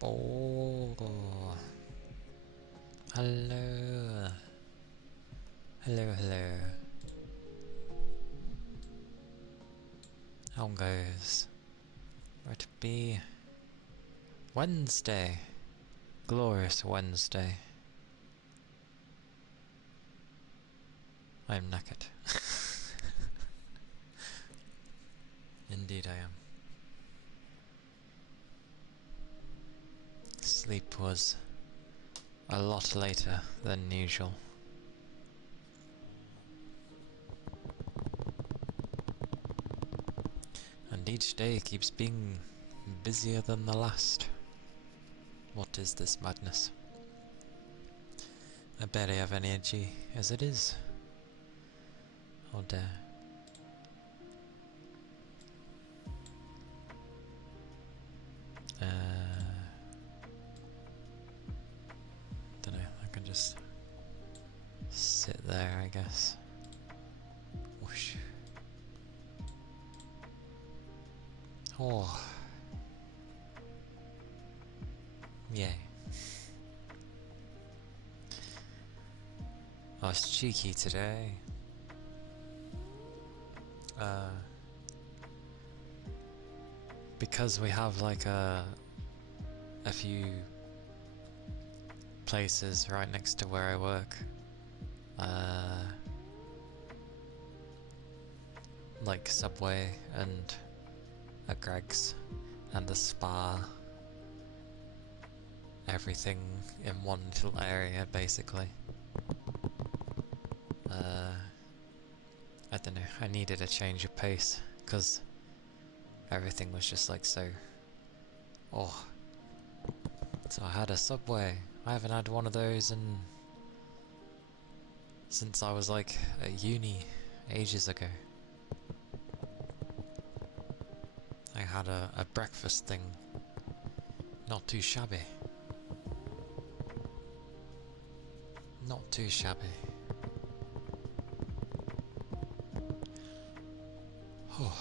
Oh, hello, hello. How goes? Where to be? Wednesday, glorious Wednesday. I am knackered. Indeed, I am. Sleep was a lot later than usual. And each day keeps being busier than the last. What is this madness? I barely have any energy as it is. Oh dear. Dunno, I can just sit there, I guess. Whoosh. Oh. Yay. I was cheeky today. Because we have like a few places right next to where I work. Like Subway and a Greg's and a spa. Everything in one little area, basically. I don't know, I needed a change of pace, because everything was just like so... Oh. So I had a Subway. I haven't had one of those since I was like at uni, ages ago. I had a breakfast thing. Not too shabby. Not too shabby. Oh.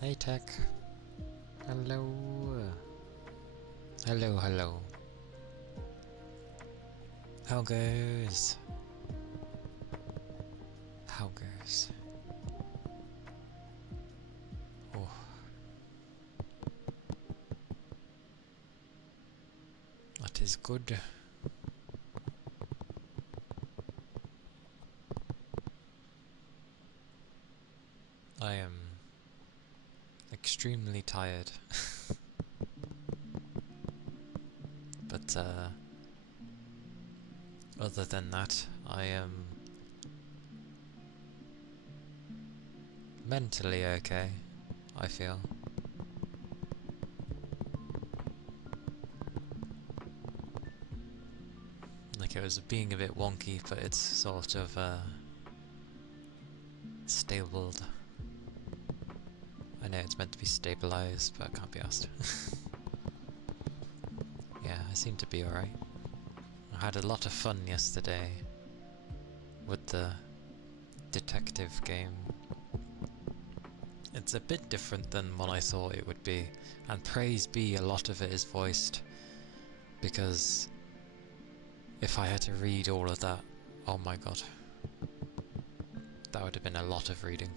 Hey Tech. Hello. Hello, hello. How goes? How goes? Oh. That is good. I am extremely tired. But other than that, I am mentally okay, I feel. it was being a bit wonky, but it's sort of stabled. I know it's meant to be stabilized, but I can't be asked. Yeah, I seem to be alright. I had a lot of fun yesterday with the detective game. It's a bit different than what I thought it would be, and praise be, a lot of it is voiced, because if I had to read all of that, oh my god, that would have been a lot of reading.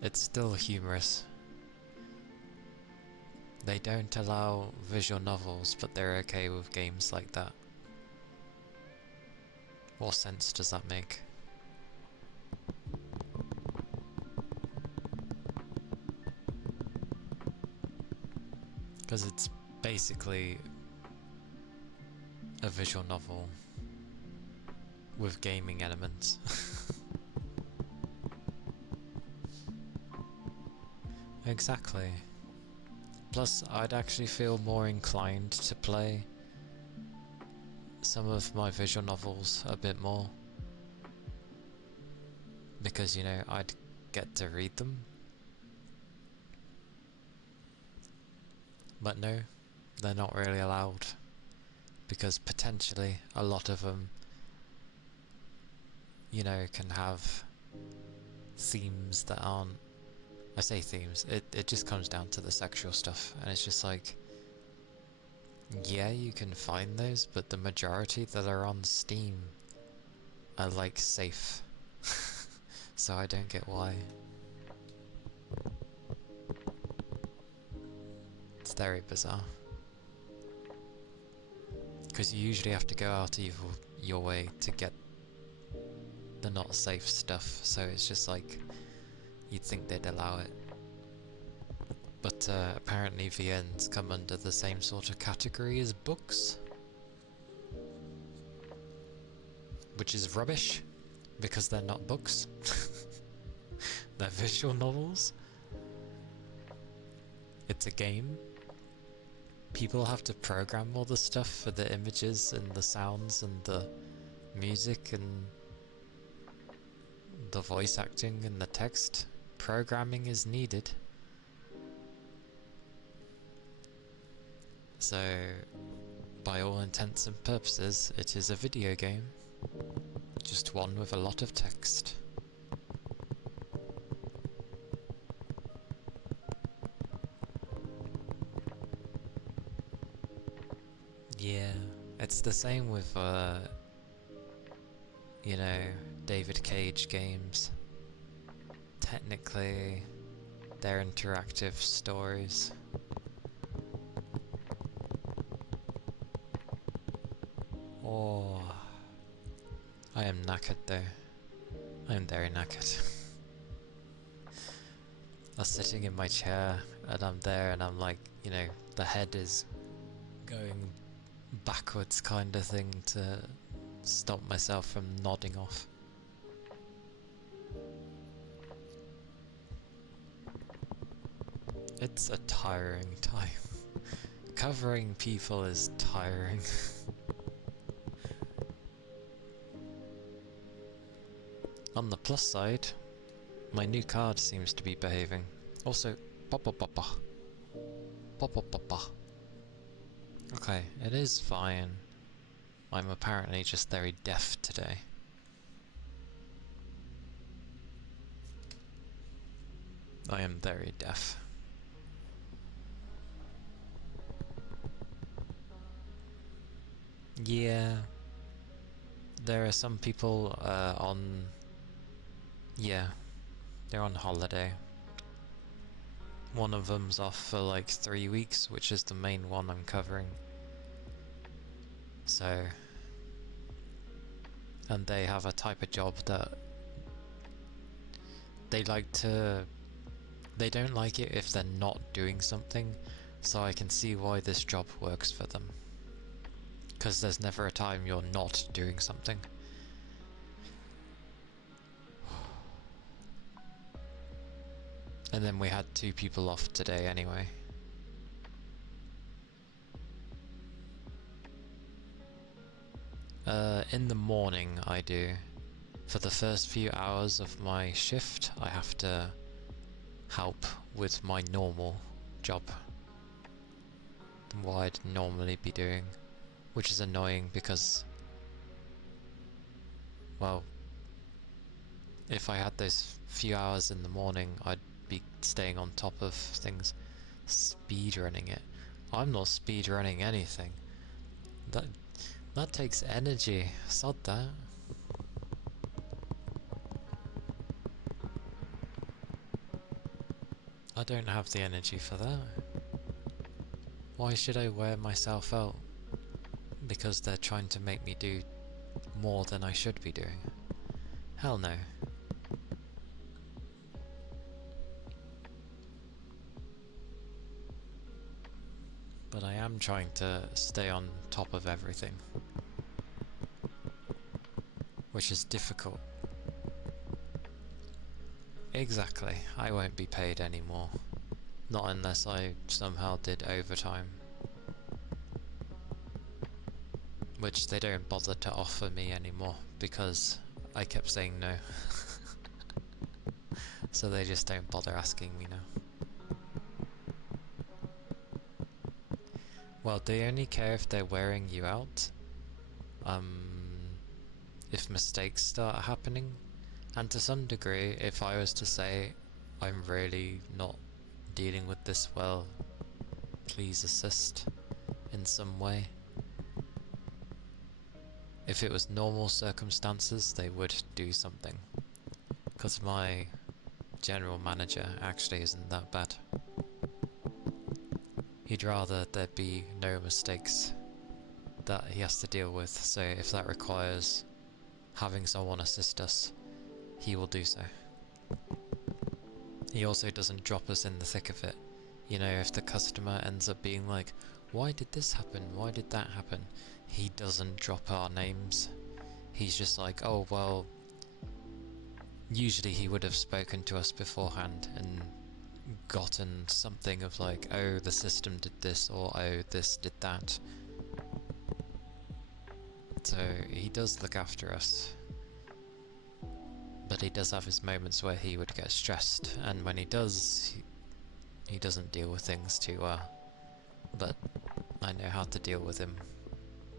It's still humorous. They don't allow visual novels, but they're okay with games like that. What sense does that make? Because it's basically a visual novel with gaming elements. Exactly. Plus, I'd actually feel more inclined to play some of my visual novels a bit more, because, you know, I'd get to read them. But no, they're not really allowed, because potentially a lot of them, you know, can have themes that aren't, I say themes, it just comes down to the sexual stuff, and it's just like, yeah, you can find those, but the majority that are on Steam are like safe. So I don't get why. It's very bizarre. Because you usually have to go out of your way to get the not safe stuff, so it's just like, you'd think they'd allow it. But apparently VNs come under the same sort of category as books, which is rubbish, because they're not books. They're visual novels. It's a game. People have to program all the stuff for the images and the sounds and the music and the voice acting and the text. Programming is needed. So, by all intents and purposes, it is a video game. Just one with a lot of text. Yeah, it's the same with, you know, David Cage games. Technically, they're interactive stories. Oh, I am knackered though. I am very knackered. I was sitting in my chair and I'm there and I'm like, you know, the head is going backwards kind of thing to stop myself from nodding off. It's a tiring time. Covering people is tiring. On the plus side, my new card seems to be behaving. Also, papa papa. Papa papa. Okay, it is fine. I'm apparently just very deaf today. I am very deaf. Yeah. There are some people on... Yeah, they're on holiday. One of them's off for like 3 weeks, which is the main one I'm covering. So... And they have a type of job that... They like to... They don't like it if they're not doing something, so I can see why this job works for them. Because there's never a time you're not doing something. And then we had 2 people off today anyway. In the morning I do. For the first few hours of my shift, I have to help with my normal job. What I'd normally be doing. Which is annoying because, well, if I had those few hours in the morning, I'd be staying on top of things. Speedrunning it. I'm not speedrunning anything. That takes energy. Sod that. I don't have the energy for that. Why should I wear myself out? Because they're trying to make me do more than I should be doing. Hell no. But I am trying to stay on top of everything. Which is difficult. Exactly, I won't be paid anymore. Not unless I somehow did overtime. Which they don't bother to offer me anymore, because I kept saying no. So they just don't bother asking me now. Well, they only care if they're wearing you out. If mistakes start happening. And to some degree, if I was to say, I'm really not dealing with this well, please assist in some way. If it was normal circumstances, they would do something. Because my general manager actually isn't that bad. He'd rather there be no mistakes that he has to deal with, so if that requires having someone assist us, he will do so. He also doesn't drop us in the thick of it. You know, if the customer ends up being like, why did this happen? Why did that happen? He doesn't drop our names. He's just like, oh well, usually he would have spoken to us beforehand and gotten something of like, oh, the system did this, or oh, this did that. So he does look after us. But he does have his moments where he would get stressed, and when he does, he doesn't deal with things too well. But I know how to deal with him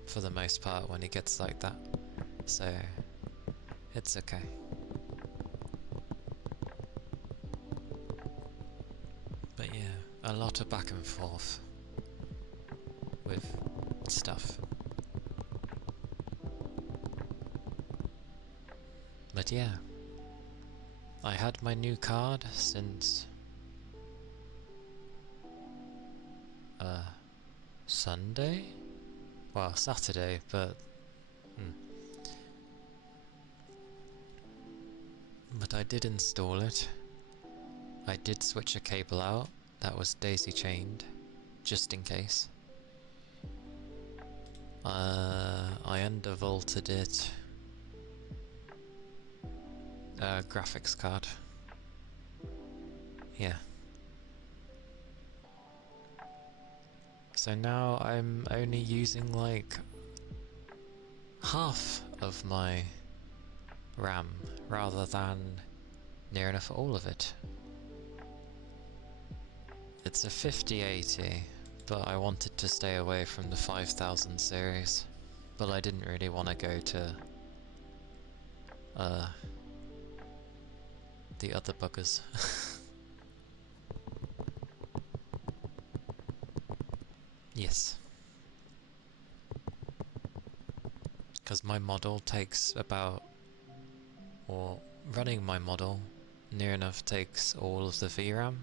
for the most part when he gets like that, so it's okay. But yeah, a lot of back and forth with stuff. But yeah, I had my new card since Sunday? Well, Saturday, but But I did install it. I did switch a cable out that was daisy chained, just in case. I undervolted it. Graphics card. Yeah. So now I'm only using like half of my RAM rather than near enough all of it. It's a 5080, but I wanted to stay away from the 5000 series, but I didn't really want to go to the other buggers. Yes. Because my model takes about, or running my model near enough takes all of the VRAM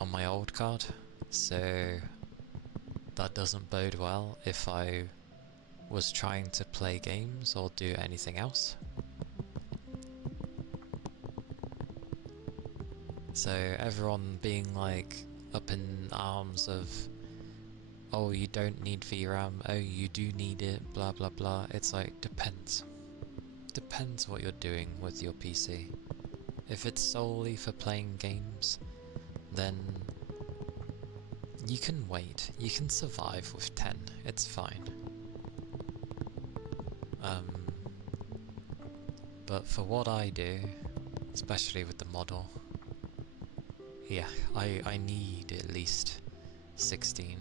on my old card, so that doesn't bode well if I was trying to play games or do anything else. So everyone being like up in arms of, oh, you don't need VRAM, oh, you do need it, blah blah blah. It's like, depends. Depends what you're doing with your PC. If it's solely for playing games, then you can wait. You can survive with 10. It's fine. But for what I do, especially with the model, yeah, I need at least 16.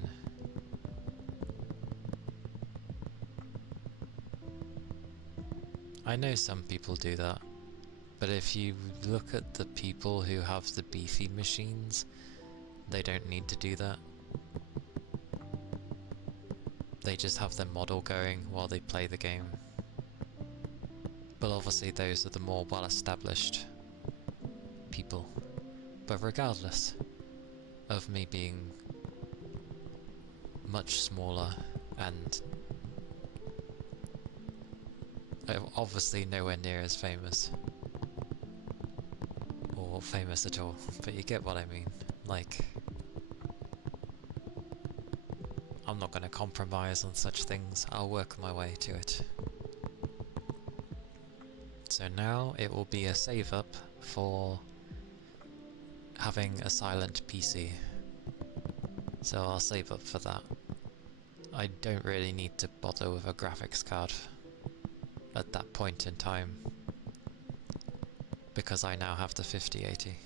I know some people do that, but if you look at the people who have the beefy machines, they don't need to do that. They just have their model going while they play the game. But obviously those are the more well-established people. But regardless of me being much smaller and obviously nowhere near as famous, or famous at all, but you get what I mean. Like, I'm not going to compromise on such things, I'll work my way to it. So now it will be a save up for having a silent PC. So I'll save up for that. I don't really need to bother with a graphics card at that point in time, because I now have the 5080.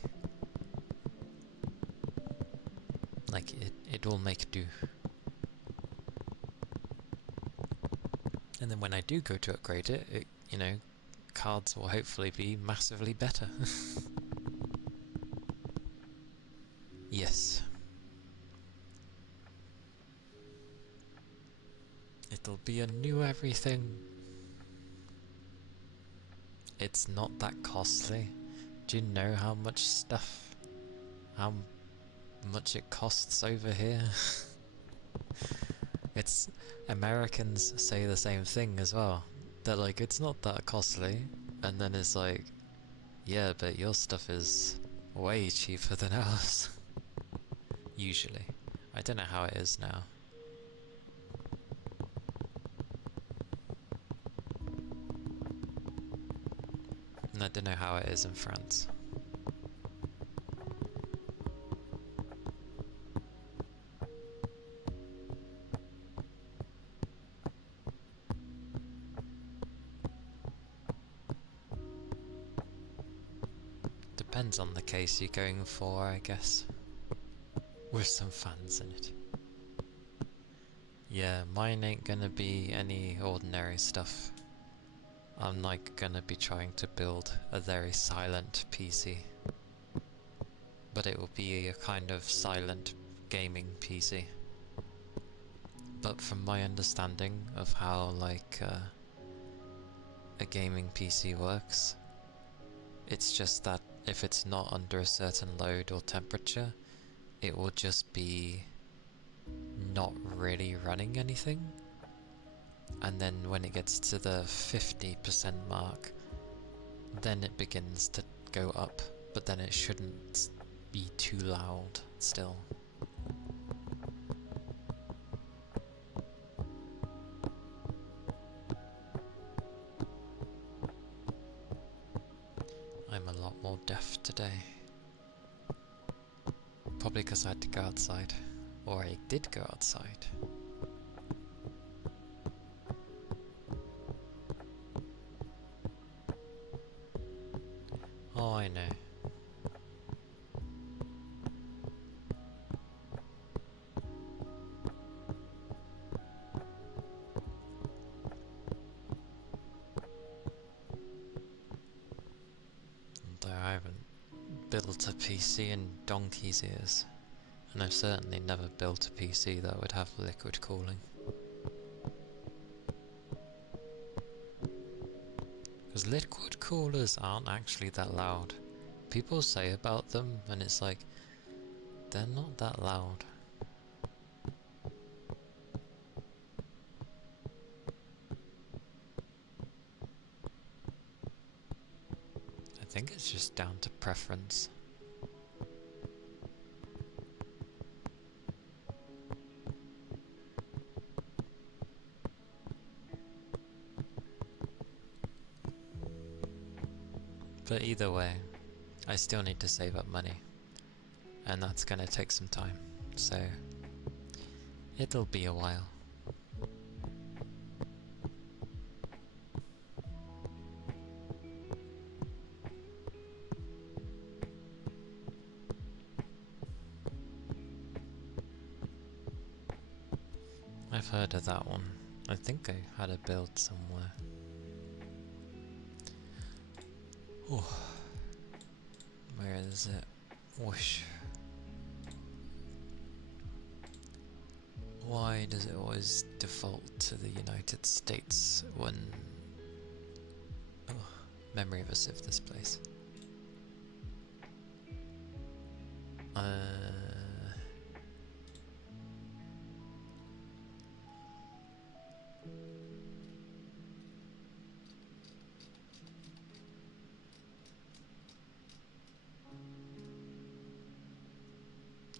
Like, it will make do. And then when I do go to upgrade it, you know, cards will hopefully be massively better. Yes. It'll be a new everything. It's not that costly. Do you know how much stuff, how much it costs over here? It's, Americans say the same thing as well. They're like, it's not that costly, and then it's like, yeah, but your stuff is way cheaper than ours. Usually. I don't know how it is now. And I don't know how it is in France. Depends on the case you're going for, I guess. With some fans in it. Yeah, mine ain't gonna be any ordinary stuff. I'm like gonna be trying to build a very silent PC. But it will be a kind of silent gaming PC. But from my understanding of how like a gaming PC works, it's just that if it's not under a certain load or temperature, it will just be not really running anything. And then when it gets to the 50% mark, then it begins to go up, but then it shouldn't be too loud still. I'm a lot more deaf today. Probably because I had to go outside. Or I did go outside. Oh, I know. Although I haven't built a PC in donkey's ears. And I've certainly never built a PC that would have liquid cooling. Because liquid coolers aren't actually that loud. People say about them, and it's like, they're not that loud. I think it's just down to preference. But either way, I still need to save up money, and that's gonna take some time, so it'll be a while. I've heard of that one. I think I had a build somewhere. Oh, where is it? Whoosh. Why does it always default to the United States when... Oh, memory of a civ, this place.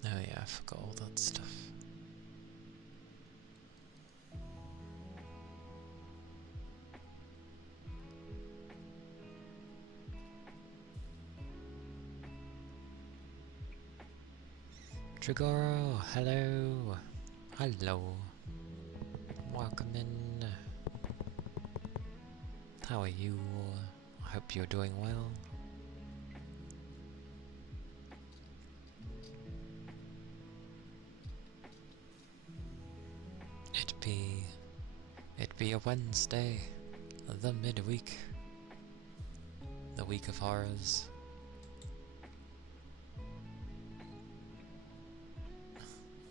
Oh yeah, I forgot all that stuff. Trigoro, hello. Hello. Welcome in. How are you? I hope you're doing well. It'd be a Wednesday, the midweek, the week of horrors.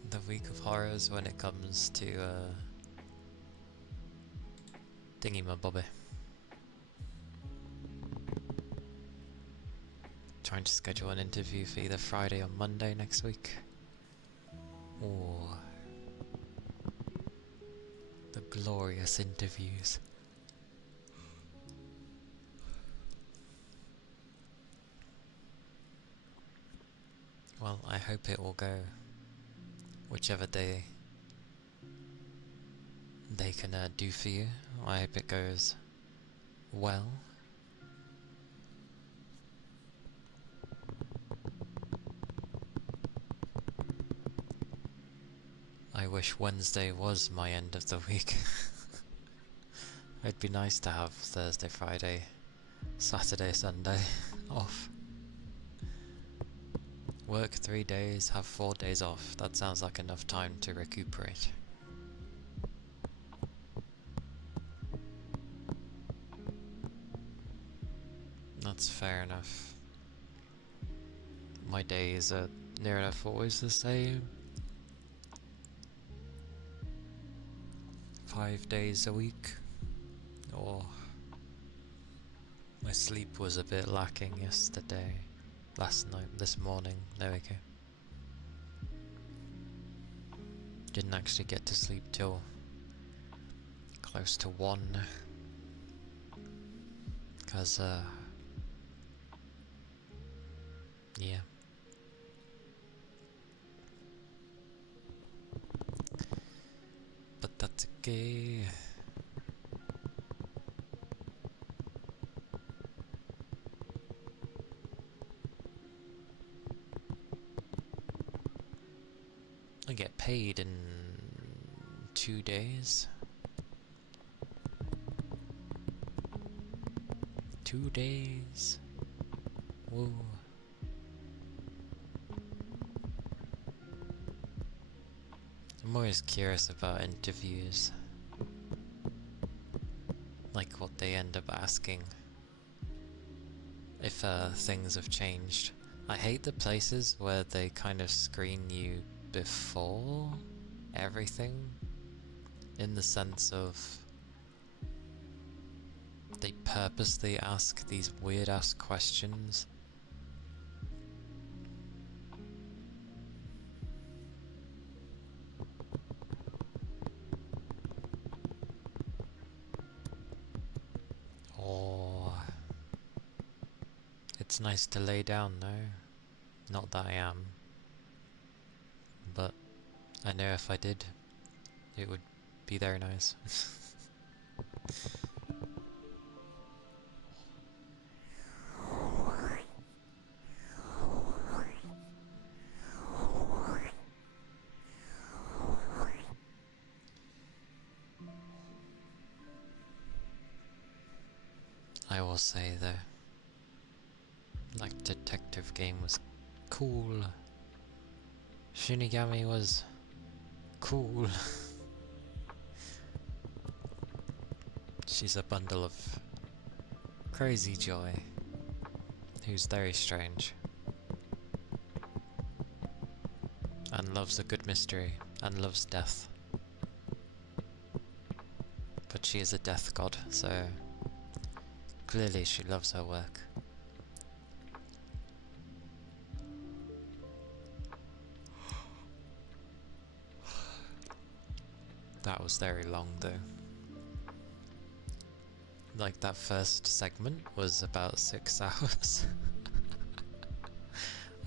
The week of horrors when it comes to thingy-my-bobby. Trying to schedule an interview for either Friday or Monday next week. Ooh. The glorious interviews. Well, I hope it will go whichever day they can do for you. I hope it goes well. I wish Wednesday was my end of the week. It'd be nice to have Thursday, Friday, Saturday, Sunday off. Work 3 days, have 4 days off. That sounds like enough time to recuperate. That's fair enough. My days are near enough always the same. 5 days a week. Oh, my sleep was a bit lacking yesterday. Last night, this morning, there we go. Didn't actually get to sleep till close to 1. Cause, yeah. But that's okay. I get paid in 2 days. 2 days. Woo. I'm always curious about interviews. Like what they end up asking. If things have changed. I hate the places where they kind of screen you before everything, in the sense of they purposely ask these weird ass questions. Or it's nice to lay down though. Not that I am. But I know if I did, it would be very nice. I will say though, like detective game was cool. Shinigami was cool. She's a bundle of crazy joy, who's very strange, and loves a good mystery, and loves death. But she is a death god, so clearly she loves her work. That was very long though. Like that first segment was about 6 hours.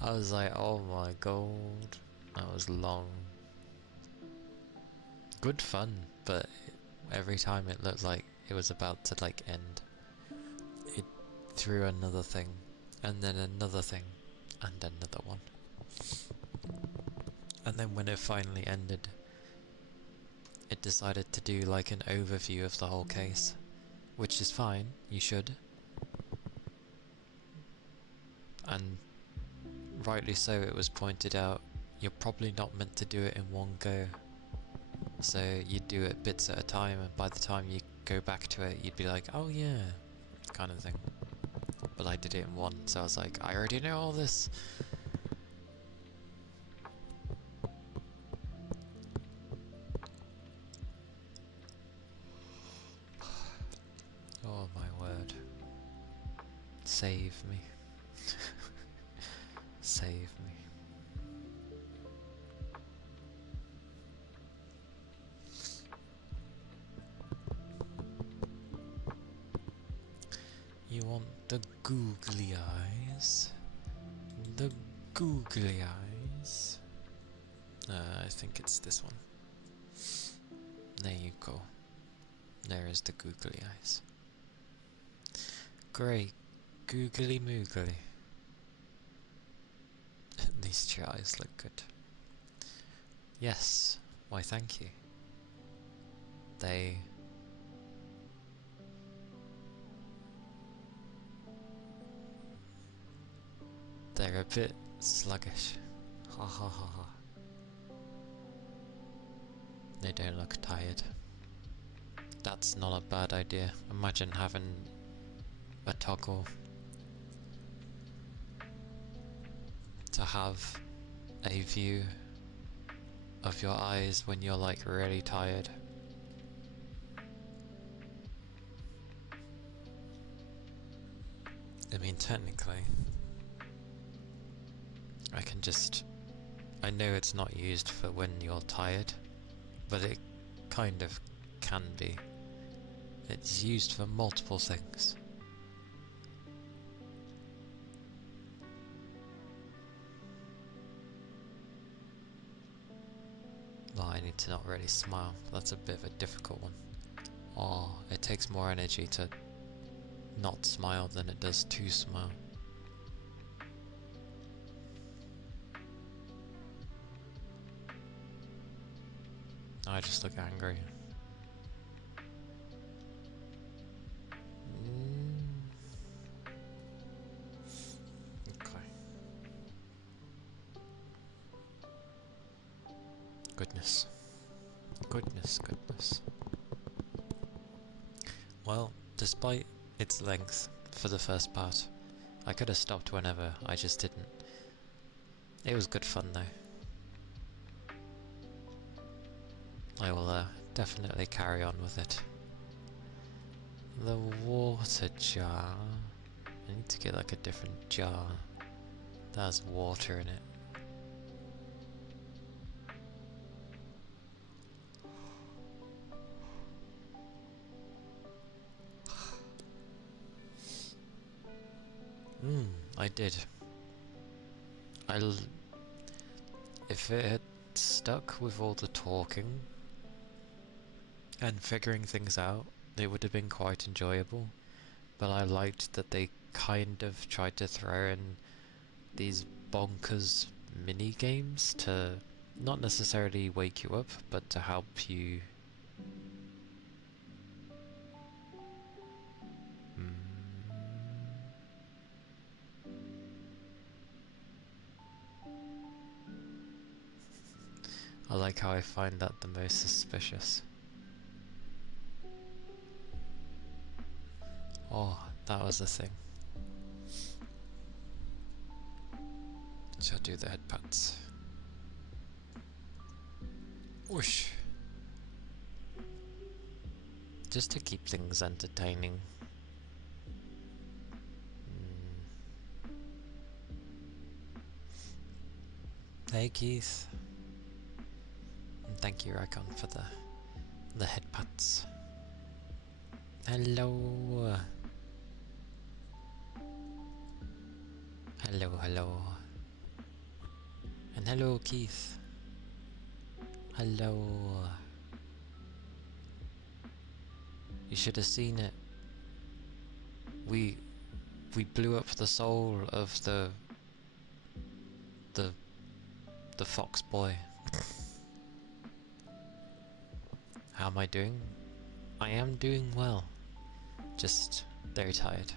I was like, oh my god, that was long. Good fun, but every time it looked like it was about to like end, it threw another thing, and then another thing, and another one. And then when it finally ended, it decided to do like an overview of the whole case, which is fine, you should. And rightly so, it was pointed out, you're probably not meant to do it in one go. So you'd do it bits at a time, and by the time you go back to it, you'd be like, oh yeah, kind of thing. But I did it in one, so I was like, I already know all this. Oh my word. Save me. Save me. You want the googly eyes? The googly eyes? I think it's this one. There you go. There is the googly eyes. Great. Googly moogly. These two eyes look good. Yes. Why thank you. They're a bit sluggish. Ha ha ha ha. They don't look tired. That's not a bad idea. Imagine having a toggle to have a view of your eyes when you're like really tired. I mean, technically, I know it's not used for when you're tired, but it kind of can be. It's used for multiple things. Well, I need to not really smile. That's a bit of a difficult one. Oh, it takes more energy to not smile than it does to smile. I just look angry. Okay. Goodness. Goodness, goodness. Well, despite its length for the first part, I could have stopped whenever, I just didn't. It was good fun though. I will definitely carry on with it. The water jar. I need to get like a different jar that has water in it. I did. If it had stuck with all the talking and figuring things out, it would have been quite enjoyable. But I liked that they kind of tried to throw in these bonkers mini games to not necessarily wake you up, but to help you I like how I find that the most suspicious. I like how I find that the most suspicious. Oh, that was the thing. Shall do the head pats. Whoosh! Just to keep things entertaining. Hey Keith. And thank you Rikon for the head pats. Hello. Hello, hello. And hello Keith. Hello. You should have seen it. We blew up the soul of the fox boy. How am I doing? I am doing well. Just very tired.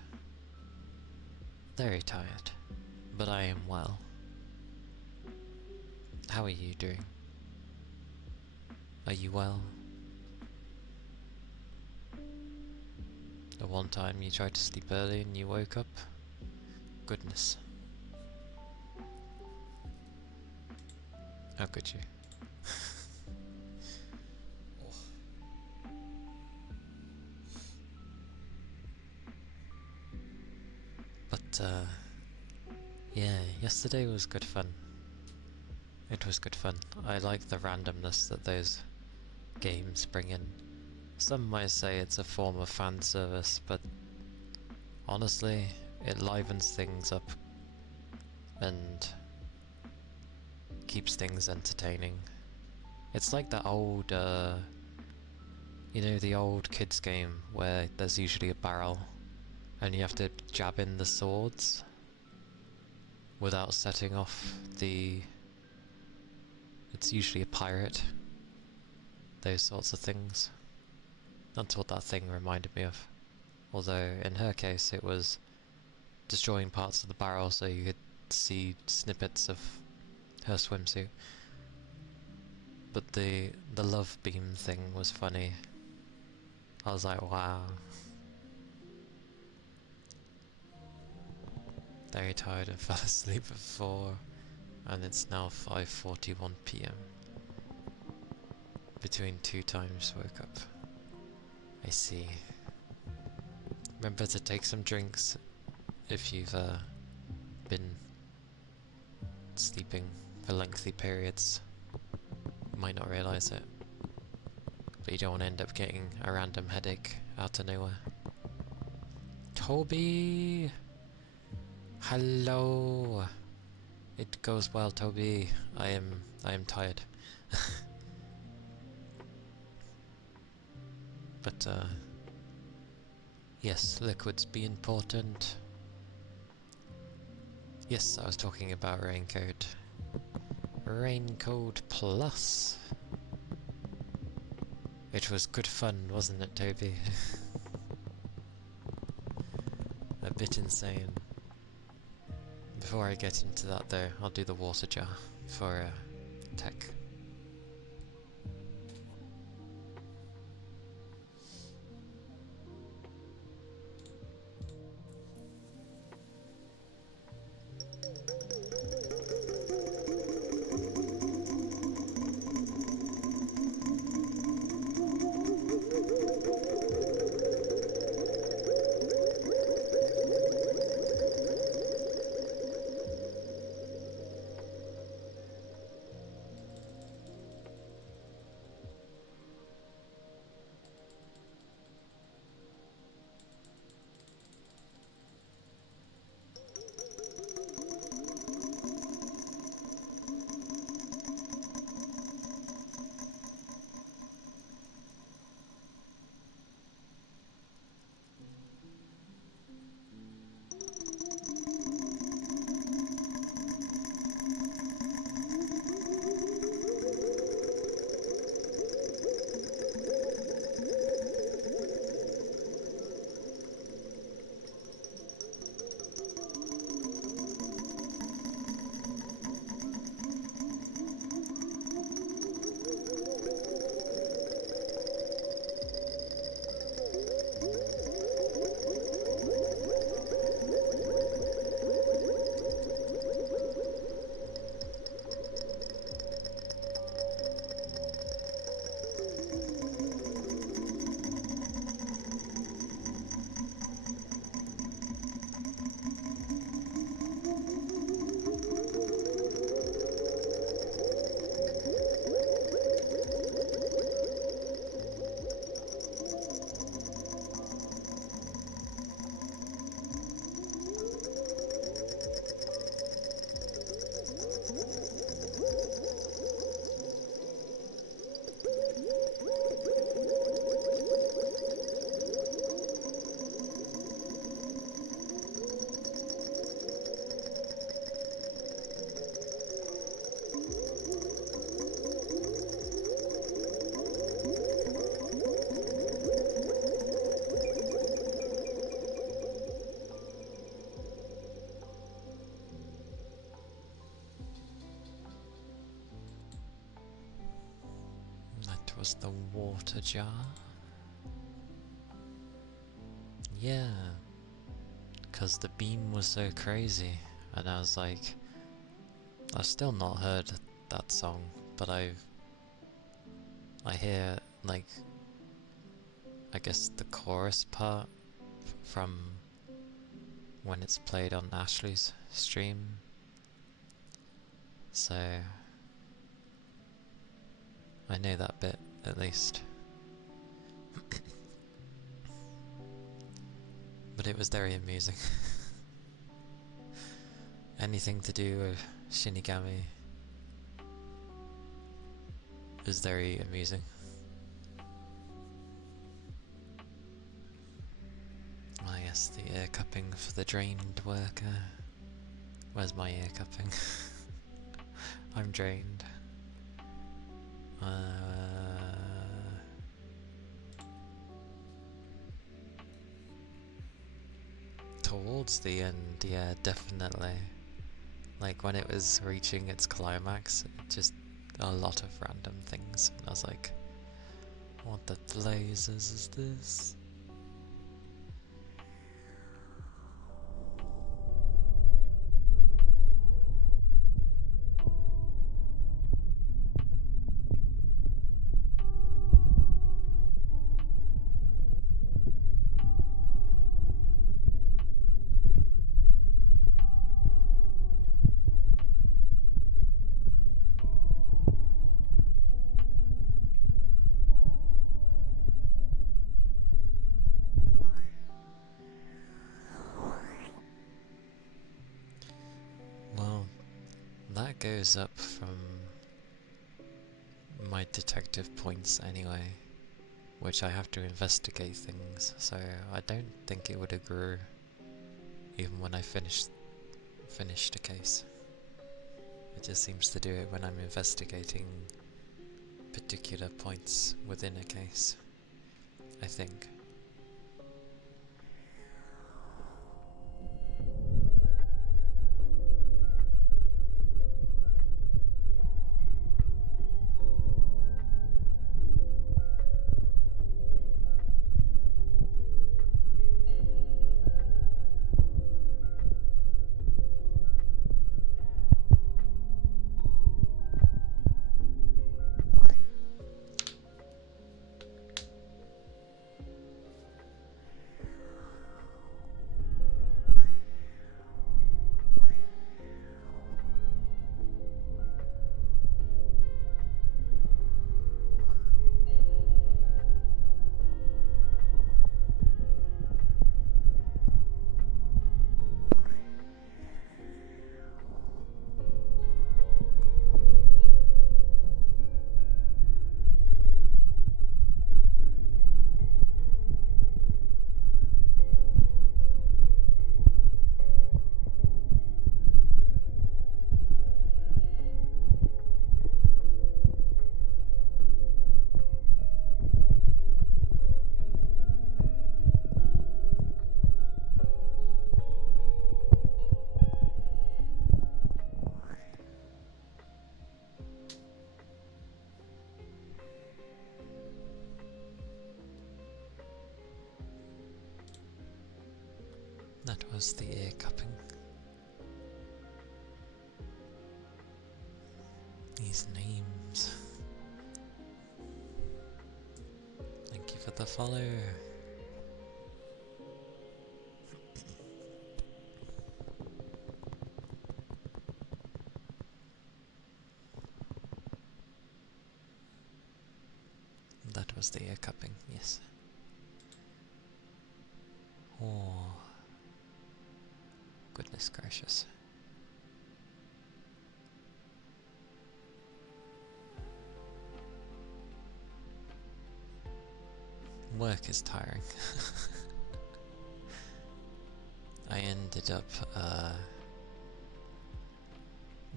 Very tired. But I am well. How are you doing? Are you well? The one time you tried to sleep early and you woke up? Goodness. How could you? But, yeah, yesterday was good fun. It was good fun. I like the randomness that those games bring in. Some might say it's a form of fan service, but honestly, it livens things up and keeps things entertaining. It's like the old, you know, the old kids game where there's usually a barrel and you have to jab in the swords without setting off the... It's usually a pirate. Those sorts of things. That's what that thing reminded me of. Although, in her case, it was destroying parts of the barrel so you could see snippets of her swimsuit. But the love beam thing was funny. I was like, wow. Very tired and fell asleep at 4, and it's now 5:41 PM. Between 2 times woke up. I see. Remember to take some drinks if you've been sleeping for lengthy periods. You might not realise it, but you don't want to end up getting a random headache out of nowhere. Toby! Hello! It goes well, Toby. I am tired. But, yes, liquids be important. Yes, I was talking about Raincoat. Raincoat Plus. It was good fun, wasn't it, Toby? A bit insane. Before I get into that though, I'll do the water jar for tech. was the water jar. Yeah, because the beam was so crazy, and I was like, I've still not heard that song, but I hear, like, I guess the chorus part from when it's played on Ashley's stream, so I know that bit at least. But it was very amusing. Anything to do with Shinigami was very amusing. Ah yes, the ear cupping for the drained worker. Where's my ear cupping? I'm drained. Towards the end, yeah, definitely. Like when it was reaching its climax, just a lot of random things, and I was like, what the blazes is this? Well, that goes up from my detective points anyway, which I have to investigate things, so I don't think it would have grew even when I finished a case. It just seems to do it when I'm investigating particular points within a case, I think. That was the ear cupping. These names. Thank you for the follow. That was the ear cupping, yes. Oh, goodness gracious. Work is tiring. I ended up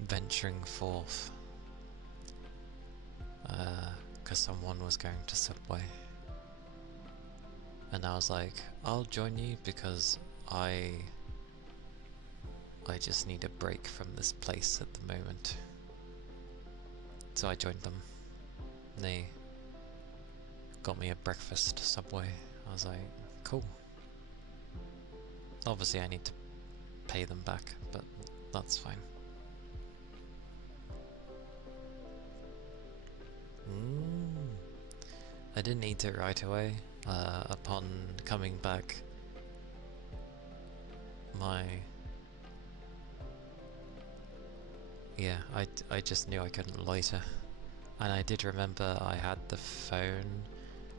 venturing forth because someone was going to Subway, and I was like, I'll join you because I just need a break from this place at the moment. So I joined them. They got me a breakfast Subway. I was like, cool. Obviously I need to pay them back, but that's fine. I didn't eat it right away. Upon coming back, I just knew I couldn't loiter. And I did remember I had the phone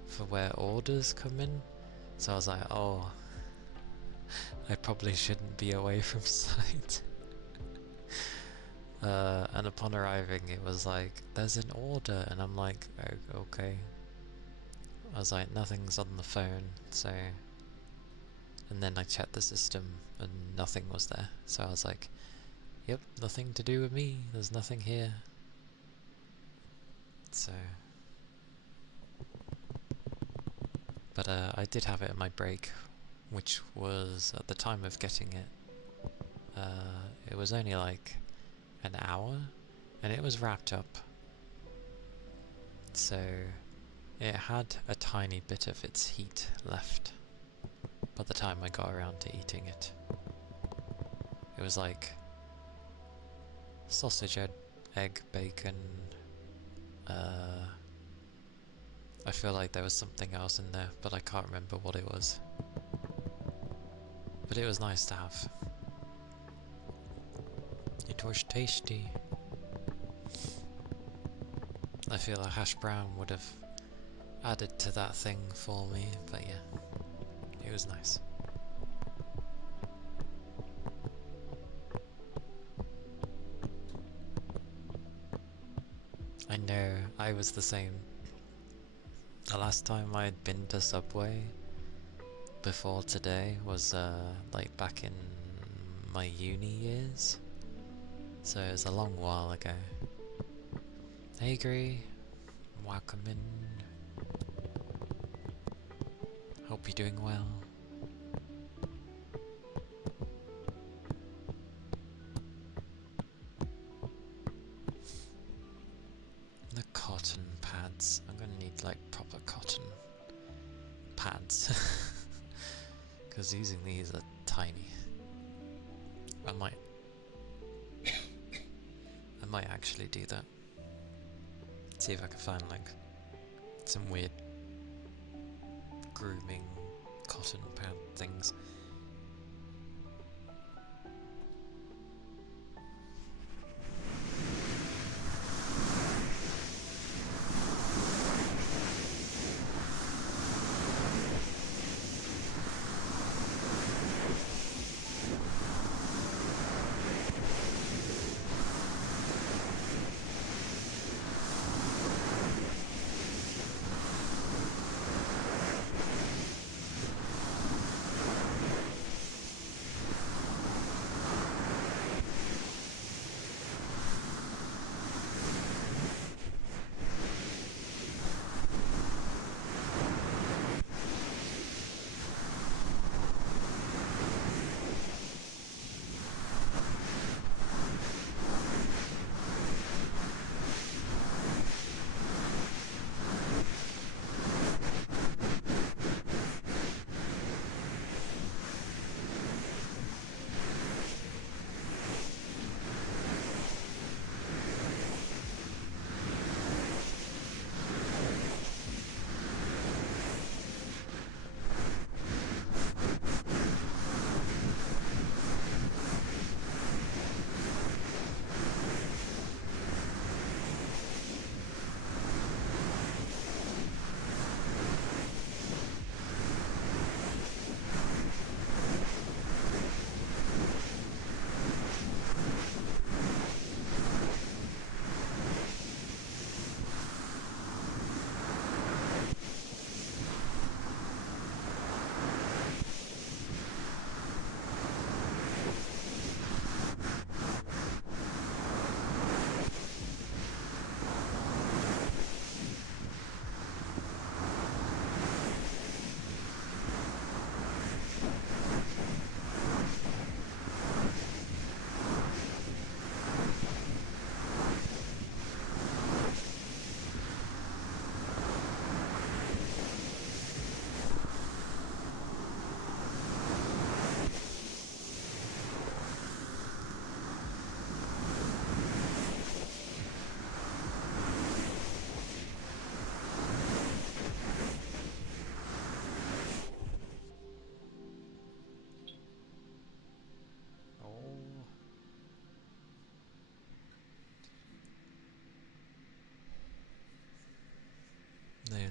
for where orders come in, so I was like, oh, I probably shouldn't be away from site. And upon arriving it was like, there's an order, and I'm like, oh, okay. I was like, nothing's on the phone, so... And then I checked the system and nothing was there, so I was like, yep, nothing to do with me, there's nothing here. So... But I did have it in my break, which was, at the time of getting it was only like an hour, and it was wrapped up. So it had a tiny bit of its heat left by the time I got around to eating it. It was like sausage, egg, bacon, I feel like there was something else in there, but I can't remember what it was. But it was nice to have. It was tasty. I feel a hash brown would have added to that thing for me, but yeah, it was nice. I know, I was the same. The last time I'd been to Subway before today was like back in my uni years, so it was a long while ago. Hey Gree, welcome in. Hope you're doing well. The cotton pads. I'm gonna need like proper cotton pads. Because using these are tiny. I might actually do that. See if I can find like some weird grooming cotton pad things.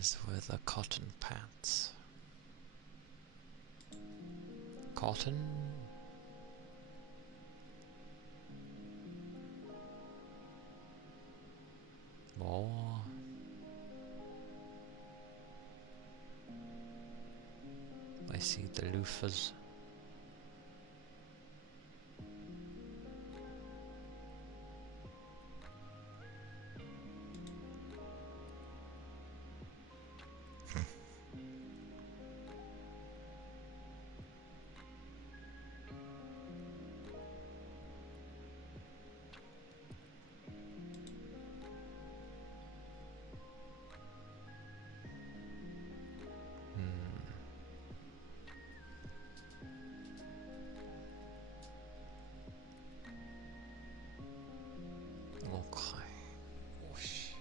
guys with the cotton pants. Cotton? More? I see the loafers. Okay. Whoosh.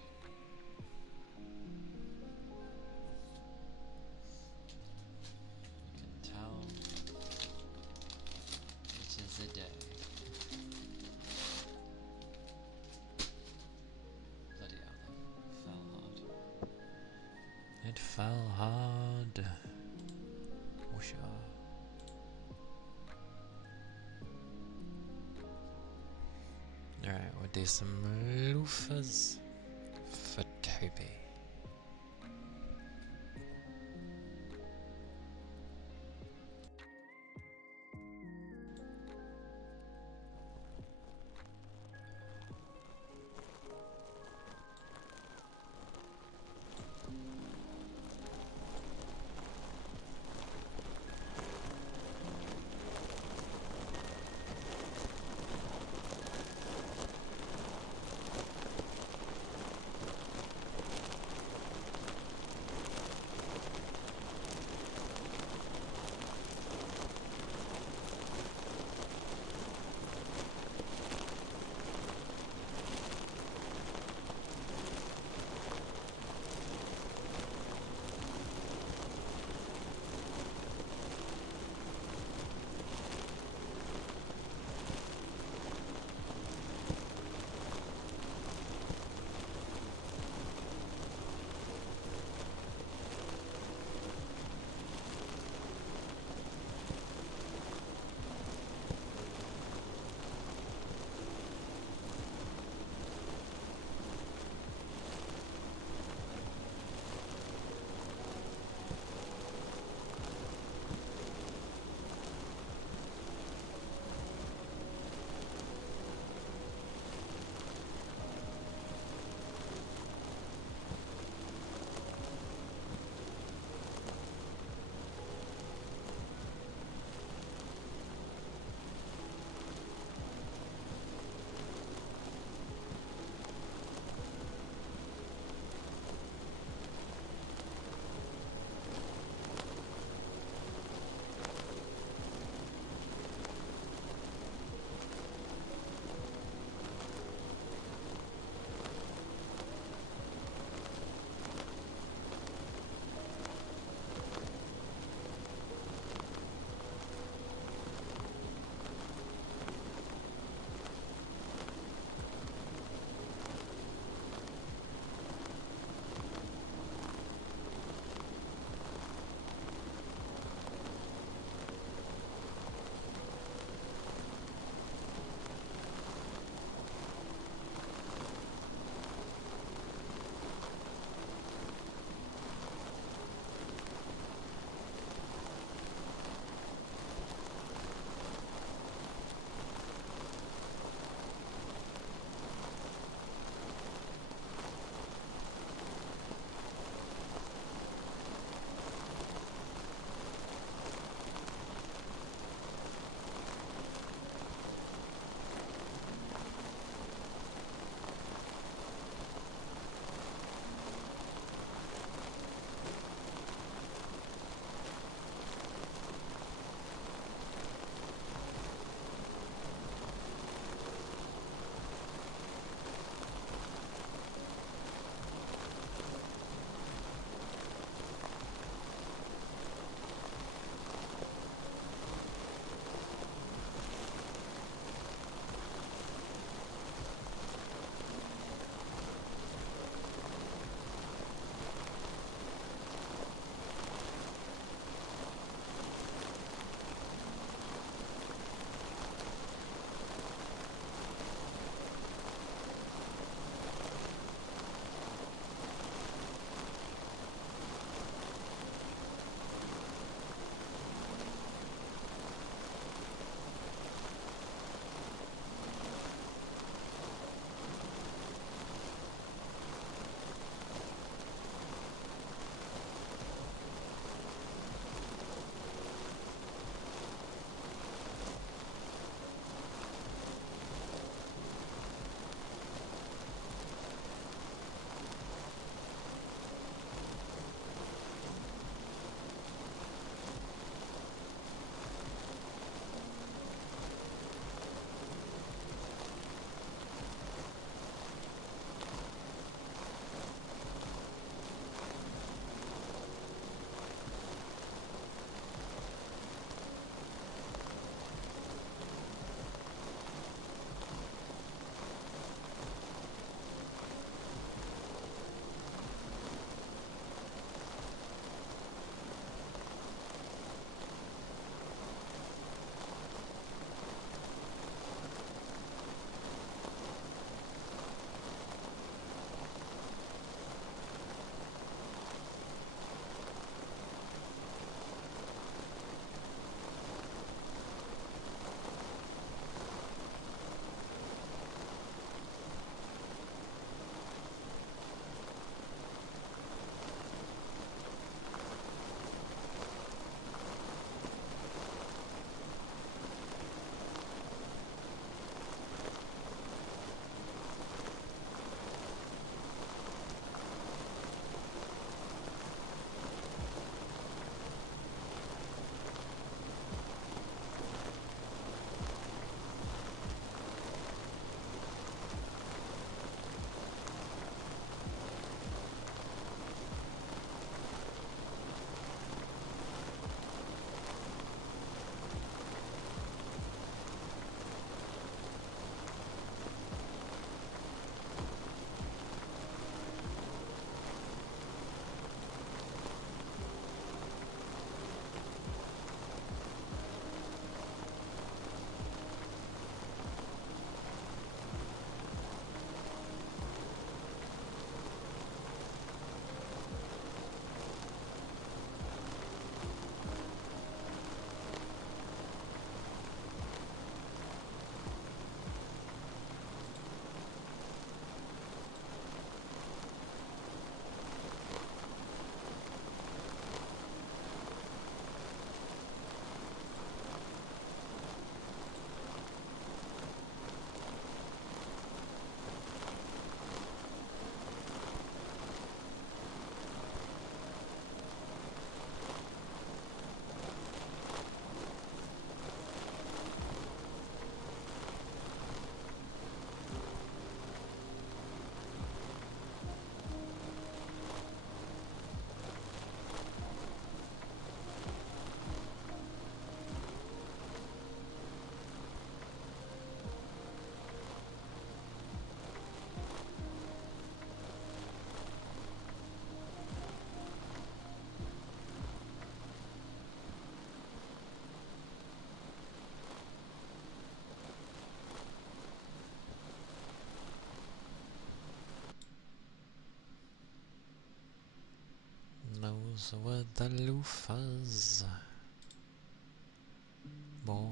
You can tell it is a day. Bloody hell, that fell hard. It fell hard. Whoosha. Alright, we'll do some loafers for Toby. those were the loofahs. More.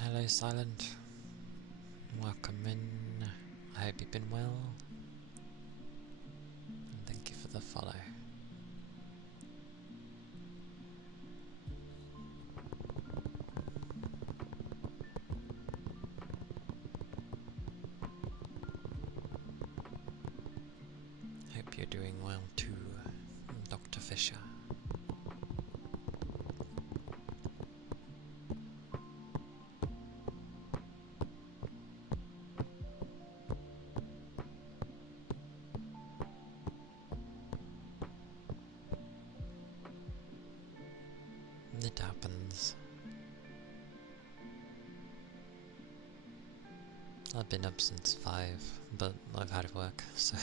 Hello, Silent. Welcome in. I hope you've been well. And thank you for the follow. Hope you're doing well too, Dr. Fisher. It happens. I've been up since 5, but I've had work, so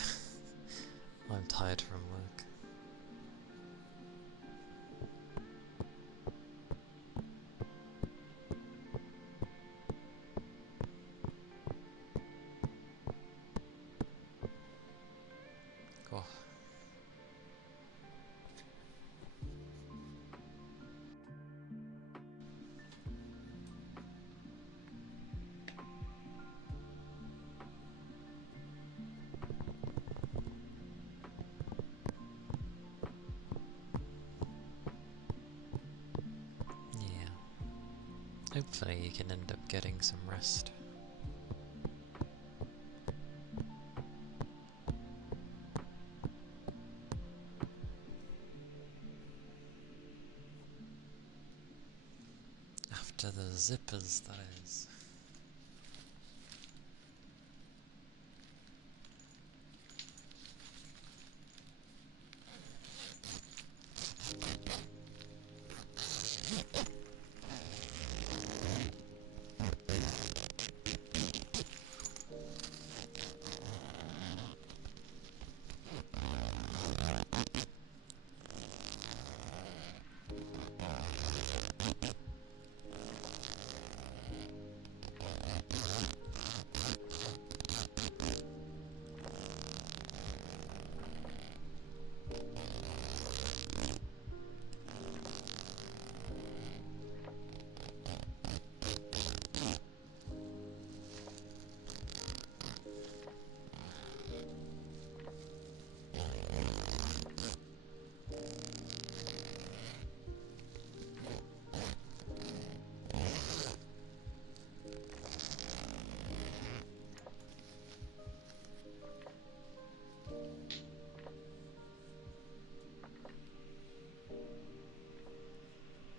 I'm tired from work. Oh. Yeah. Hopefully you can end up getting some rest. After the zippers, that is.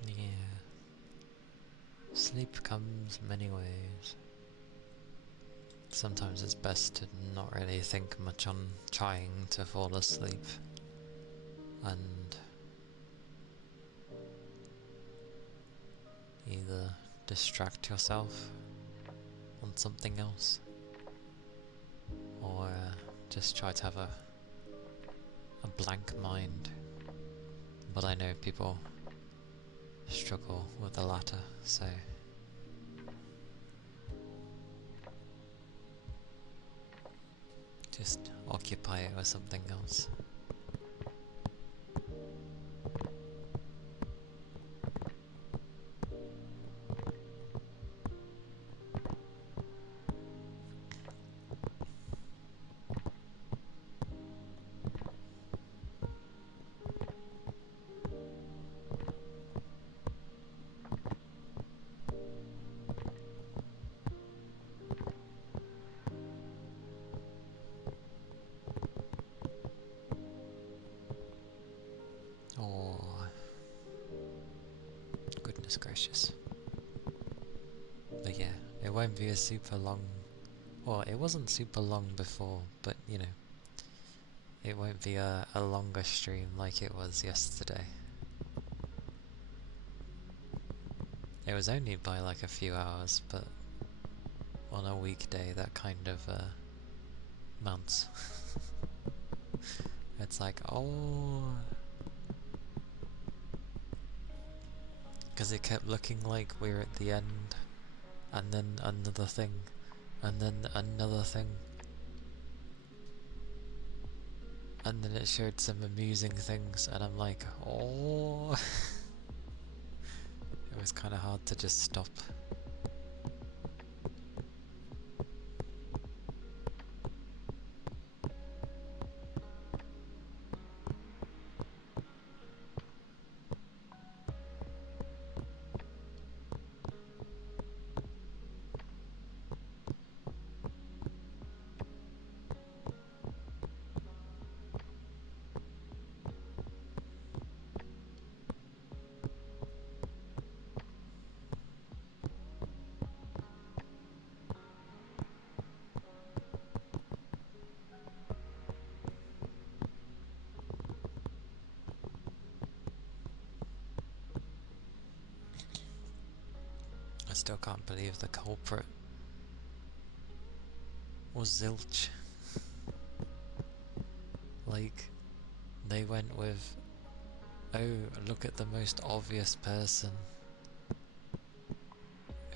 Yeah. Sleep comes many ways. Sometimes it's best to not really think much on trying to fall asleep and either distract yourself on something else or just try to have a blank mind. But I know people struggle with the latter, so just occupy it with something else. Oh, goodness gracious. But yeah, it won't be a super long, well, it wasn't super long before, but you know, it won't be a longer stream like it was yesterday. It was only by like a few hours, but on a weekday that kind of mounts. It's like, oh, because it kept looking like we were at the end, and then another thing, and then another thing. and then it showed some amusing things, and I'm like, oh. It was kind of hard to just stop. I still can't believe the culprit was Zilch. Like, they went with, oh, look at the most obvious person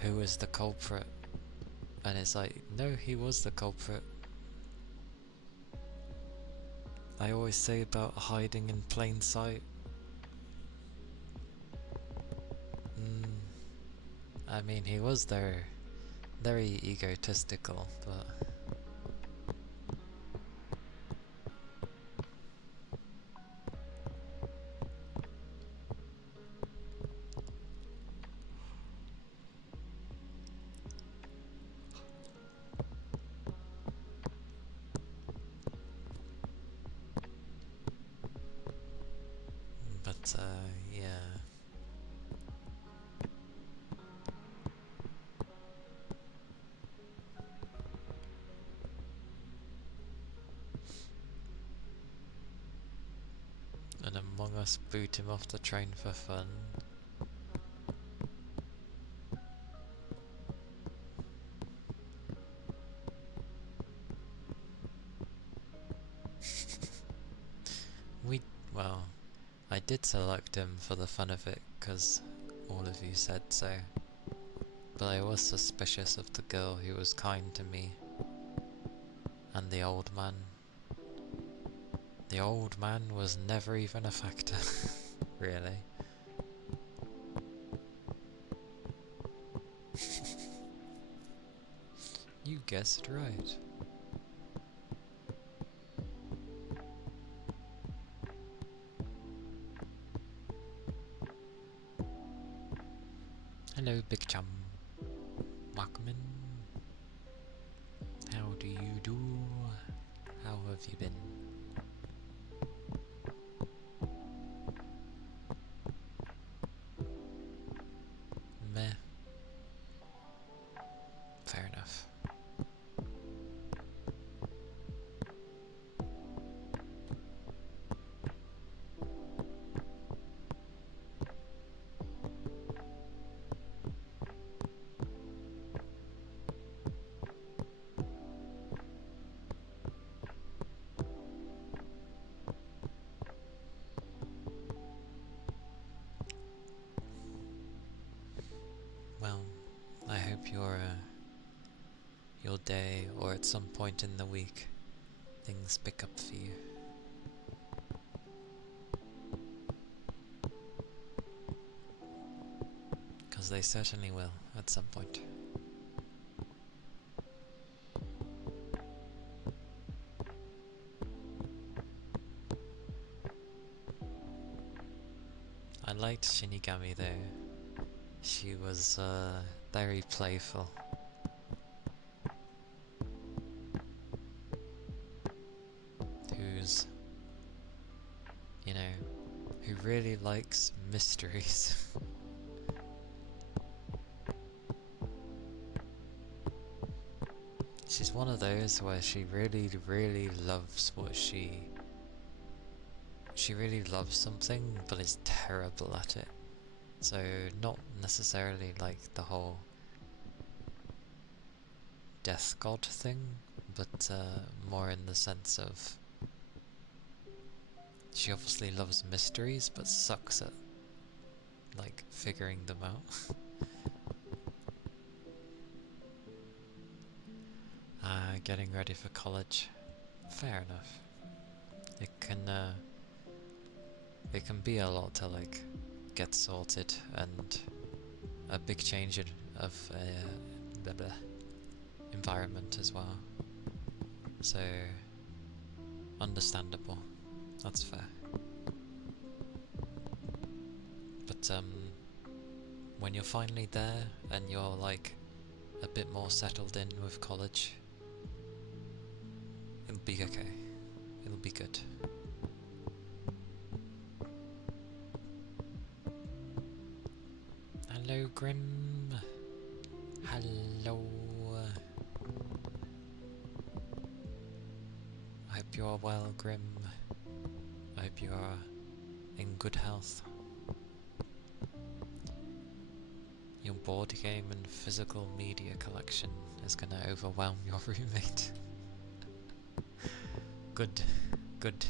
who was the culprit. And it's like, no, he was the culprit. I always say about hiding in plain sight. I mean, he was there, very egotistical, but... yeah. And Among Us boot him off the train for fun. Well, I did select him for the fun of it, because all of you said so. But I was suspicious of the girl who was kind to me. And the old man. The old man was never even a factor, really. You guessed right. Hello, Big Chum. Markman. How do you do? How have you been? Meh. Fair enough. Well, I hope your day, or at some point in the week, things pick up for you. Because they certainly will, at some point. I liked Shinigami though. She was very playful. Who's, you know, who really likes mysteries. She's one of those where she really, really loves what she really loves something, but is terrible at it. So not necessarily like the whole death god thing, but more in the sense of she obviously loves mysteries, but sucks at like figuring them out. Getting ready for college. Fair enough. it can be a lot to like get sorted, and a big change of blah blah environment as well. So understandable. That's fair. But when you're finally there and you're like a bit more settled in with college, it'll be okay. It'll be good. Hello, Grim. Hello. I hope you are well, Grim. I hope you are in good health. Your board game and physical media collection is gonna overwhelm your roommate. Good, good.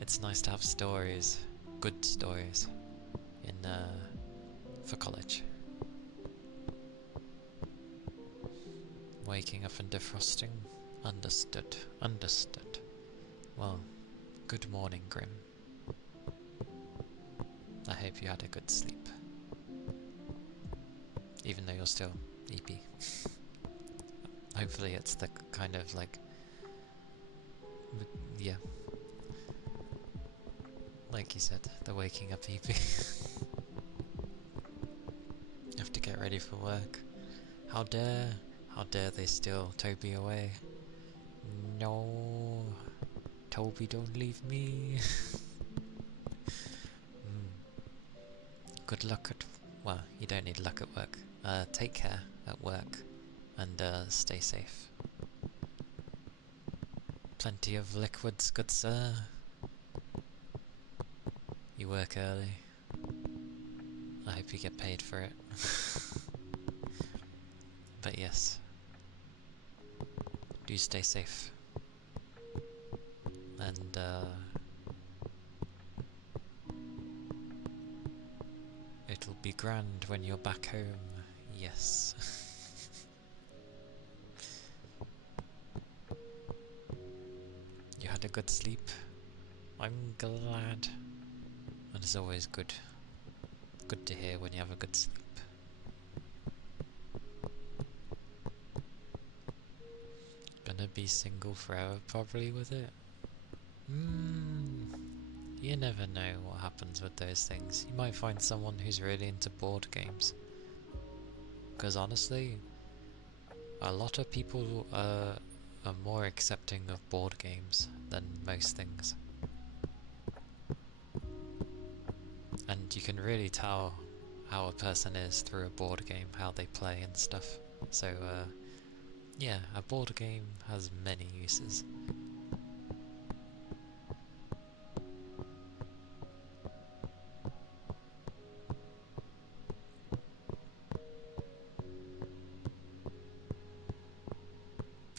It's nice to have stories, good stories, in for college. Waking up and defrosting. Understood. Understood. Well, good morning, Grim. I hope you had a good sleep. Even though you're still EP. Hopefully it's the kind of like... yeah. Like you said, the waking up EP. You have to get ready for work. How dare they steal Toby away? No, Toby, don't leave me. Good luck at, well, you don't need luck at work. Take care at work, and stay safe. Plenty of liquids, good sir. You work early. I hope you get paid for it. But yes, do stay safe. And it'll be grand when you're back home. Yes. You had a good sleep. I'm glad. And it's always good. Good to hear when you have a good sleep. Gonna be single forever probably with it. You never know what happens with those things. You might find someone who's really into board games. Because honestly, a lot of people are more accepting of board games than most things. And you can really tell how a person is through a board game, how they play and stuff. So yeah, a board game has many uses.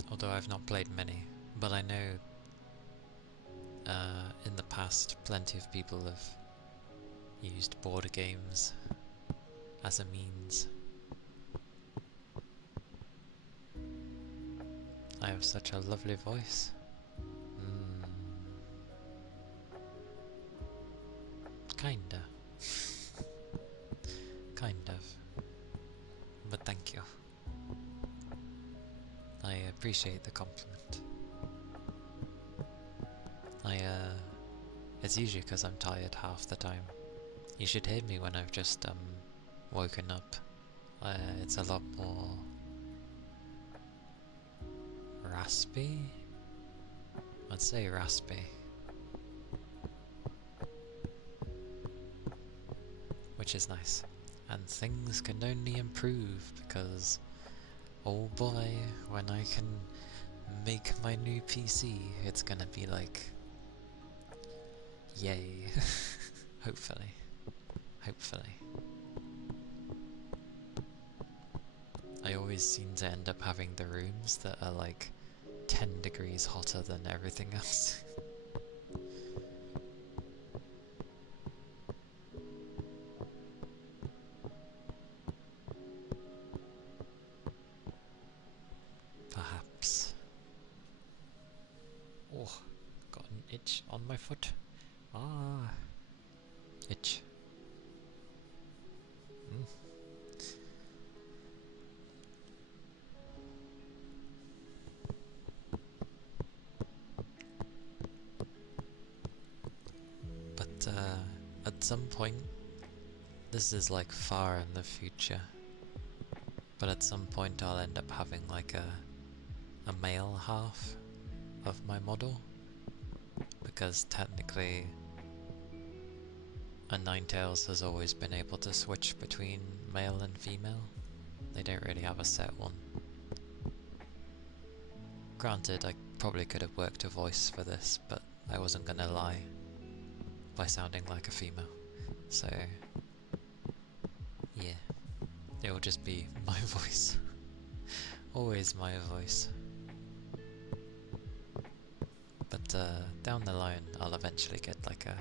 Although I've not played many, but I know in the past plenty of people have used board games as a means. I have such a lovely voice. Kinda. Kind of. But thank you. I appreciate the compliment. It's usually because I'm tired half the time. You should hear me when I've just woken up. It's a lot more raspy? I'd say raspy. Which is nice. And things can only improve because, oh boy, when I can make my new PC, it's gonna be like, yay. Hopefully. Hopefully. I always seem to end up having the rooms that are like 10 degrees hotter than everything else. Perhaps. Oh, got itch on my foot. Ah, itch. Mm. But at some point, this is like far in the future, but at some point I'll end up having like a male half of my model, because technically a Ninetales has always been able to switch between male and female. They don't really have a set one. Granted, I probably could have worked a voice for this, but I wasn't gonna lie by sounding like a female. So, yeah, it will just be my voice. Always my voice. But down the line, I'll eventually get like a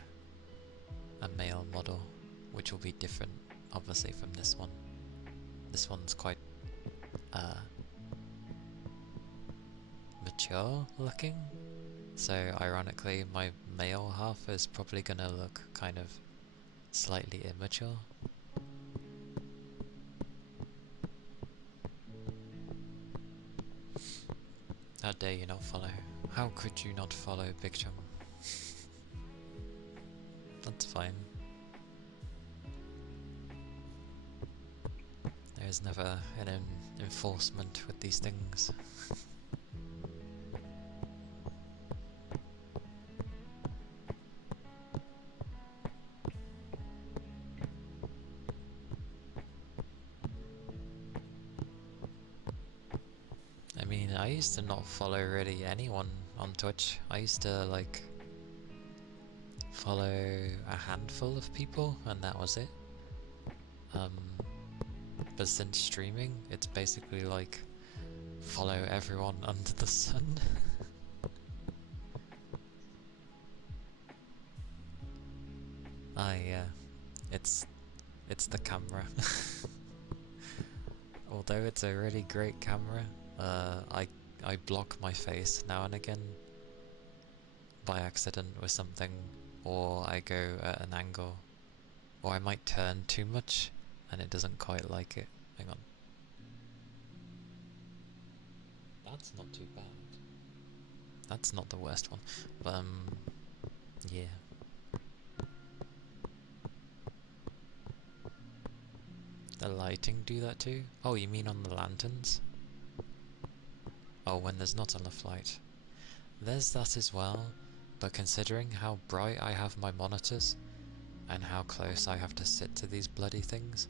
male model, which will be different, obviously, from this one. This one's quite mature looking, so ironically my male half is probably gonna look kind of slightly immature. How dare you not follow? How could you not follow Big Chum? That's fine. There's never an enforcement with these things. I mean, I used to not follow really anyone on Twitch. I used to like follow a handful of people and that was it. But since streaming, it's basically like follow everyone under the sun. Yeah, it's the camera. Although it's a really great camera, I block my face now and again by accident with something, or I go at an angle, or I might turn too much and it doesn't quite like it. Hang on. That's not too bad. That's not the worst one, but yeah. The lighting do that too? Oh, you mean on the lanterns? Oh, when there's not enough light. There's that as well, but considering how bright I have my monitors, and how close I have to sit to these bloody things,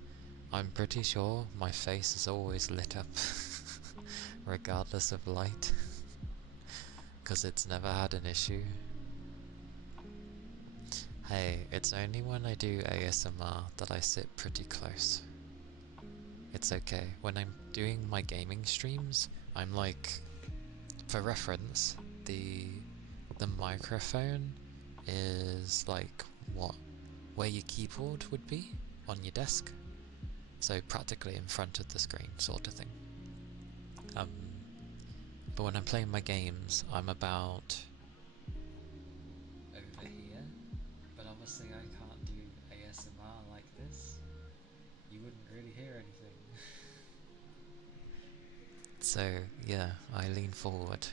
I'm pretty sure my face is always lit up, regardless of light, because it's never had an issue. Hey, it's only when I do ASMR that I sit pretty close. It's okay. When I'm doing my gaming streams, I'm like, for reference, the microphone is like what, where your keyboard would be on your desk, so practically in front of the screen, sort of thing. But when I'm playing my games, I'm about over here, but obviously I can't do ASMR like this. You wouldn't really hear anything. So yeah, I lean forward.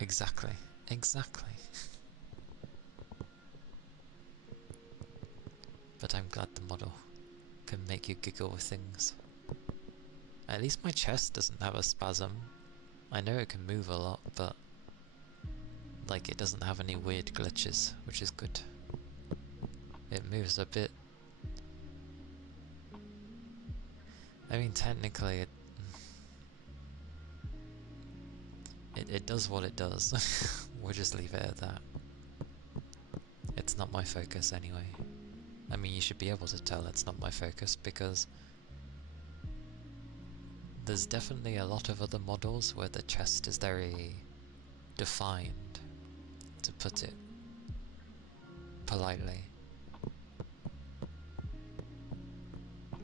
Exactly. But I'm glad the model can make you giggle with things. At least my chest doesn't have a spasm. I know it can move a lot, but like it doesn't have any weird glitches, which is good. It moves a bit. I mean, technically it does what it does. We'll just leave it at that. It's not my focus anyway. I mean, you should be able to tell it's not my focus, because there's definitely a lot of other models where the chest is very defined, to put it politely.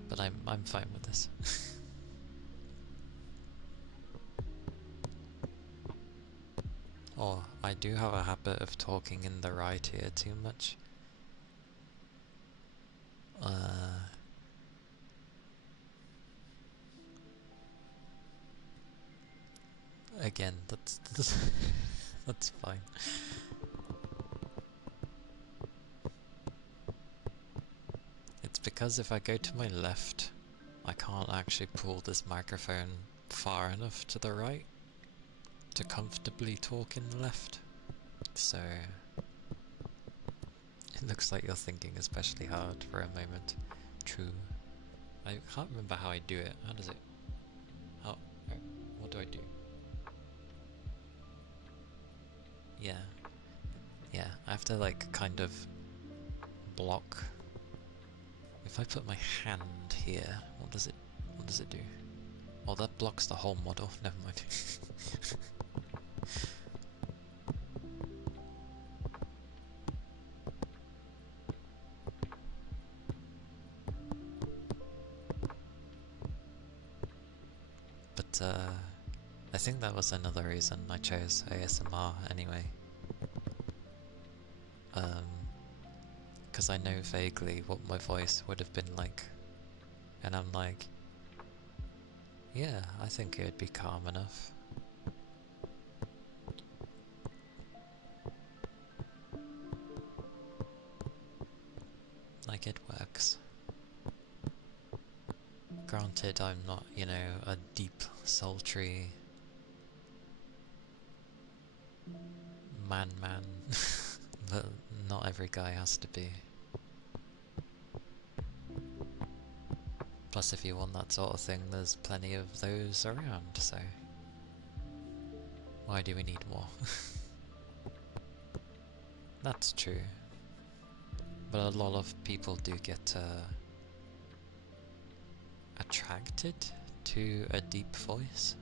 But I'm fine with this. Or I do have a habit of talking in the right ear too much. Again, that's that's fine. It's because if I go to my left, I can't actually pull this microphone far enough to the right to comfortably talk in the left. So it looks like you're thinking especially hard for a moment. True. I can't remember how I do it. How does it? How? What do I do? Yeah. Yeah, I have to like kind of block. If I put my hand here, what does it do? Oh, that blocks the whole model. Never mind. But I think that was another reason I chose ASMR anyway. Because I know vaguely what my voice would have been like. And I'm like, yeah, I think it would be calm enough. Like, it works. Granted, I'm not, you know, a deep, sultry man, but not every guy has to be. Plus, if you want that sort of thing, there's plenty of those around, so why do we need more? That's true. But a lot of people do get attracted to a deep voice.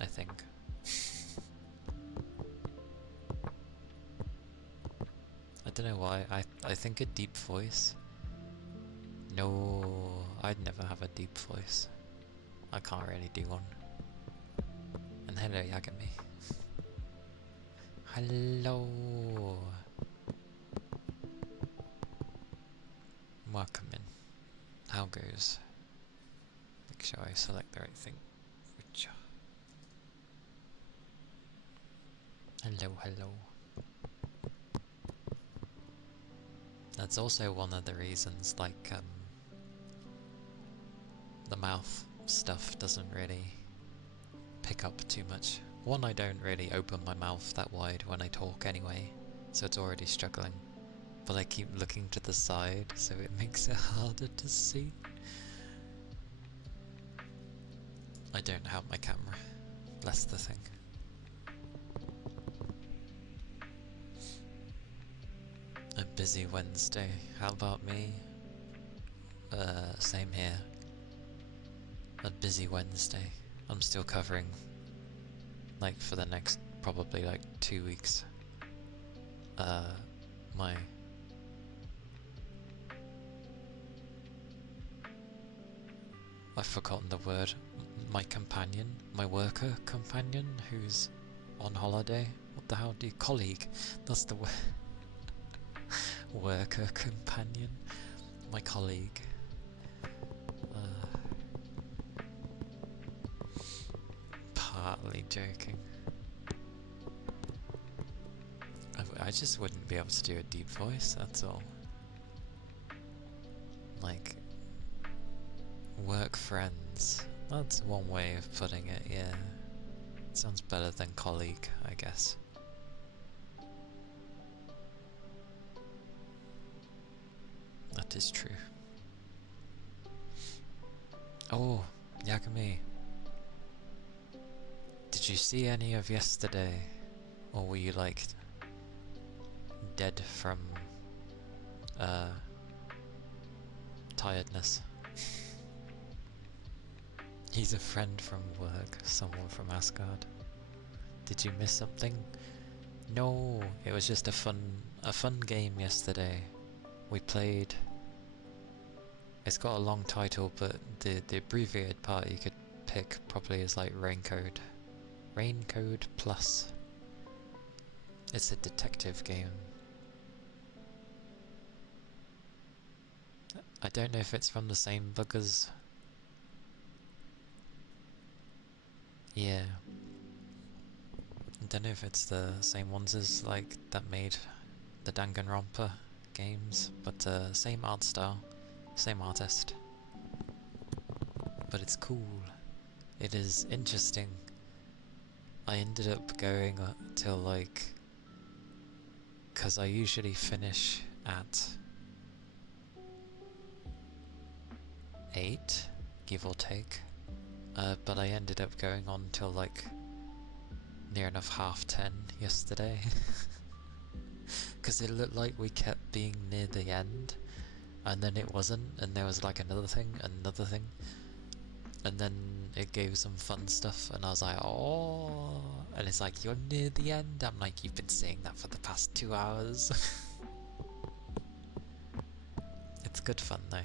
I think. I don't know why. I think a deep voice. No, I'd never have a deep voice. I can't really do one. And hello, Yagami. Hello. Welcome in. How goes? Make sure I select the right thing. Hello, hello. That's also one of the reasons, like, the mouth stuff doesn't really pick up too much. One, I don't really open my mouth that wide when I talk anyway, so it's already struggling. But I keep looking to the side, so it makes it harder to see. I don't have my camera. That's the thing. A busy Wednesday. How about me? Same here. A busy Wednesday. I'm still covering, like, for the next probably like 2 weeks. I've forgotten the word. My companion, my worker companion, who's on holiday. What the hell do you? Colleague. That's the word. Worker companion. My colleague. Partly joking. I just wouldn't be able to do a deep voice, that's all. Like, work friends. That's one way of putting it, yeah. Sounds better than colleague, I guess. That is true. Oh, Yagami. Did you see any of yesterday? Or were you like dead from tiredness? He's a friend from work, someone from Asgard. Did you miss something? No, it was just a fun game yesterday. We played It's got a long title, but the abbreviated part you could pick probably is like Raincode. Raincode Plus. It's a detective game. I don't know if it's from the same buggers. Yeah. I don't know if it's the same ones as like that made the Danganronpa games, but same art style, same artist. But it's cool. It is interesting. I ended up going till like, because I usually finish at 8, give or take, but I ended up going on till like near enough 10:30 yesterday. Because it looked like we kept being near the end, and then it wasn't, and there was like another thing, and then it gave some fun stuff, and I was like, oh, and it's like, you're near the end? I'm like, you've been saying that for the past 2 hours. It's good fun though.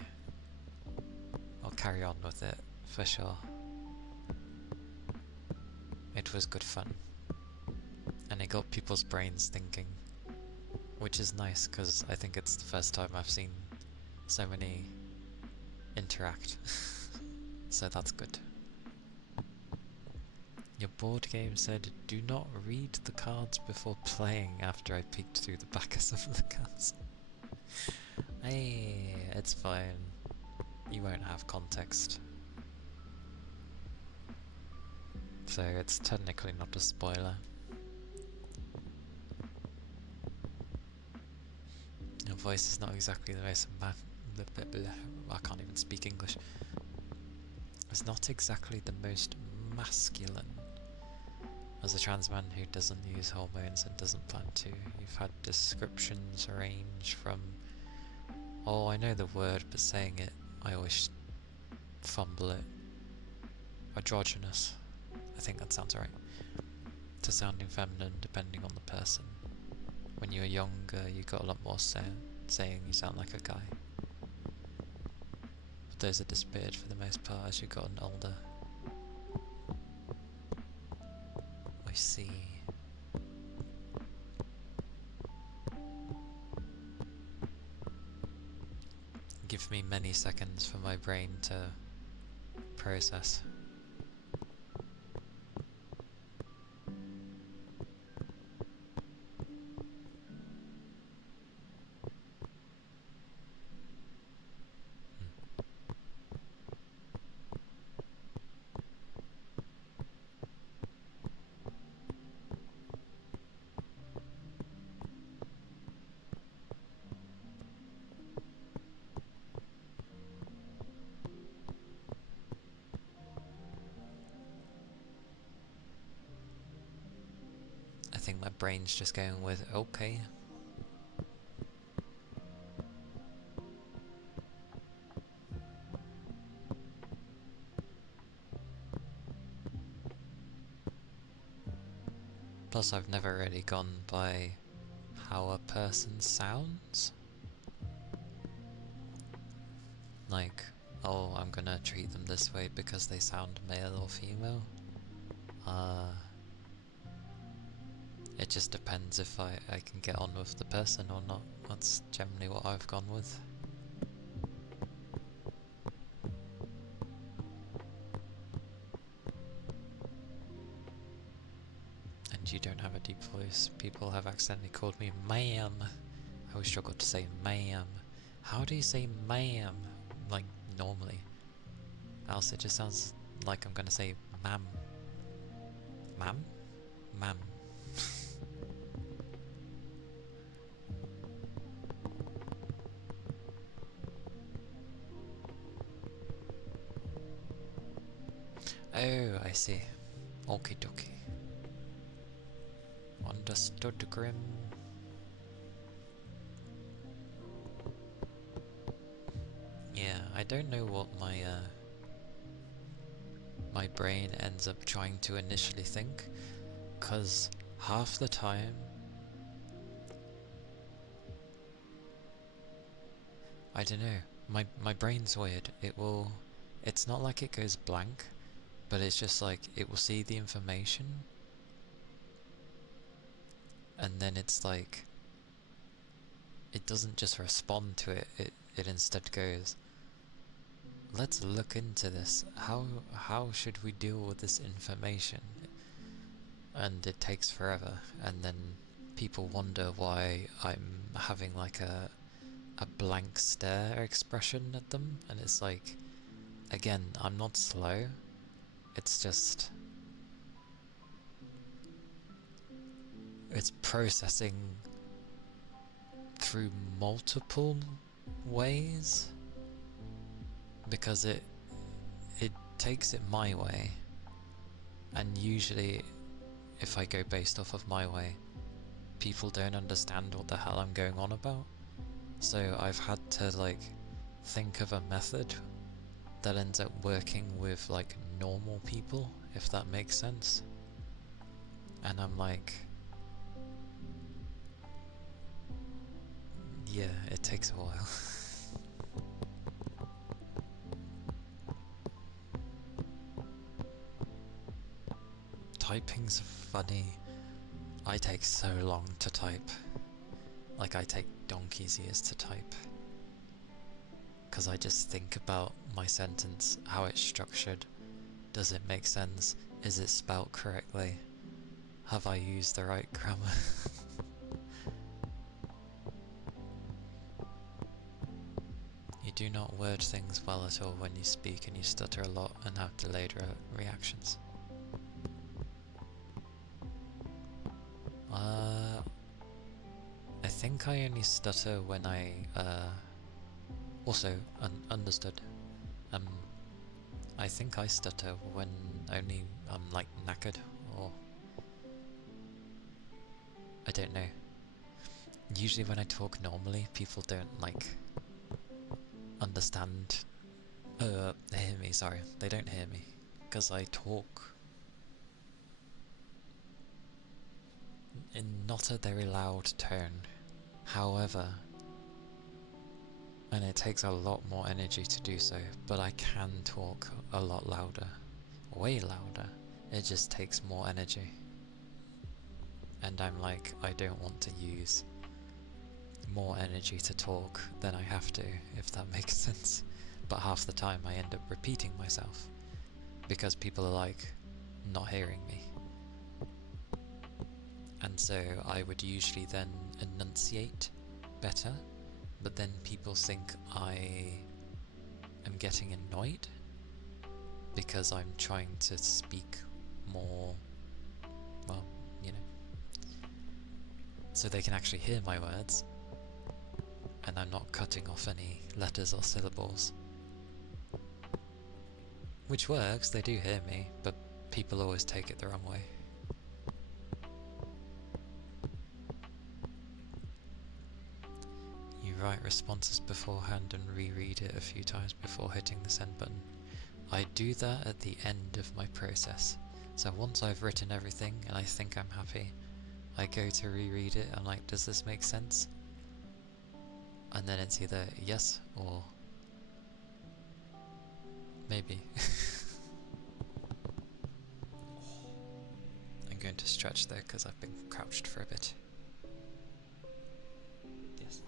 I'll carry on with it, for sure. It was good fun. And it got people's brains thinking, which is nice, because I think it's the first time I've seen so many interact. So that's good. Your board game said, do not read the cards before playing, after I peeked through the back of some of the cards. Hey, it's fine. You won't have context. So it's technically not a spoiler. Your voice is not exactly the most I can't even speak English. It's not exactly the most masculine. As a trans man who doesn't use hormones and doesn't plan to, you've had descriptions range from, oh, I know the word, but saying it, I always fumble it. Androgynous. I think that sounds right. To sounding feminine, depending on the person. When you were younger, you got a lot more saying you sound like a guy. But those are disappeared for the most part as you've gotten older. I see. Give me many seconds for my brain to process. I think my brain's just going with, okay. Plus I've never really gone by how a person sounds. Like, oh, I'm gonna treat them this way because they sound male or female. It just depends if I can get on with the person or not. That's generally what I've gone with. And you don't have a deep voice. People have accidentally called me ma'am. I always struggle to say ma'am. How do you say ma'am? Like, normally. Else it just sounds like I'm gonna say ma'am. Ma'am? Ma'am. Oh, I see. Okie dokie. Understood, Grim. Yeah, I don't know what my brain ends up trying to initially think, cause half the time I don't know, My brain's weird. It's not like it goes blank, but it's just like it will see the information, and then it's like it doesn't just respond to it. It instead goes, let's look into this. How should we deal with this information? And it takes forever, and then people wonder why I'm having like a blank stare expression at them, and it's like, again, I'm not slow, it's just it's processing through multiple ways, because it takes it my way, and usually if I go based off of my way, people don't understand what the hell I'm going on about. So I've had to like think of a method that ends up working with like normal people, if that makes sense. And I'm like, yeah, it takes a while. Typing's funny. I take so long to type. Like, I take donkey's years to type. Because I just think about my sentence, how it's structured. Does it make sense? Is it spelt correctly? Have I used the right grammar? You do not word things well at all when you speak, and you stutter a lot and have delayed reactions. I think I only stutter when I, also, understood. I think I stutter when only I'm like knackered, or I don't know. Usually when I talk normally, people don't like understand, hear me, sorry. They don't hear me, because I talk in not a very loud tone. However, and it takes a lot more energy to do so, but I can talk a lot louder. Way louder. It just takes more energy. And I'm like, I don't want to use more energy to talk than I have to, if that makes sense. But half the time I end up repeating myself, because people are like, not hearing me. And so I would usually then enunciate better, but then people think I am getting annoyed because I'm trying to speak more, well, you know, so they can actually hear my words, and I'm not cutting off any letters or syllables. Which works, they do hear me, but people always take it the wrong way. You write responses beforehand and reread it a few times before hitting the send button. I do that at the end of my process. So once I've written everything and I think I'm happy, I go to reread it. I'm like, does this make sense? And then it's either yes or maybe. I'm going to stretch there because I've been crouched for a bit. Yes.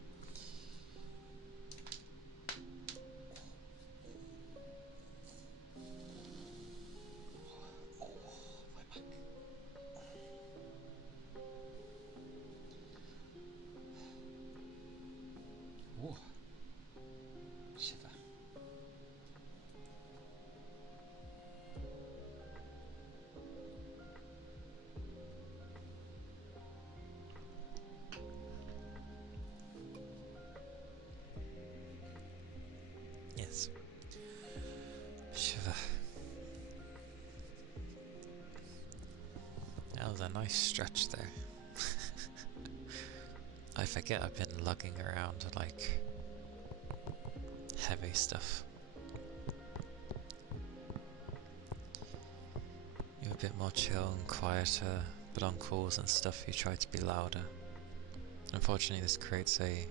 Oh, shiver. Yes. Shiver. That was a nice stretch there. I forget I've been lugging around like heavy stuff. You're a bit more chill and quieter, but on calls and stuff you try to be louder. Unfortunately, this creates a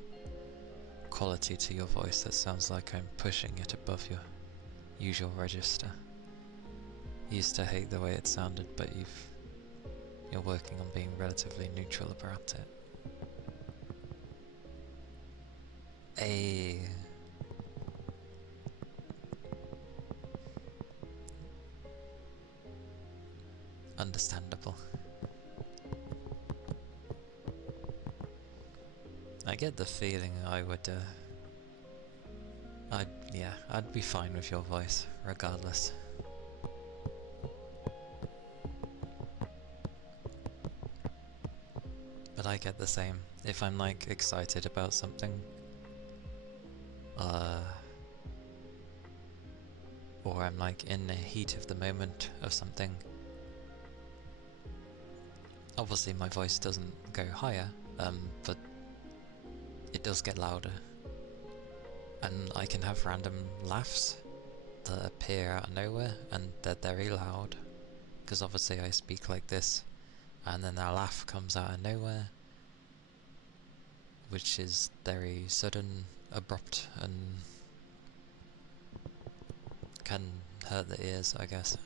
quality to your voice that sounds like I'm pushing it above your usual register. You used to hate the way it sounded, but you're working on being relatively neutral about it. Hey. Understandable. I get the feeling I would, I'd be fine with your voice, regardless. But I get the same. If I'm like excited about something, or I'm like in the heat of the moment of something, obviously my voice doesn't go higher, but it does get louder. And I can have random laughs that appear out of nowhere, and they're very loud, because obviously I speak like this, and then a laugh comes out of nowhere, which is very sudden, abrupt, and can hurt the ears, I guess.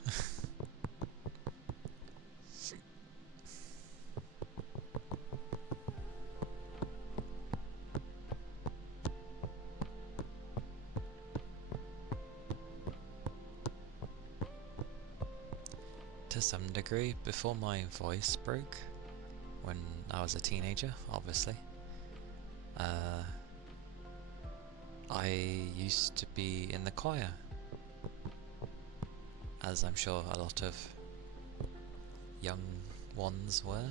To some degree, before my voice broke, when I was a teenager, obviously, I used to be in the choir, as I'm sure a lot of young ones were,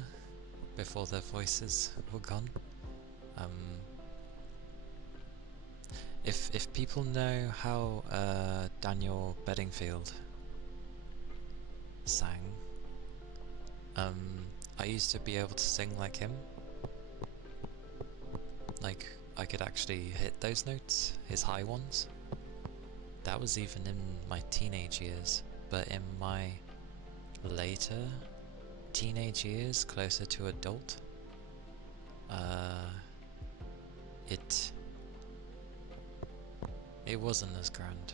before their voices were gone. If people know how Daniel Bedingfield sang, I used to be able to sing like him. Like, I could actually hit those notes, his high ones. That was even in my teenage years, but in my later teenage years, closer to adult, it wasn't as grand.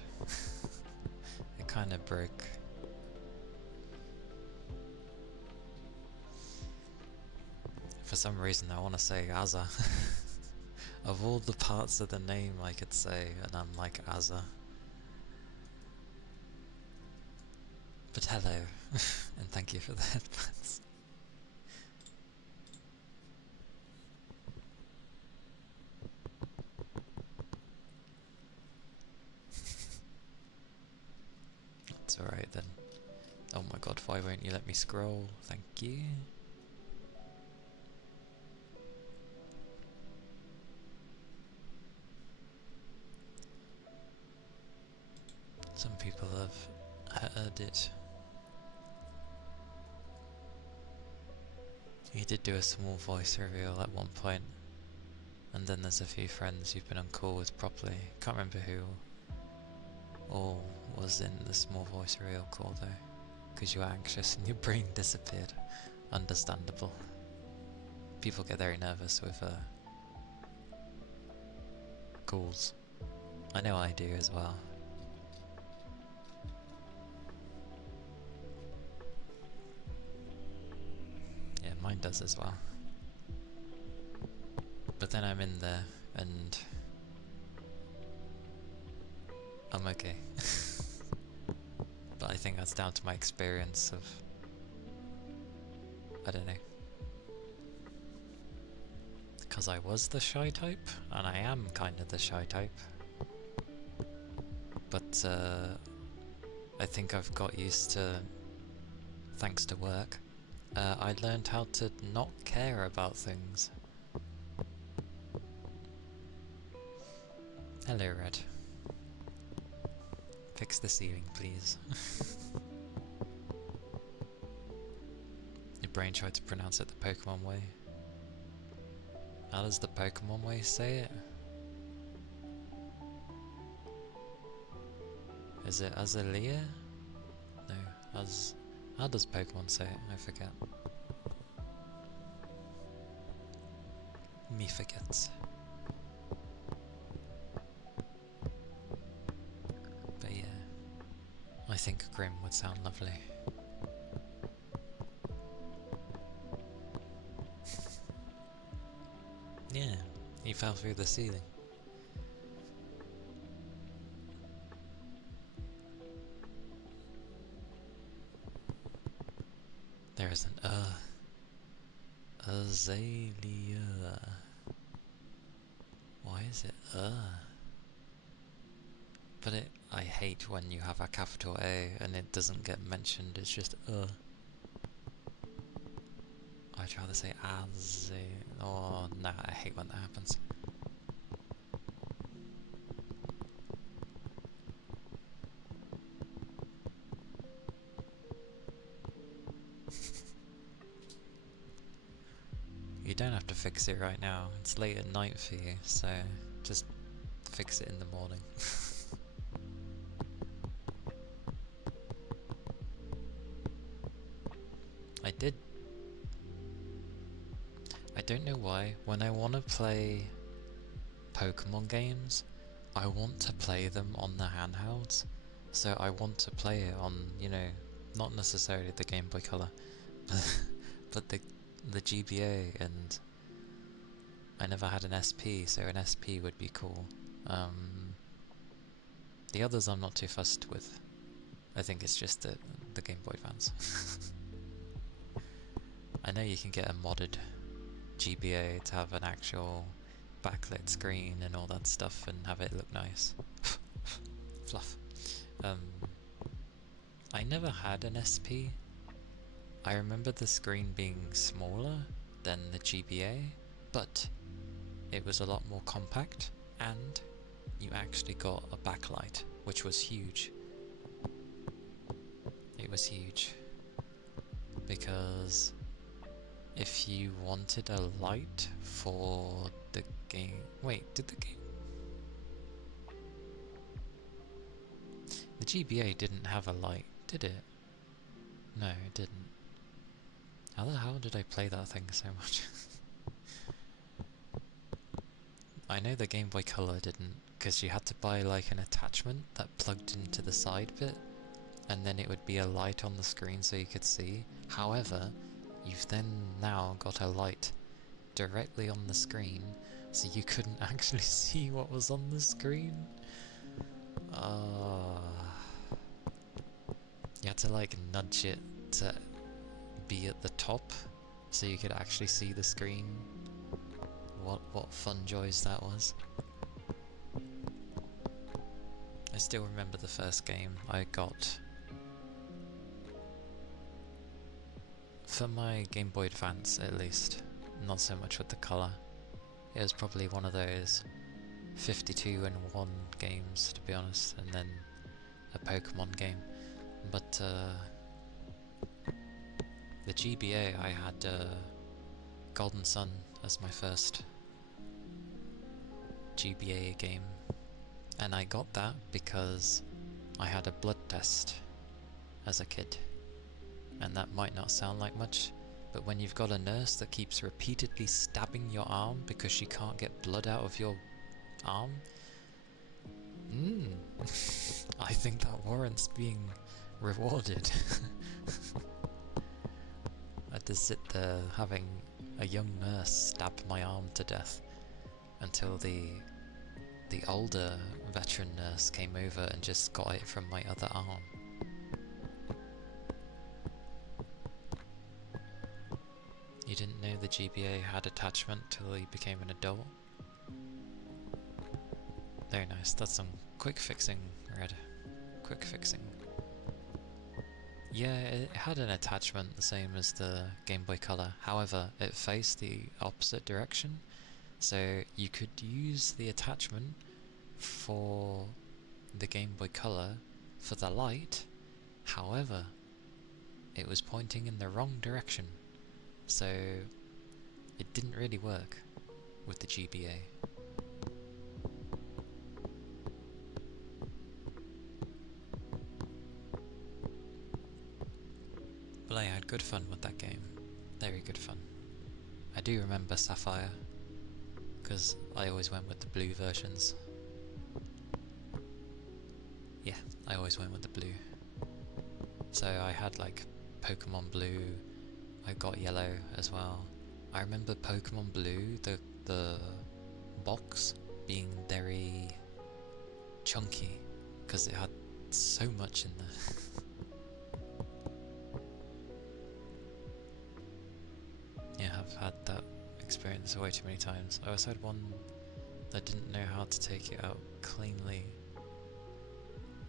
It kind of broke. For some reason I want to say Azza. Of all the parts of the name I could say, and I'm like Azza. But hello, and thank you for the headphones. That's alright then. Oh my god, why won't you let me scroll? Thank you. Some people have heard it. He did do a small voice reveal at one point, and then there's a few friends you've been on call with properly. Can't remember who all was in the small voice reveal call though, because you were anxious and your brain disappeared. Understandable. People get very nervous with calls. I know I do as well. Yeah, mine does as well. But then I'm in there and I'm okay. But I think that's down to my experience of, I don't know. Because I was the shy type, and I am kind of the shy type. But I think I've got used to, thanks to work, I learned how to not care about things. Hello, Red. Fix the ceiling, please. Your brain tried to pronounce it the Pokemon way. How does the Pokemon way say it? Is it Azalea? No, how does Pokemon say it? I forget. Me forgets. would sound lovely. Yeah, he fell through the ceiling. There is an azalea. Why is it But I hate when you have a capital A and it doesn't get mentioned, it's just I'd rather say oh no, I hate when that happens. You don't have to fix it right now, it's late at night for you, so just fix it in the morning. I don't know why, when I want to play Pokemon games, I want to play them on the handhelds. So I want to play it on, you know, not necessarily the Game Boy Color, but the GBA, and I never had an SP, so an SP would be cool. The others I'm not too fussed with. I think it's just the Game Boy fans. I know you can get a modded GBA to have an actual backlit screen and all that stuff and have it look nice. Fluff. I never had an SP. I remember the screen being smaller than the GBA, but it was a lot more compact, and you actually got a backlight, which was huge. It was huge. Because if you wanted a light for the game... Wait, did the game... The GBA didn't have a light, did it? No, it didn't. How the hell did I play that thing so much? I know the Game Boy Color didn't, because you had to buy like an attachment that plugged into the side bit, and then it would be a light on the screen so you could see. However, you've then now got a light directly on the screen, so you couldn't actually see what was on the screen. You had to like nudge it to be at the top so you could actually see the screen. What fun joys that was. I still remember the first game I got for my Game Boy Advance, at least, not so much with the colour. It was probably one of those 52 and 1 games, to be honest, and then a Pokemon game. But the GBA, I had Golden Sun as my first GBA game, and I got that because I had a blood test as a kid. And that might not sound like much, but when you've got a nurse that keeps repeatedly stabbing your arm because she can't get blood out of your arm, I think that warrants being rewarded. I had to sit there having a young nurse stab my arm to death until the older veteran nurse came over and just got it from my other arm. You didn't know the GBA had attachment till you became an adult? Very nice, that's some quick fixing, Red. Quick fixing. Yeah, it had an attachment the same as the Game Boy Color, however, it faced the opposite direction, so you could use the attachment for the Game Boy Color for the light, however, it was pointing in the wrong direction. So it didn't really work with the GBA. But I had good fun with that game. Very good fun. I do remember Sapphire, because I always went with the blue versions. Yeah, I always went with the blue. So I had like Pokemon Blue, I got Yellow as well. I remember Pokemon Blue, the box being very chunky because it had so much in there. Yeah, I've had that experience way too many times. I also had one that didn't know how to take it out cleanly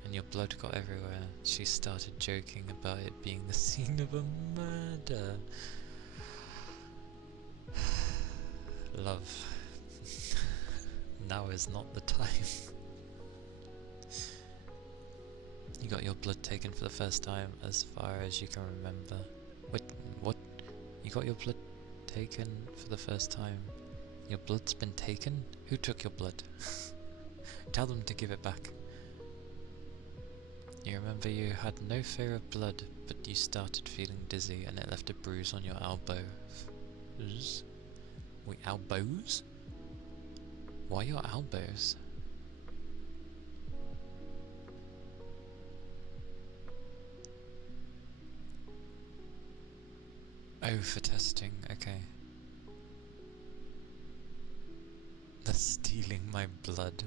and your blood got everywhere. She started joking about it being the scene of a murder. Love. Now is not the time. You got your blood taken for the first time as far as you can remember. Wait, what? You got your blood taken for the first time? Your blood's been taken? Who took your blood? Tell them to give it back. You remember you had no fear of blood, but you started feeling dizzy and it left a bruise on your elbow. Wait, elbows? Why your elbows? Oh, for testing, okay. They're stealing my blood.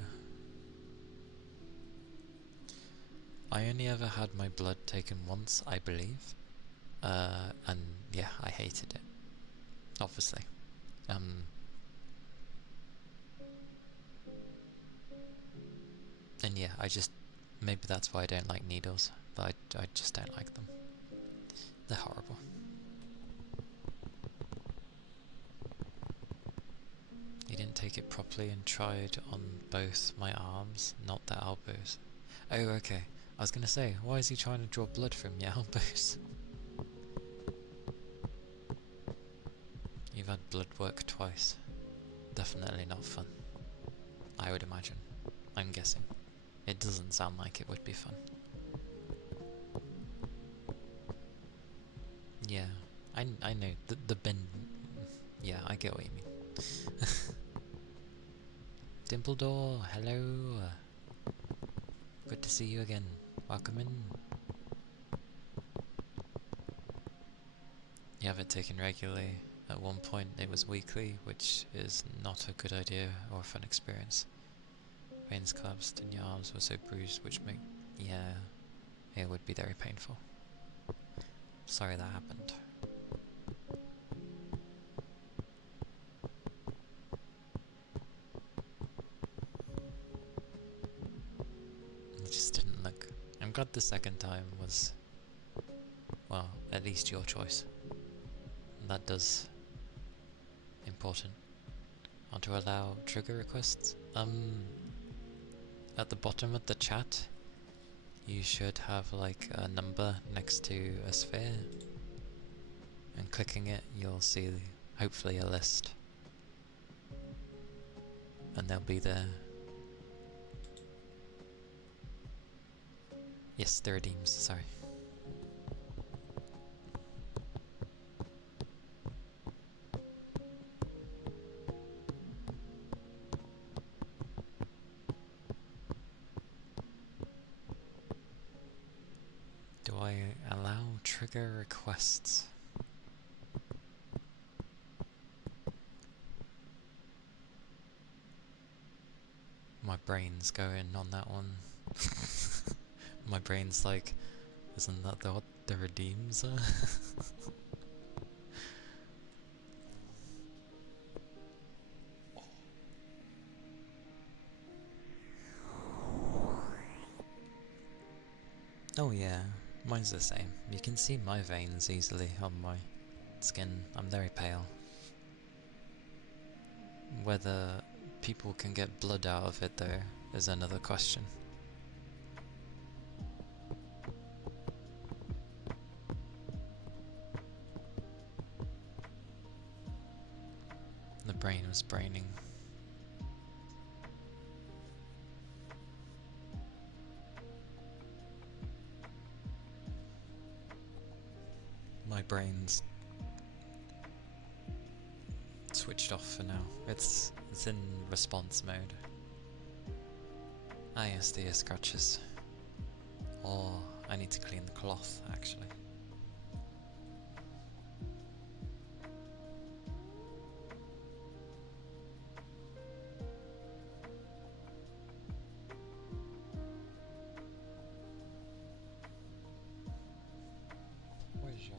I only ever had my blood taken once, I believe. And yeah, I hated it. Obviously. And yeah, maybe that's why I don't like needles, but I just don't like them. They're horrible. You didn't take it properly and tried on both my arms, not the elbows. Oh, okay. I was gonna say, why is he trying to draw blood from your elbows? You've had blood work twice. Definitely not fun. I would imagine. I'm guessing. It doesn't sound like it would be fun. Yeah, I know, the bend... Yeah, I get what you mean. Dimpledore, hello. Good to see you again. Welcome in. You have it taken regularly. At one point it was weekly, which is not a good idea or a fun experience. Veins collapsed and your arms were so bruised, which make... Yeah, it would be very painful. Sorry that happened. It just didn't look... I'm glad the second time was, well, at least your choice. And that does... important. Want to allow trigger requests? At the bottom of the chat, you should have like a number next to a sphere. And clicking it, you'll see hopefully a list. And they'll be there. Yes, the redeems, sorry. Do I allow trigger requests? My brain's going on that one. My brain's like, isn't that what the redeems are? Oh yeah, mine's the same. You can see my veins easily on my skin. I'm very pale. Whether people can get blood out of it though is another question. The brain was braining. My brain's switched off for now. It's in response mode. Ah yes, the ear scratches. Oh, I need to clean the cloth, actually. Where's your...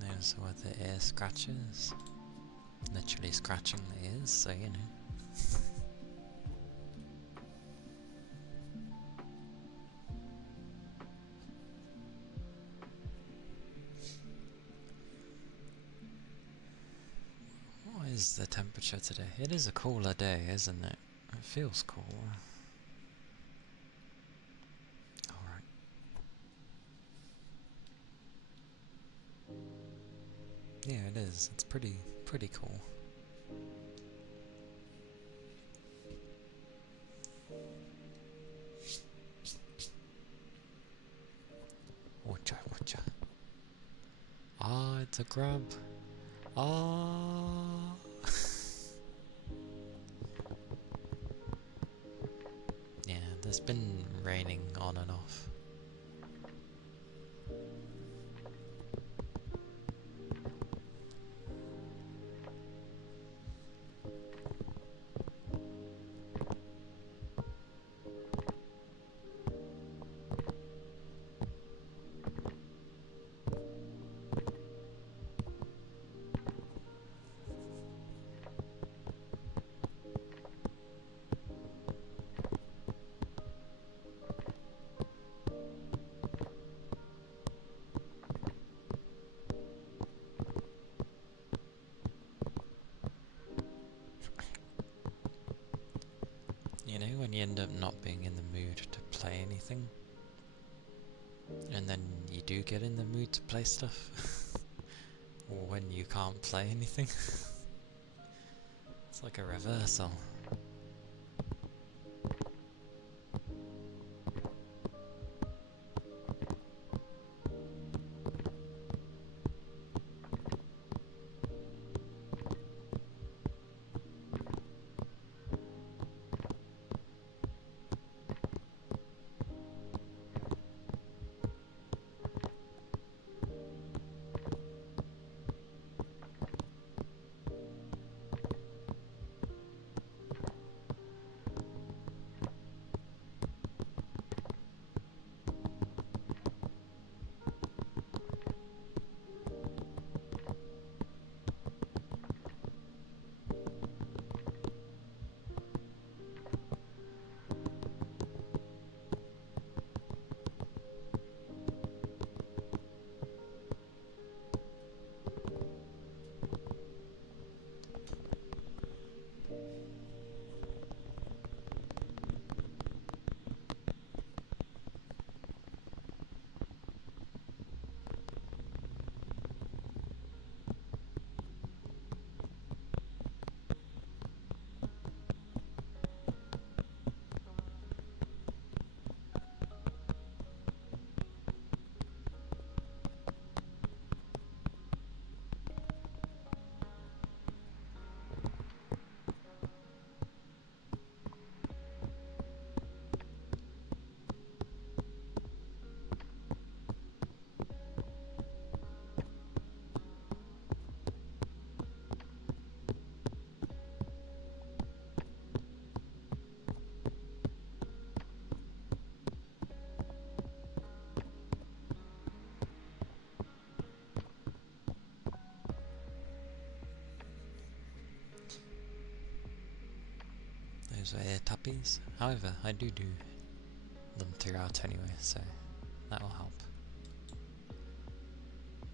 Those were the ear scratches. Literally scratching the ears, so you know. What is the temperature today? It is a cooler day, isn't it? It feels cool. Alright. Yeah, it is. It's pretty cool. Watcha, watcha. Ah, it's a grub. Ah. Yeah, there's been raining on and off. You know, when you end up not being in the mood to play anything, and then you do get in the mood to play stuff, or when you can't play anything. It's like a reversal. tappies. However, I do them throughout anyway, so that will help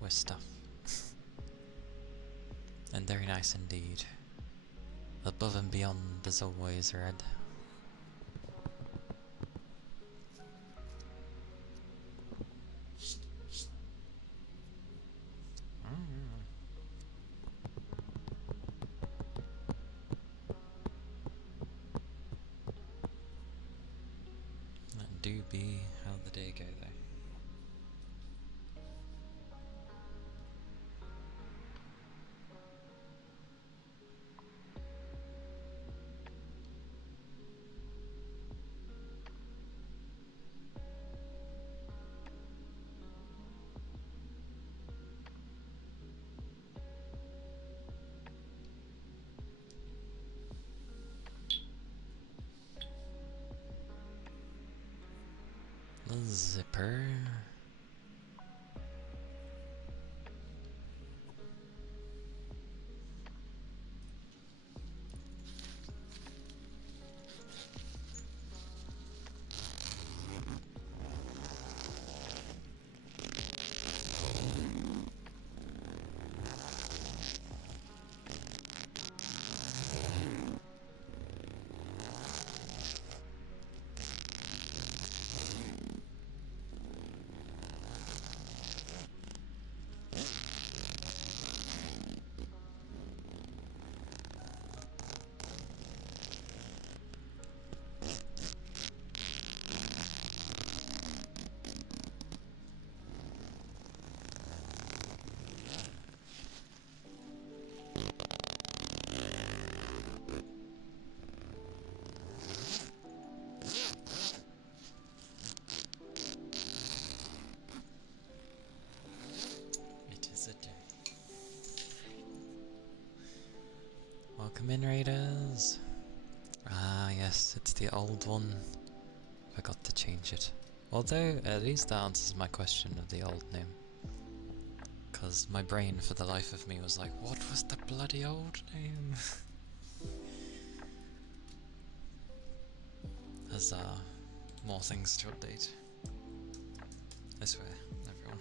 with stuff. And very nice indeed. Above and beyond as always, Red. That do be how the day go though. The zipper. Welcome in, Raiders! Ah yes, it's the old one. Forgot to change it. Although, at least that answers my question of the old name. Because my brain, for the life of me, was like, what was the bloody old name? There's more things to update. I swear, everyone.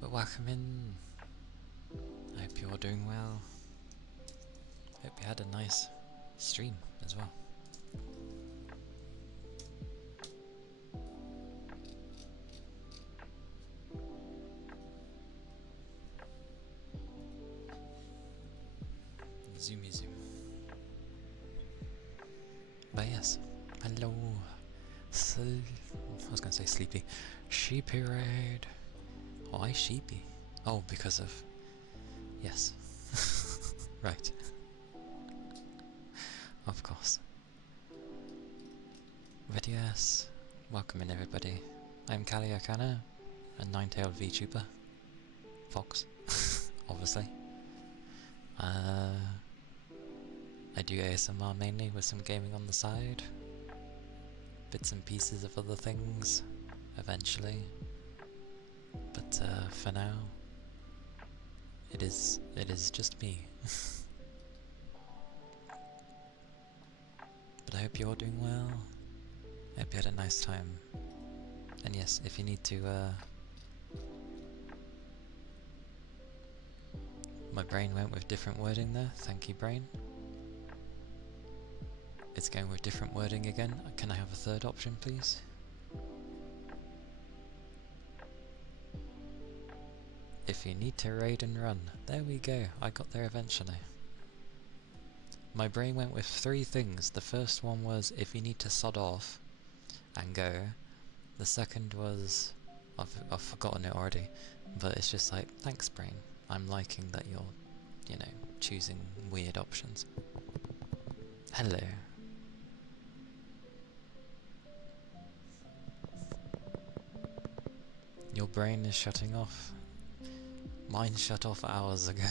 But welcome in. I hope you're doing well. Hope you had a nice stream as well. Zoomy zoom. But yes, hello. I was gonna say sleepy. Sheepy raid. Why sheepy? Oh, because of... Yes. Right. Of course. But yes, welcome in everybody. I'm Calia, Kana, a nine-tailed VTuber. Fox, obviously. I do ASMR mainly with some gaming on the side. Bits and pieces of other things, eventually. But for now, it is just me. But I hope you're doing well. I hope you had a nice time. And yes, if you need to my brain went with different wording there, thank you brain. It's going with different wording again. Can I have a third option please? If you need to raid and run. There we go, I got there eventually. My brain went with three things. The first one was if you need to sod off and go. The second was, I've forgotten it already, but it's just like, thanks brain. I'm liking that you're, you know, choosing weird options. Hello. Your brain is shutting off. Mine shut off hours ago.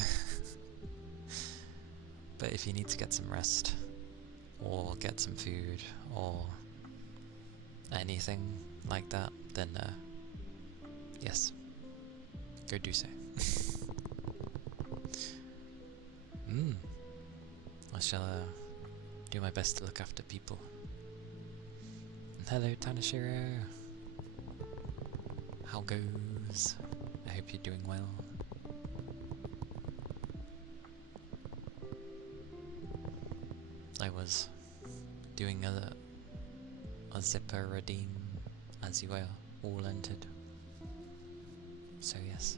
But if you need to get some rest, or get some food, or anything like that, then yes, go do so. I shall do my best to look after people. And hello, Tanashiro. How goes? I hope you're doing well. I was doing a zipper redeem as you were all entered. So yes.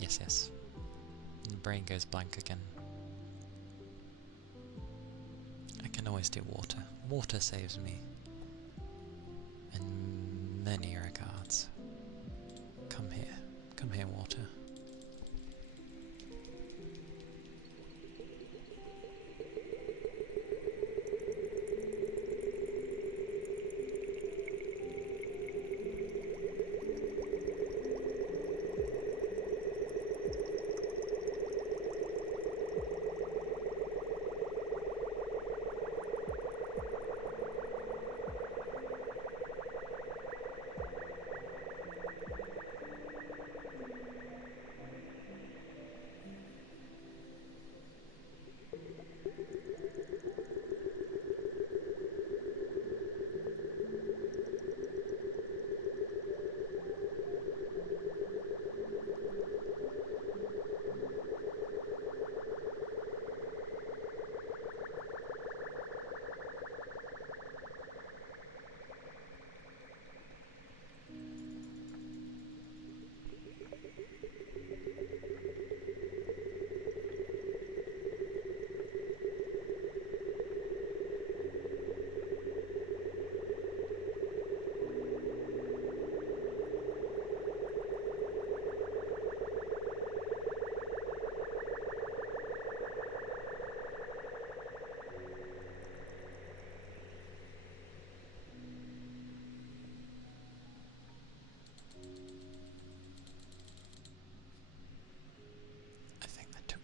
Yes. The brain goes blank again. I can always do water. Water saves me. In many regards. Come here, water.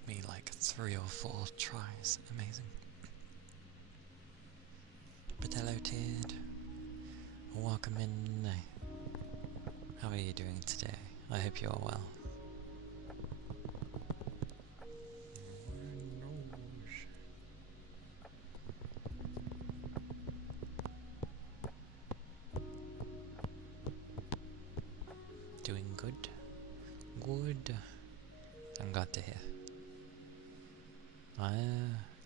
Me like 3 or 4 tries. Amazing. But hello, Tid. Welcome in. How are you doing today? I hope you are well. Doing good? Good. I'm glad to hear.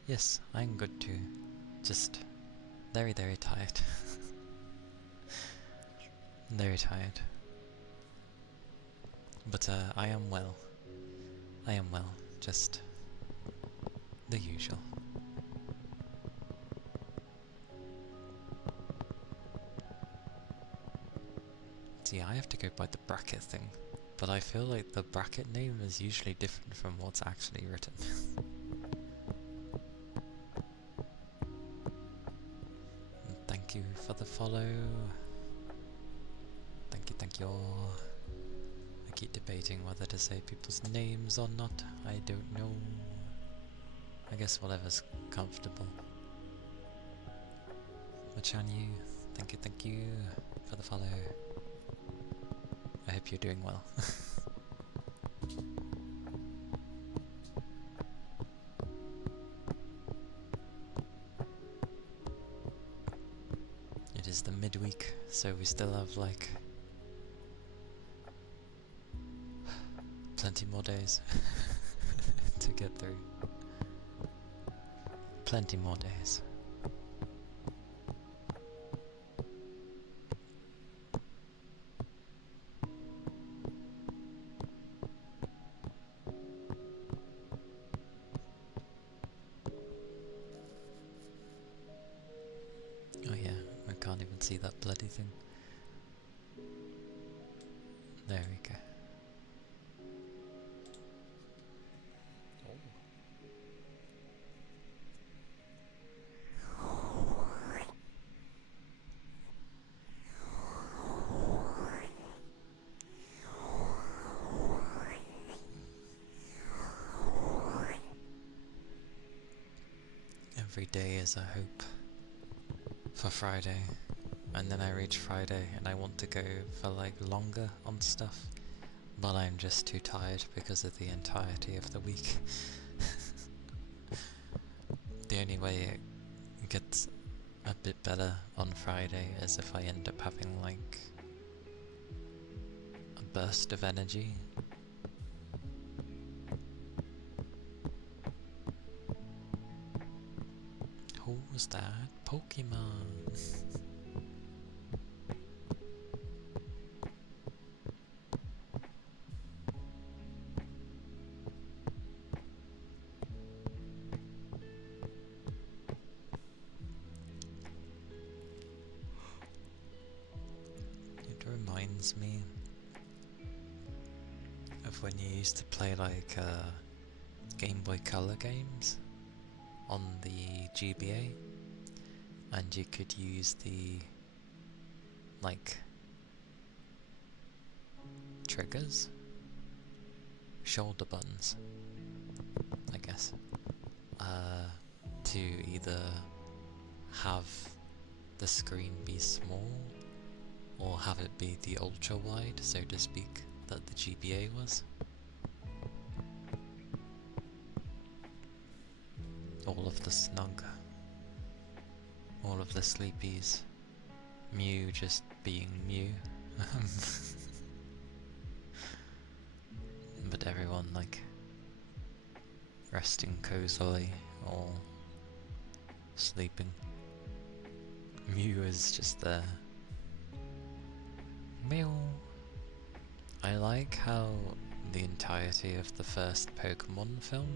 Yes, I'm good too. Just very, very tired. Very tired. But I am well. I am well. Just the usual. See, I have to go by the bracket thing, but I feel like the bracket name is usually different from what's actually written. Thank you for the follow. Thank you all. I keep debating whether to say people's names or not. I don't know. I guess whatever's comfortable. Machanyu, thank you for the follow. I hope you're doing well. It is the midweek, so we still have like plenty more days to get through. Plenty more days. Oh yeah, I can't even see that bloody thing. There we go. Every day is a hope for Friday, and then I reach Friday and I want to go for like longer on stuff, But I'm just too tired because of the entirety of the week. The only way it gets a bit better on Friday is if I end up having like a burst of energy. Who's that Pokemon? It reminds me of when you used to play like Game Boy Color games on the GBA, and you could use the like triggers, shoulder buttons, I guess, to either have the screen be small or have it be the ultra wide, so to speak, that the GBA was. All of the snug, all of the sleepies, Mew just being Mew. But everyone like resting cozily or sleeping. Mew is just there. Meow. I like how the entirety of the first Pokemon film,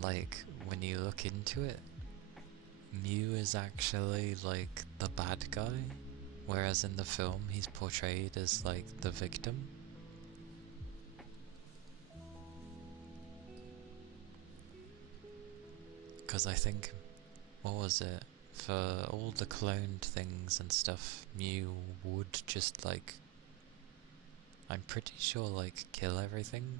like when you look into it, Mew is actually like the bad guy, whereas in the film he's portrayed as like the victim. Because I think, what was it, for all the cloned things and stuff, Mew would just like, I'm pretty sure like kill everything,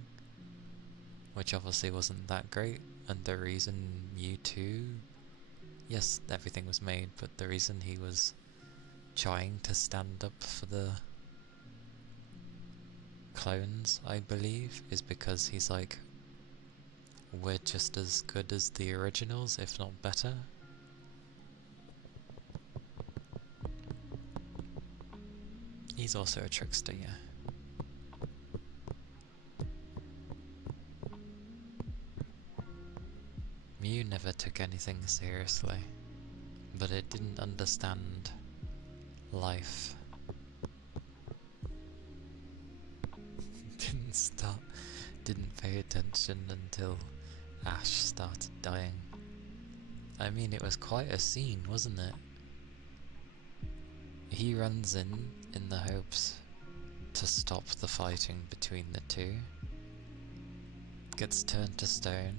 which obviously wasn't that great, and the reason Mewtwo, yes, everything was made, but the reason he was trying to stand up for the clones, I believe, is because he's like, we're just as good as the originals, if not better. He's also a trickster, yeah. Mew never took anything seriously, but it didn't understand life. Didn't pay attention until Ash started dying. I mean, it was quite a scene, wasn't it? He runs in the hopes to stop the fighting between the two, gets turned to stone.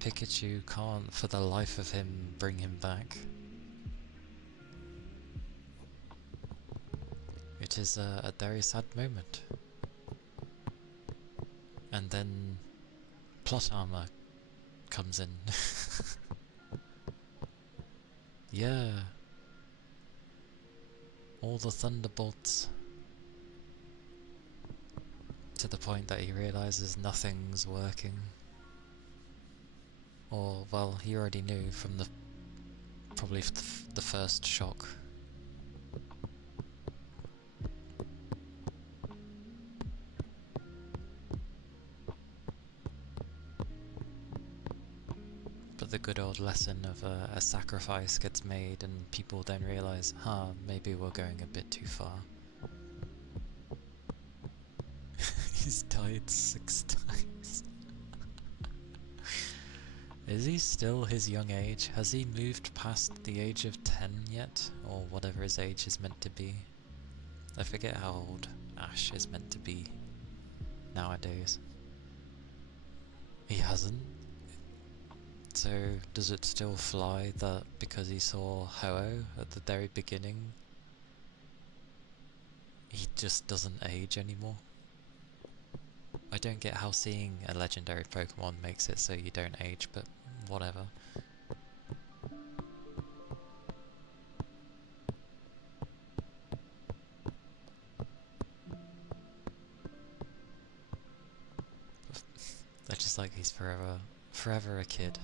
Pikachu can't for the life of him bring him back. It is a very sad moment. And then plot armor comes in. Yeah. All the thunderbolts. To the point that he realizes nothing's working. Or, well, he already knew from probably the first shock. But the good old lesson of a sacrifice gets made and people then realize, maybe we're going a bit too far. He's died 6 times. Is he still his young age? Has he moved past the age of 10 yet? Or whatever his age is meant to be? I forget how old Ash is meant to be nowadays. He hasn't? So does it still fly that because he saw Ho-Oh at the very beginning, he just doesn't age anymore? I don't get how seeing a legendary Pokemon makes it so you don't age, but whatever. forever a kid.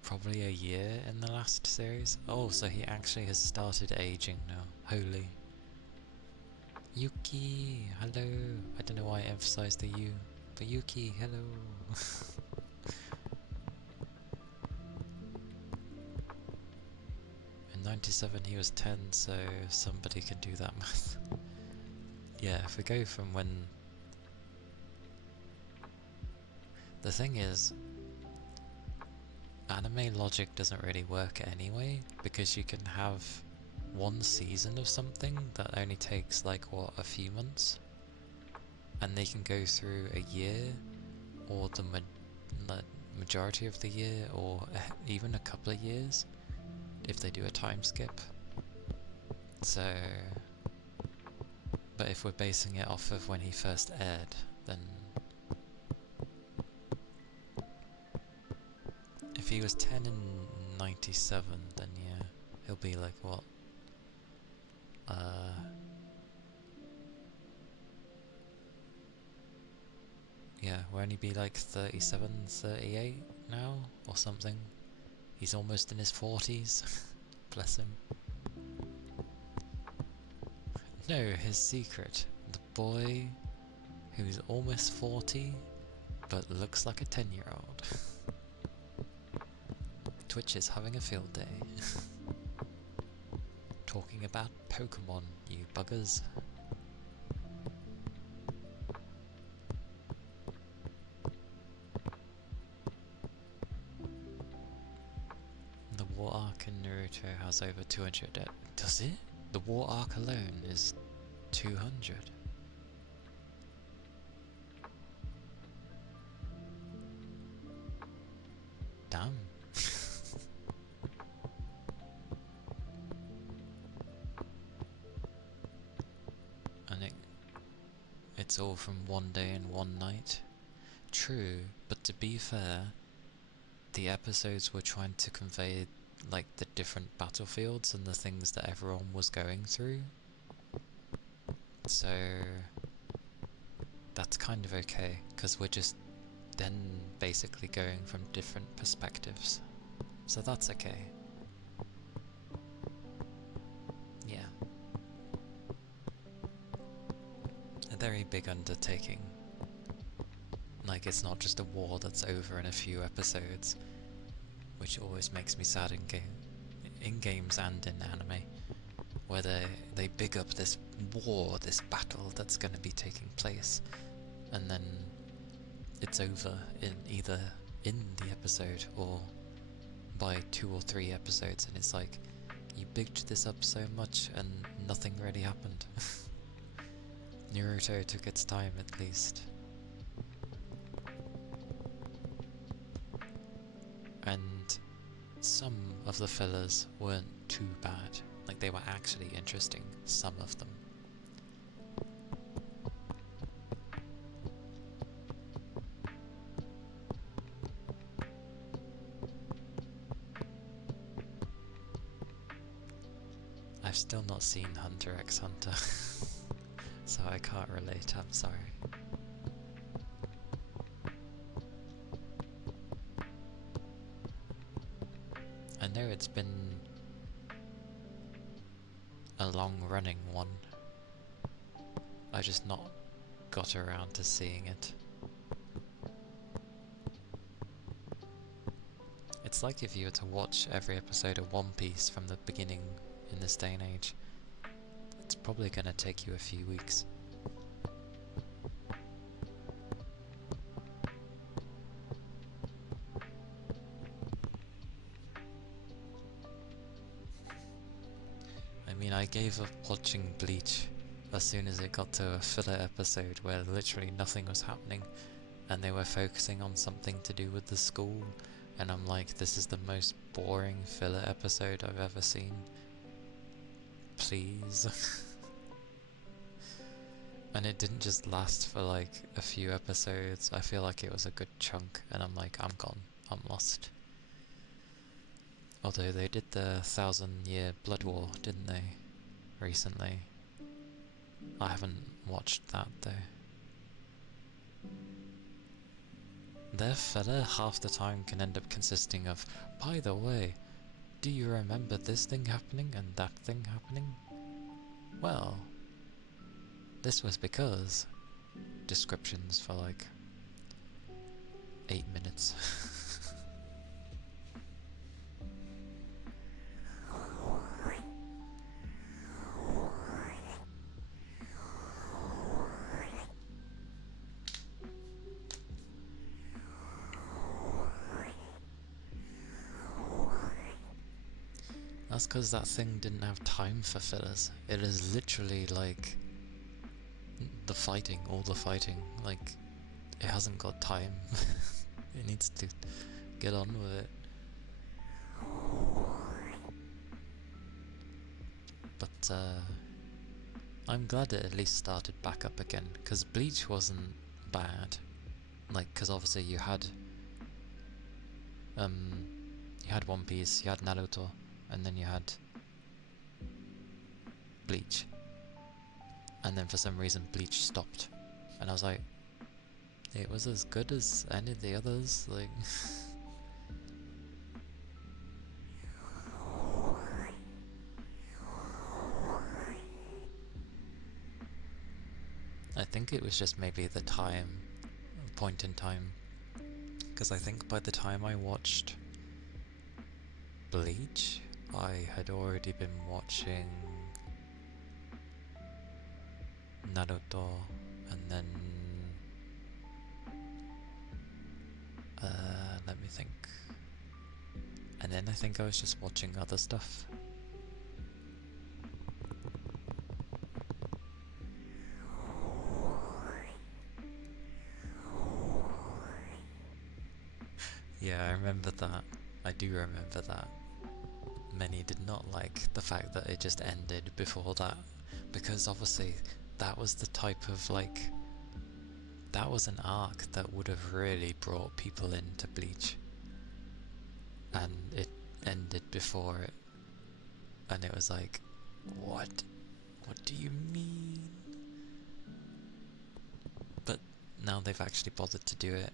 Probably a year in the last series. Oh, so he actually has started aging now. Holy. Yuki, hello. I don't know why I emphasized the U, but Yuki, hello. In 97 he was 10, so somebody can do that math. Yeah, if we go from when... The thing is, anime logic doesn't really work anyway, because you can have one season of something that only takes like, what, a few months? And they can go through a year, or the majority of the year, or even a couple of years, if they do a time skip. So... But if we're basing it off of when he first aired, then... If he was 10 in 97, then yeah, he'll be like, what? Yeah, will only be like 37, 38 now, or something. He's almost in his 40s. Bless him. No, his secret. The boy who's almost 40, but looks like a 10-year-old. Twitch is having a field day. Talking about Pokemon, you buggers. The War Arc in Naruto has over 200. Does it? The War Arc alone is 200. Damn. And it's all from one day and one night. True, but to be fair, the episodes were trying to convey like the different battlefields and the things that everyone was going through. So that's kind of okay, because we're just then basically going from different perspectives. So that's okay. Yeah. A very big undertaking. Like, it's not just a war that's over in a few episodes, which always makes me sad in games and in anime, where they big up this war, this battle that's going to be taking place, and then it's over in either in the episode or by 2 or 3 episodes, and it's like, you bigged this up so much and nothing really happened. Naruto took its time at least. And some of the fillers weren't too bad. Like, they were actually interesting, some of them. I've still not seen Hunter x Hunter, so I can't relate, I'm sorry. I know it's been a long-running one. I just not got around to seeing it. It's like if you were to watch every episode of One Piece from the beginning in this day and age. It's probably gonna take you a few weeks. I mean, I gave up watching Bleach as soon as it got to a filler episode where literally nothing was happening and they were focusing on something to do with the school, and I'm like, this is the most boring filler episode I've ever seen. Please. And it didn't just last for like a few episodes, I feel like it was a good chunk, and I'm like, I'm gone, I'm lost. Although they did the 1,000-year Blood War, didn't they, recently? I haven't watched that though. their filler half the time can end up consisting of, by the way, do you remember this thing happening and that thing happening? Well, this was because descriptions for like 8 minutes. That's because that thing didn't have time for fillers. It is literally like the fighting, all the fighting. Like, it hasn't got time. It needs to get on with it. But I'm glad it at least started back up again, because Bleach wasn't bad. Like, because obviously you had One Piece, you had Naruto, and then you had Bleach. And then for some reason Bleach stopped. And I was like, it was as good as any of the others, like... I think it was just maybe the point in time. Because I think by the time I watched Bleach, I had already been watching Naruto, and then let me think. And then I think I was just watching other stuff. Yeah, I remember that. I do remember that. Many did not like the fact that it just ended before that, because obviously that was the type of like, that was an arc that would have really brought people into Bleach, and it ended before it, and it was like, what do you mean? But now they've actually bothered to do it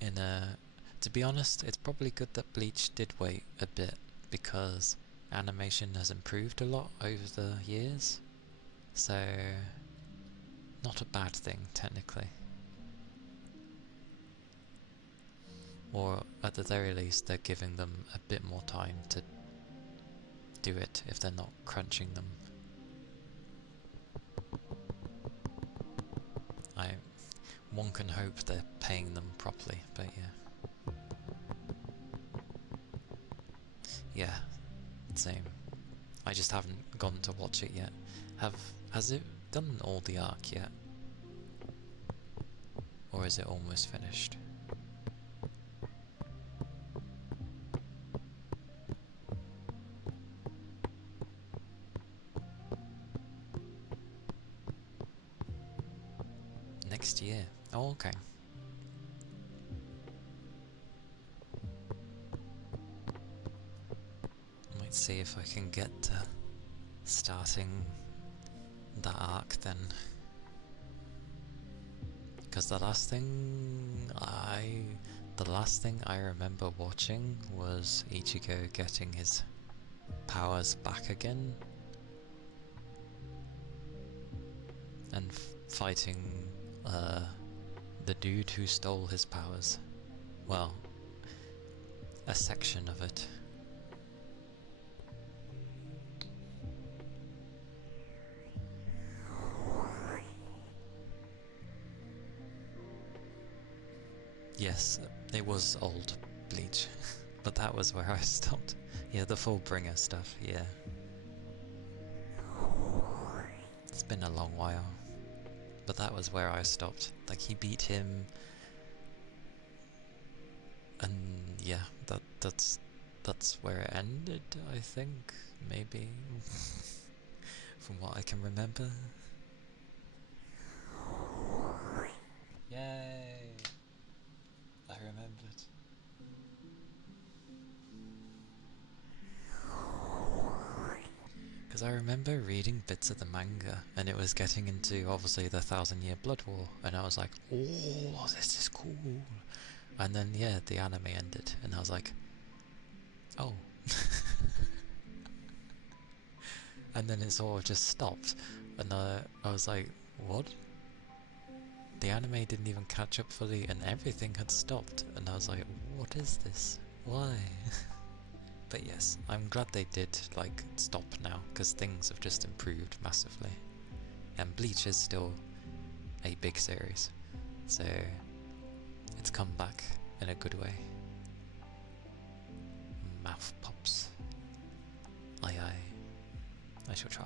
in a, to be honest, it's probably good that Bleach did wait a bit, because animation has improved a lot over the years, so not a bad thing technically. Or at the very least they're giving them a bit more time to do it if they're not crunching them. One can hope they're paying them properly, but yeah. Yeah, same. I just haven't gone to watch it yet. Has it done all the arc yet? Or is it almost finished? Next year. Oh, okay. Might see if I can get to starting that arc then. Because the last thing I remember watching was Ichigo getting his powers back again and fighting the dude who stole his powers. Well, a section of it. Yes, it was old Bleach, but that was where I stopped. Yeah, the Fullbringer stuff, yeah. It's been a long while, but that was where I stopped. Like, he beat him, and yeah, that's where it ended, I think, maybe, from what I can remember. Yay! I remembered. Because I remember reading bits of the manga, and it was getting into, obviously, the 1,000-Year Blood War, and I was like, oh, this is cool. And then, yeah, the anime ended, and I was like, oh. And then it sort of just stopped, and I was like, what? The anime didn't even catch up fully, and everything had stopped, and I was like, what is this? Why? But yes, I'm glad they did, like, stop now, because things have just improved massively. And Bleach is still a big series, so it's come back in a good way. Mouth pops. Aye aye. I shall try.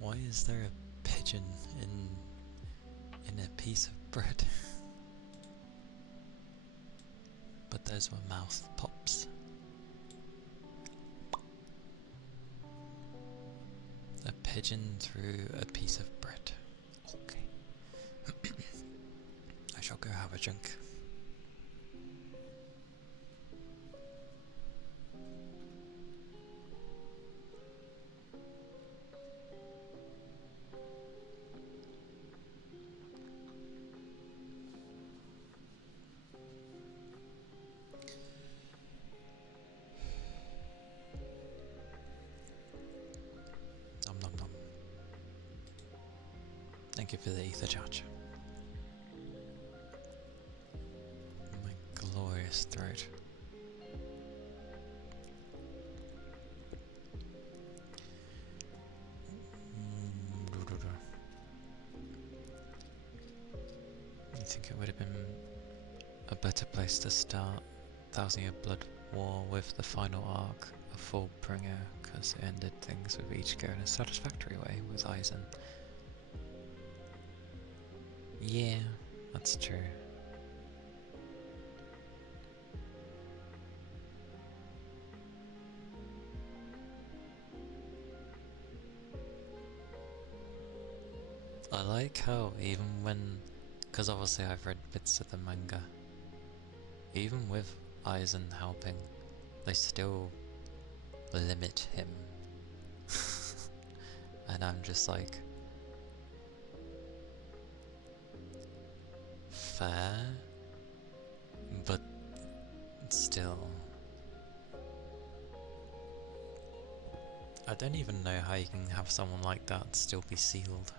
Why is there a pigeon in a piece of bread? But those were mouth pops. A pigeon through a piece of bread. Okay. I shall go have a drink. Nom nom nom. Thank you for the ether charge. My glorious throat. You think it would have been a better place to start Thousand Year Blood War with the final arc of Fullbringer, because it ended things with each go in a satisfactory way with Aizen. Yeah, that's true. I like how even when, because obviously I've read bits of the manga, even with Aizen helping, they still limit him. And I'm just like, fair, but I don't even know how you can have someone like that still be sealed.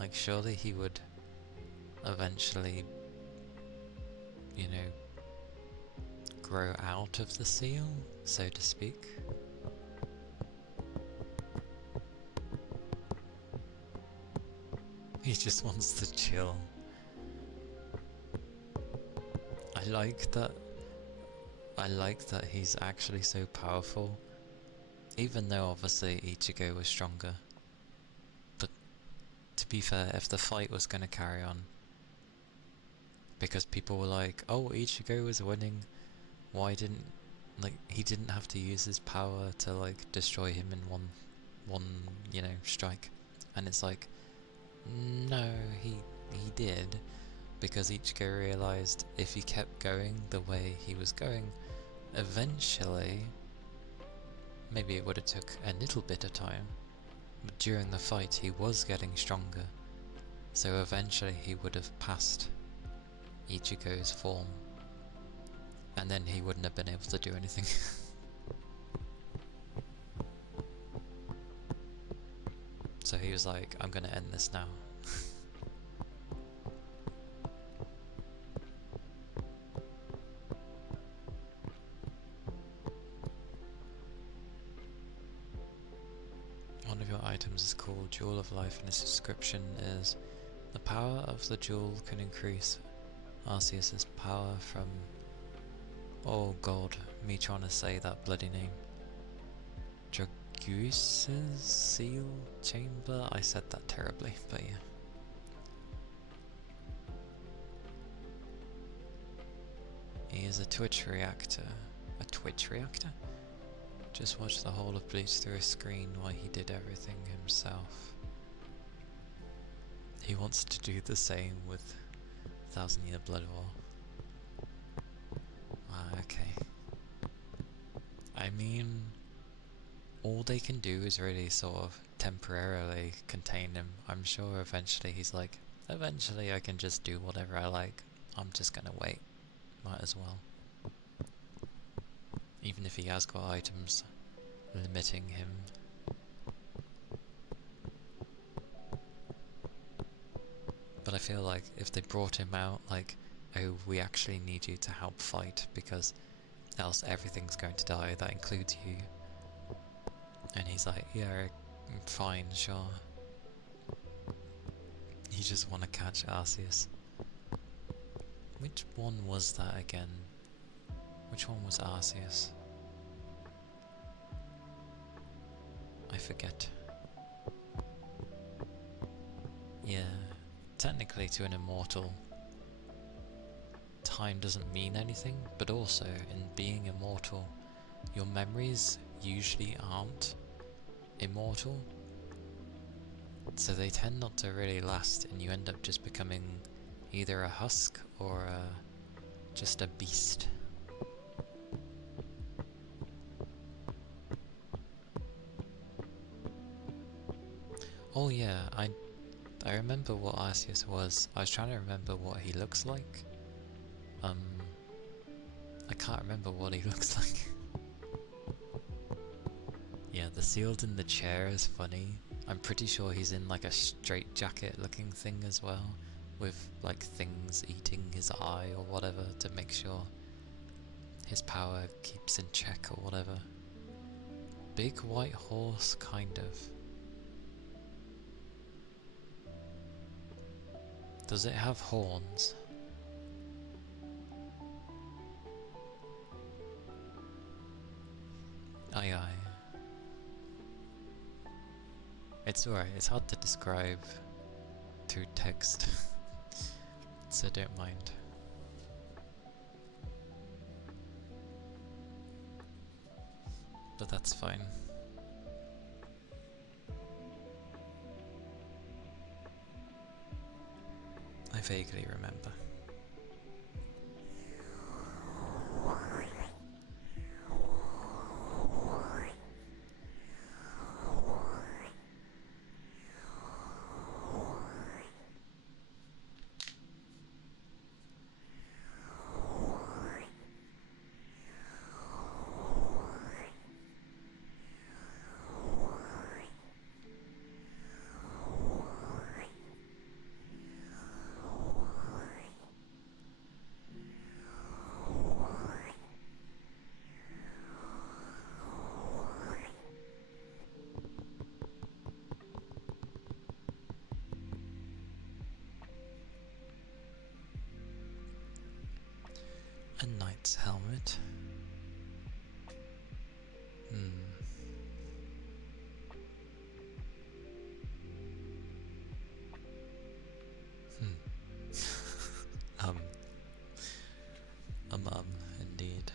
Like, surely he would eventually, you know, grow out of the seal, so to speak. He just wants to chill. I like that he's actually so powerful, even though obviously Ichigo was stronger. But to be fair, if the fight was going to carry on, because people were like, oh, Ichigo was winning, why didn't, like, he didn't have to use his power to, like, destroy him in one, you know, strike. And it's like, no, he did, because Ichigo realised if he kept going the way he was going, eventually, maybe it would have took a little bit of time, but during the fight he was getting stronger, so eventually he would have passed Ichigo's form, and then he wouldn't have been able to do anything. So he was like, I'm gonna end this now. One of your items is called Jewel of Life, and its description is: the power of the jewel can increase Arceus's power from... oh god, me trying to say that bloody name. Draguse's seal chamber? I said that terribly, but yeah. He is a Twitch reactor. A Twitch reactor? Just watched the whole of Bleach through a screen while he did everything himself. He wants to do the same with 1000 Year Blood War. Ah, okay. I mean, all they can do is really sort of temporarily contain him. I'm sure eventually he's like, eventually I can just do whatever I like. I'm just gonna wait. Might as well. Even if he has got items limiting him. But I feel like if they brought him out, like, oh, we actually need you to help fight because else everything's going to die, that includes you. And he's like, yeah, fine, sure. You just want to catch Arceus. Which one was that again? Which one was Arceus? I forget. Yeah, technically to an immortal, time doesn't mean anything, but also in being immortal, your memories usually aren't immortal, so they tend not to really last, and you end up just becoming either a husk or just a beast. Oh yeah, I remember what Arceus was. I was trying to remember what he looks like. I can't remember what he looks like. Yeah, the sealed in the chair is funny. I'm pretty sure he's in like a straight jacket looking thing as well, with like things eating his eye or whatever to make sure his power keeps in check or whatever. Big white horse, kind of. Does it have horns? Aye aye. It's alright, it's hard to describe through text, so don't mind. But that's fine. I vaguely remember. A knight's helmet. Um, indeed.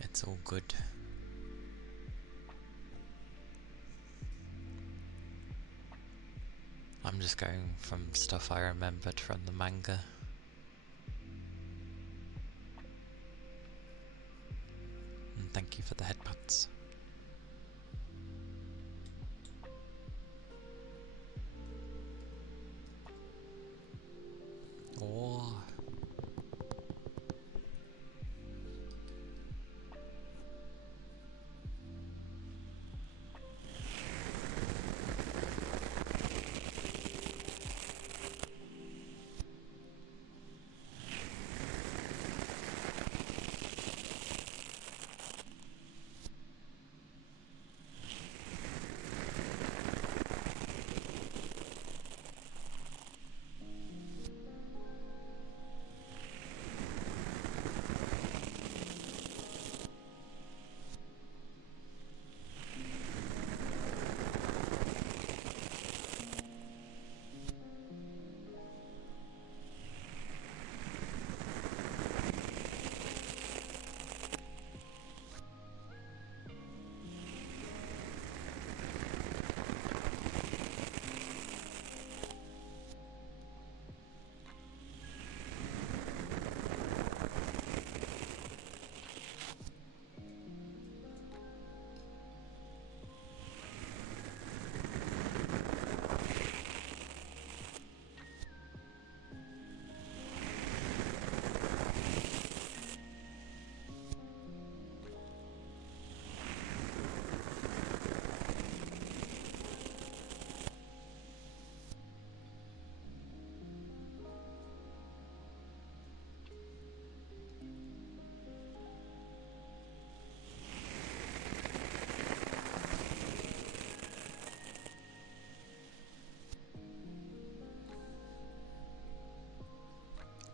It's all good. I'm just going from stuff I remembered from the manga. And thank you for the headbutts. Oh.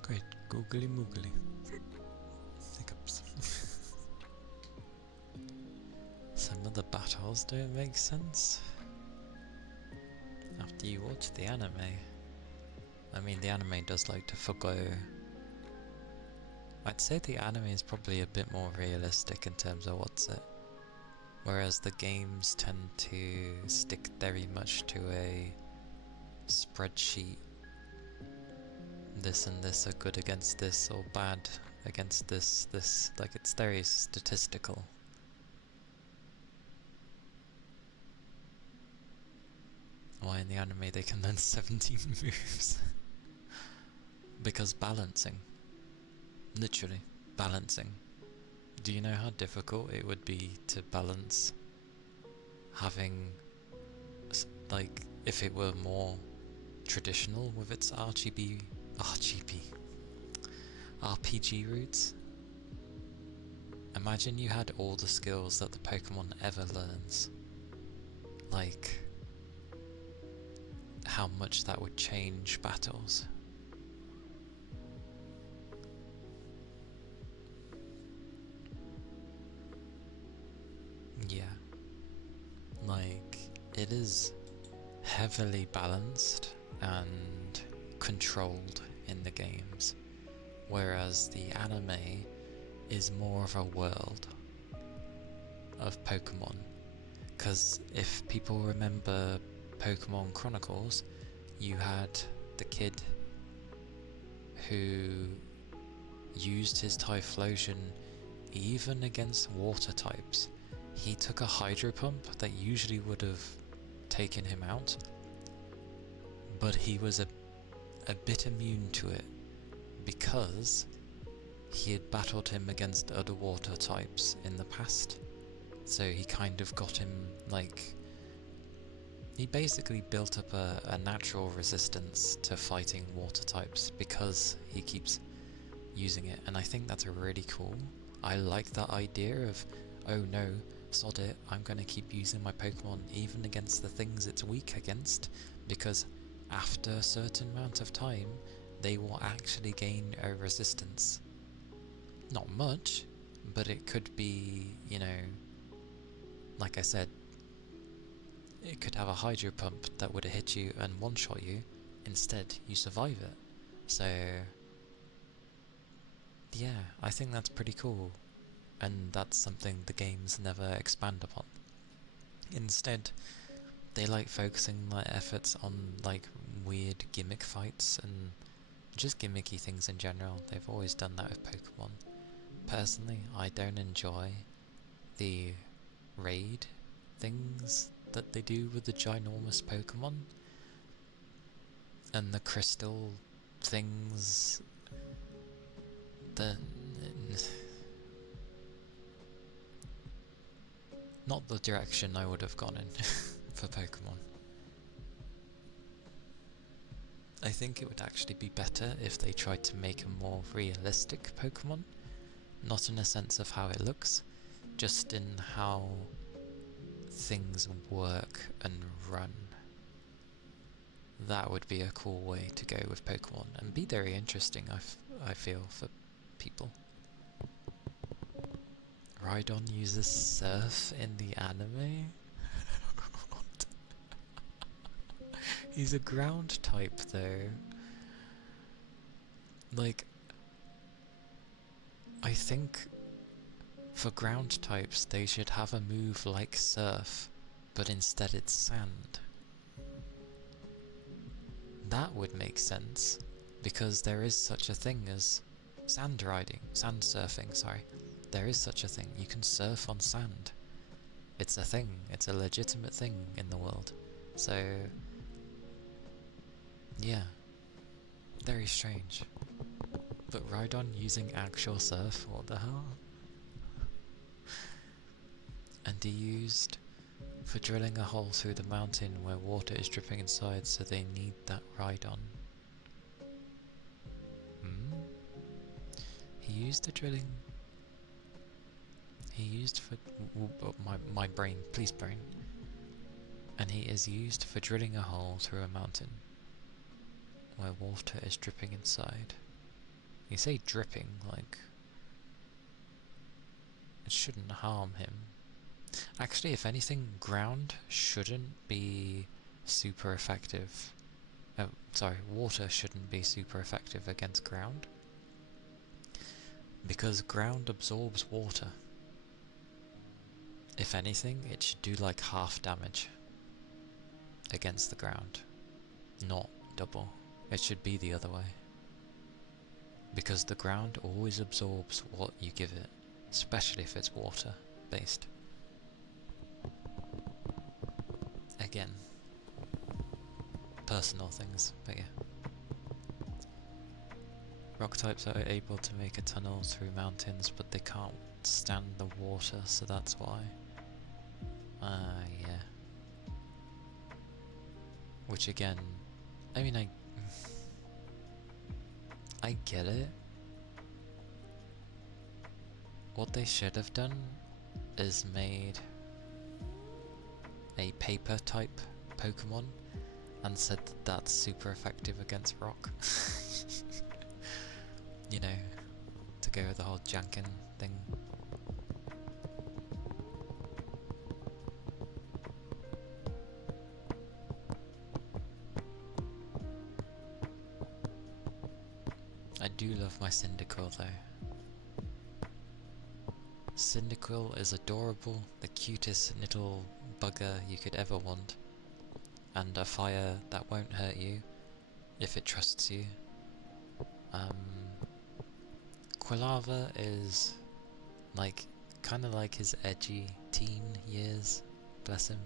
Great googly moogly. Hiccups. Some of the battles don't make sense. After you watch the anime. I mean, the anime does like to forgo. I'd say the anime is probably a bit more realistic in terms of what's it. Whereas the games tend to stick very much to a spreadsheet. This and this are good against this, or bad against this, like it's very statistical. Why in the anime they can learn 17 moves? Because balancing. Literally, balancing. Do you know how difficult it would be to balance having, like, if it were more traditional with its RPG roots? Imagine you had all the skills that the Pokemon ever learns. Like, how much that would change battles. Yeah. Like, it is heavily balanced and controlled in the games, whereas the anime is more of a world of Pokemon. Because if people remember Pokemon Chronicles, you had the kid who used his Typhlosion even against water types. He took a Hydro Pump that usually would have taken him out, but he was a bit immune to it because he had battled him against other water types in the past. So he kind of got him, like, He basically built up a natural resistance to fighting water types because he keeps using it, and I think that's really cool. I like that idea of, oh no, sod it, I'm going to keep using my Pokemon even against the things it's weak against, because after a certain amount of time, they will actually gain a resistance. Not much, but it could be, you know, like I said, it could have a Hydro Pump that would have hit you and one-shot you, instead you survive it. So, yeah, I think that's pretty cool, and that's something the games never expand upon. Instead, they like focusing their efforts on like weird gimmick fights and just gimmicky things in general. They've always done that with Pokemon. Personally, I don't enjoy the raid things that they do with the ginormous Pokemon and the crystal things. The not the direction I would have gone in for Pokemon. I think it would actually be better if they tried to make a more realistic Pokemon, not in a sense of how it looks, just in how things work and run. That would be a cool way to go with Pokemon, and be very interesting, I feel, for people. Rhydon uses Surf in the anime? What? He's a ground type though. Like, I think for ground types they should have a move like Surf, but instead it's Sand. That would make sense, because there is such a thing as sand surfing, sorry. There is such a thing, you can surf on sand. It's a thing, it's a legitimate thing in the world. So, yeah, very strange. But Rhydon using actual surf, what the hell? And he used for drilling a hole through the mountain where water is dripping inside, so they need that Rhydon. He used the drilling. He used for my brain, please brain. And he is used for drilling a hole through a mountain where water is dripping inside. You say dripping, like it shouldn't harm him. Actually, if anything, ground shouldn't be super effective. Oh, sorry, water shouldn't be super effective against ground, because ground absorbs water. If anything, it should do like half damage against the ground, not double. It should be the other way, because the ground always absorbs what you give it, especially if it's water based. Again, personal things, but yeah. Rock types are able to make a tunnel through mountains, but they can't stand the water, so that's why. Yeah. Which again, I mean, I get it. What they should have done is made a paper type Pokemon and said that that's super effective against rock. You know, to go with the whole Janken thing. I do love my Cyndaquil though. Cyndaquil is adorable, the cutest little bugger you could ever want, and a fire that won't hurt you if it trusts you. Quilava is like kind of like his edgy teen years, bless him.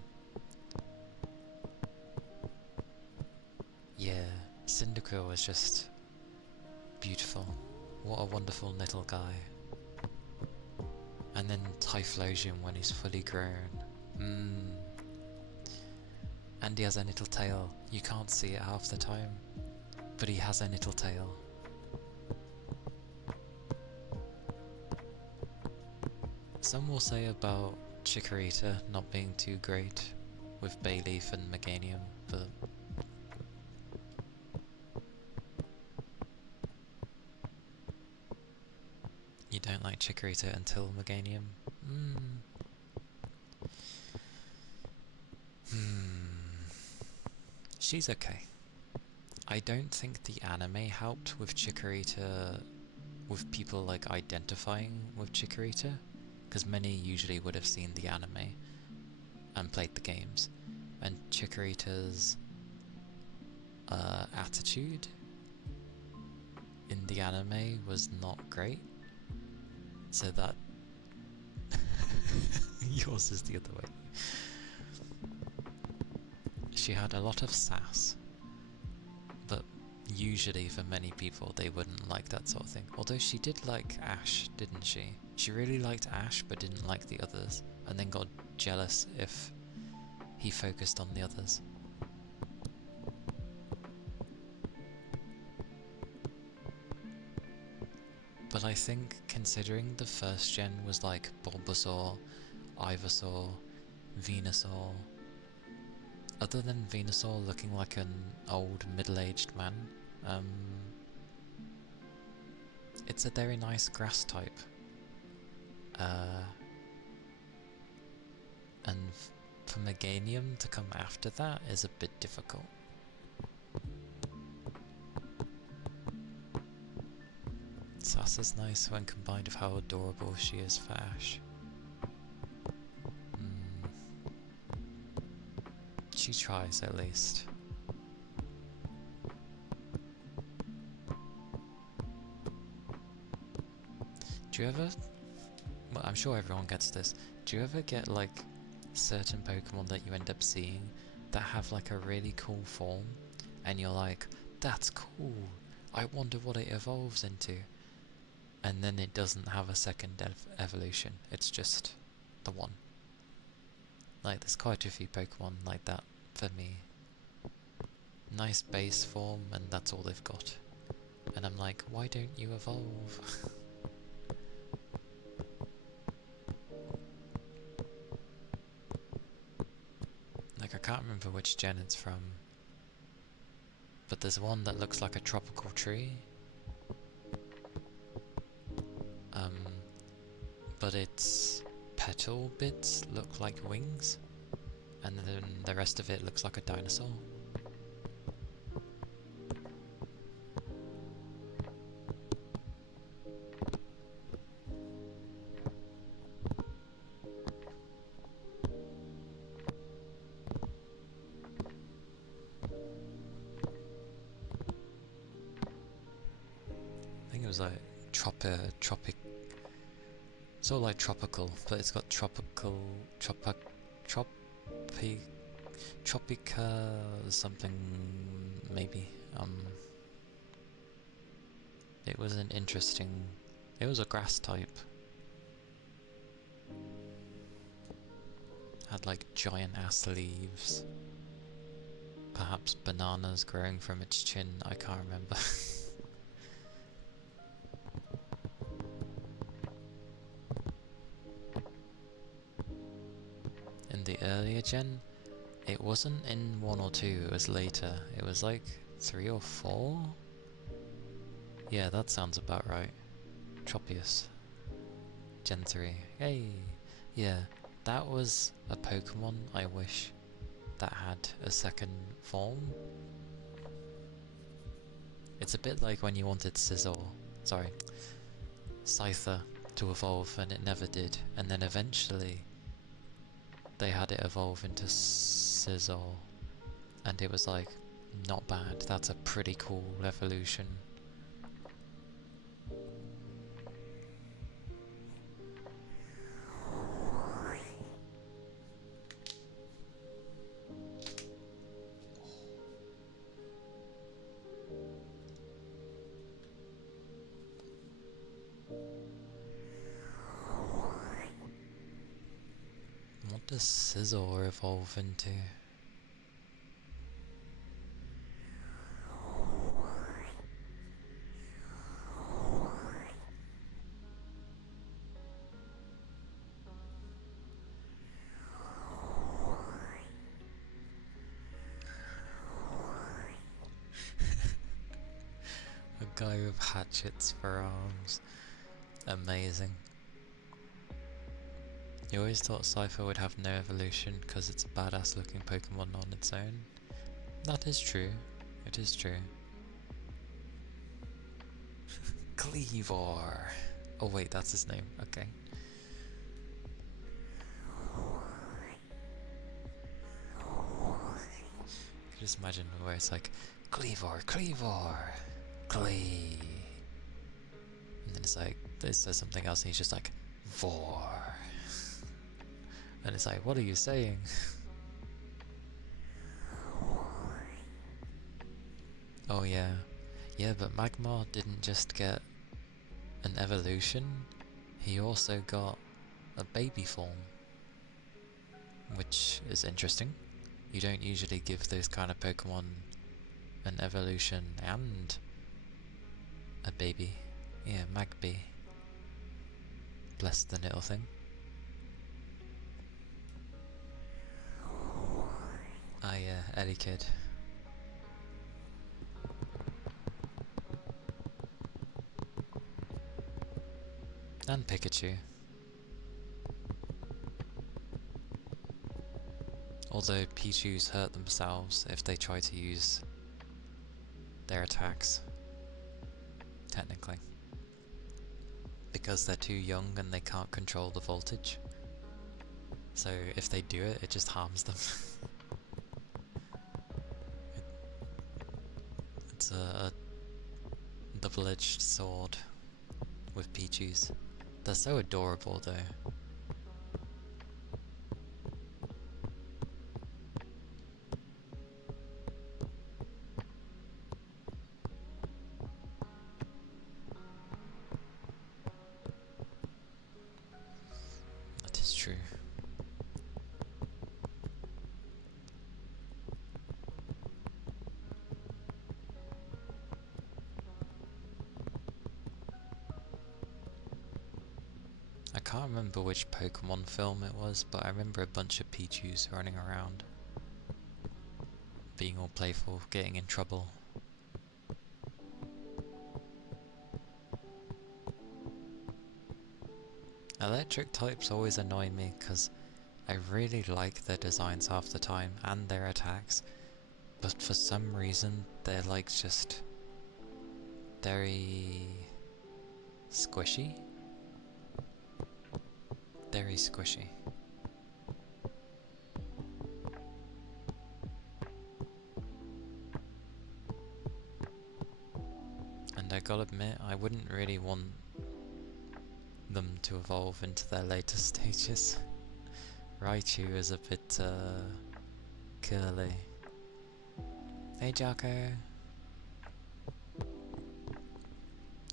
Yeah, Cyndaquil is just beautiful. What a wonderful little guy. And then Typhlosion when he's fully grown. And he has a little tail. You can't see it half the time, but he has a little tail. Some will say about Chikorita not being too great with Bayleaf and Meganium, but you don't like Chikorita until Meganium? She's okay. I don't think the anime helped with Chikorita, with people like identifying with Chikorita, because many usually would have seen the anime and played the games, and Chikorita's attitude in the anime was not great, so that yours is the other way. She had a lot of sass, but usually for many people they wouldn't like that sort of thing. Although she did like Ash, didn't she? She really liked Ash but didn't like the others, and then got jealous if he focused on the others. But I think considering the first gen was like Bulbasaur, Ivysaur, Venusaur, other than Venusaur looking like an old middle-aged man, it's a very nice grass type. And for Meganium to come after that is a bit difficult. Sass is nice when combined with how adorable she is for Ash. She tries at least. Do you ever... well, I'm sure everyone gets this. Do you ever get like certain Pokemon that you end up seeing that have like a really cool form and you're like, that's cool, I wonder what it evolves into, and then it doesn't have a second evolution, it's just the one? Like there's quite a few Pokemon like that for me. Nice base form and that's all they've got. And I'm like, why don't you evolve? Like I can't remember which gen it's from, but there's one that looks like a tropical tree. But its petal bits look like wings, and then the rest of it looks like a dinosaur. I think it was like tropic. It's all like tropical, but it's got tropica something maybe. It was an interesting. It was a grass type. Had like giant ass leaves. Perhaps bananas growing from its chin. I can't remember. In the earlier gen, it wasn't in 1 or 2, it was later. It was like 3 or 4? Yeah, that sounds about right. Tropius. Gen 3. Hey! Yeah, that was a Pokemon I wish that had a second form. It's a bit like when you wanted Scyther to evolve and it never did, and then eventually they had it evolve into Scyther, and it was like, not bad, that's a pretty cool evolution. What does Scyther evolve into? Guy with hatchets for arms. Amazing. You always thought Cypher would have no evolution because it's a badass looking Pokemon on its own. That is true. It is true. Cleavor. Oh wait, that's his name. Okay. I can just imagine where it's like, Cleavor, Cleavor, Clee. And then it's like, it says something else and he's just like, Vor. And it's like, what are you saying? Oh yeah. Yeah, but Magmar didn't just get an evolution, he also got a baby form. Which is interesting. You don't usually give those kind of Pokemon an evolution and a baby. Yeah, Magby. Bless the little thing. Ah yeah, Ellie Kid. And Pikachu. Although Pichus hurt themselves if they try to use their attacks. Technically. Because they're too young and they can't control the voltage. So if they do it, it just harms them. It's a double-edged sword with Pichus. They're so adorable though. That is true. I can't remember which Pokemon film it was, but I remember a bunch of Pichus running around. Being all playful, getting in trouble. Electric types always annoy me because I really like their designs half the time and their attacks, but for some reason they're like just very squishy. Very squishy. And I gotta admit, I wouldn't really want them to evolve into their later stages. Raichu is a bit curly. Hey Jocko!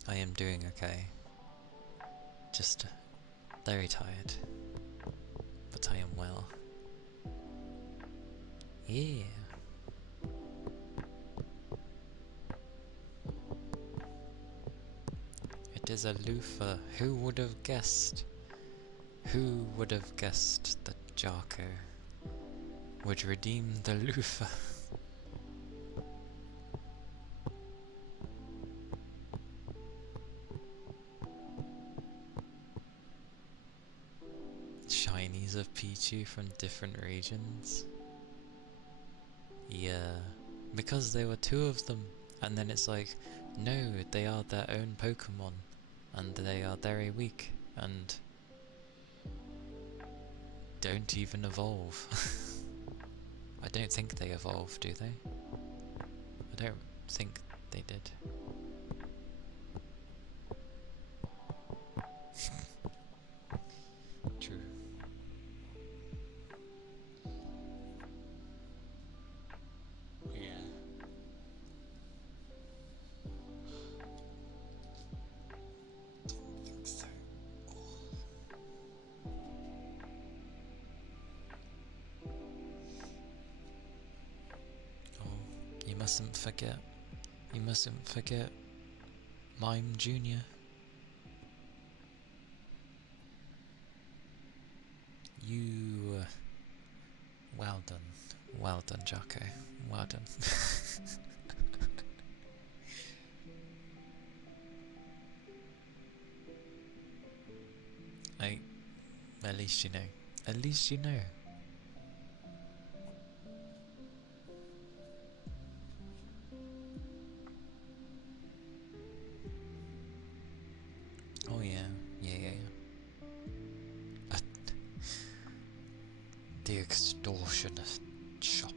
I am doing okay. Just very tired. But I am well. Yeah. It is a loofah. Who would have guessed? Who would have guessed that Jarko would redeem the loofah? Shinies of Pichu from different regions? Yeah, because there were two of them, and then it's like, no, they are their own Pokemon, and they are very weak, and don't even evolve. I don't think they evolve, do they? I don't think they did. True. Yeah. Didn't think so. Oh, you mustn't forget. You mustn't forget Mime Jr. You... well done. Well done, Jocko. Well done. least you know. At least you know. Oh yeah, yeah. The extortionist shop.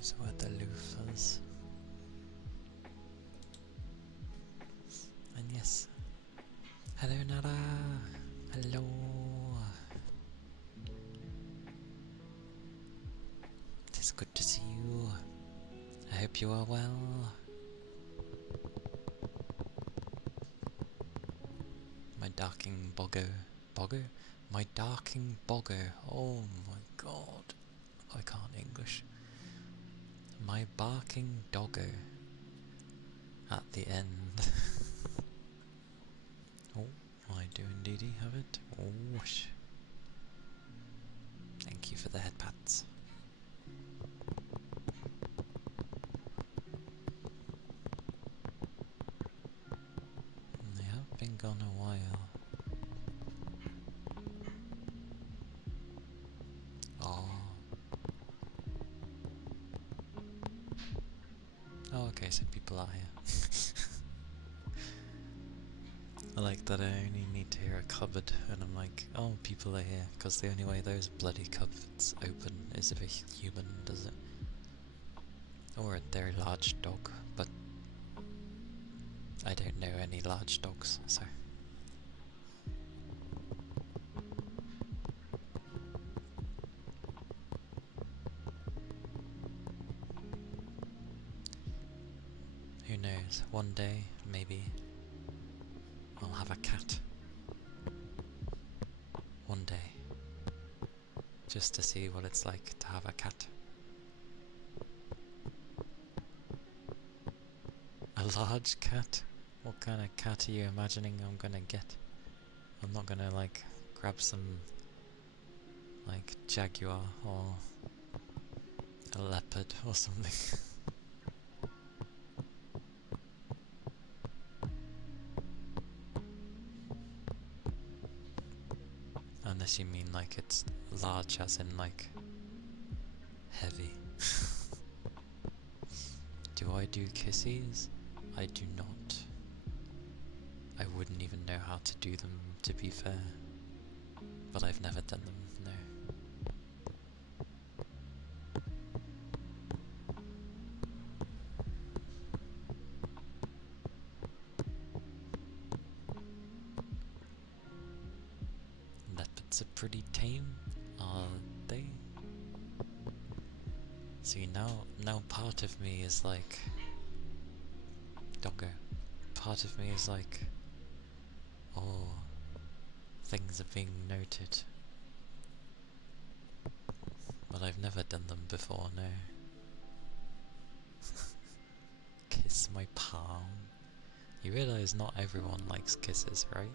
Those were the loofahs. And yes. Hello Nara! Hello! It is good to see you. I hope you are well. My darking boggo. Boggo? My darking boggo. Oh my god. I can't English. My barking doggo. At the end. Oh, I do indeedy have it. Oh, whoosh. Thank you for the head pats. They have been gone a while. Oh. Oh, okay, so people are here. I like that I only need to hear a cupboard and I'm like, oh, people are here, because the only way those bloody cupboards open is if a human does it. Or a very large dog, but I don't know any large dogs, so... Who knows, one day, maybe, I'll have a cat. One day. Just to see what it's like to have a cat. A large cat? What kind of cat are you imagining I'm gonna get? I'm not gonna, like, grab some, like, jaguar or a leopard or something. Unless you mean like it's large as in like heavy. Do I do kissies? I do not. I wouldn't even know how to do them, to be fair. But I've never done them, no. Leopards are pretty tame, are they? See, now part of me is like... Doggo. Part of me is like... Oh, things are being noted. But I've never done them before, no. Kiss my palm. You realise not everyone likes kisses, right?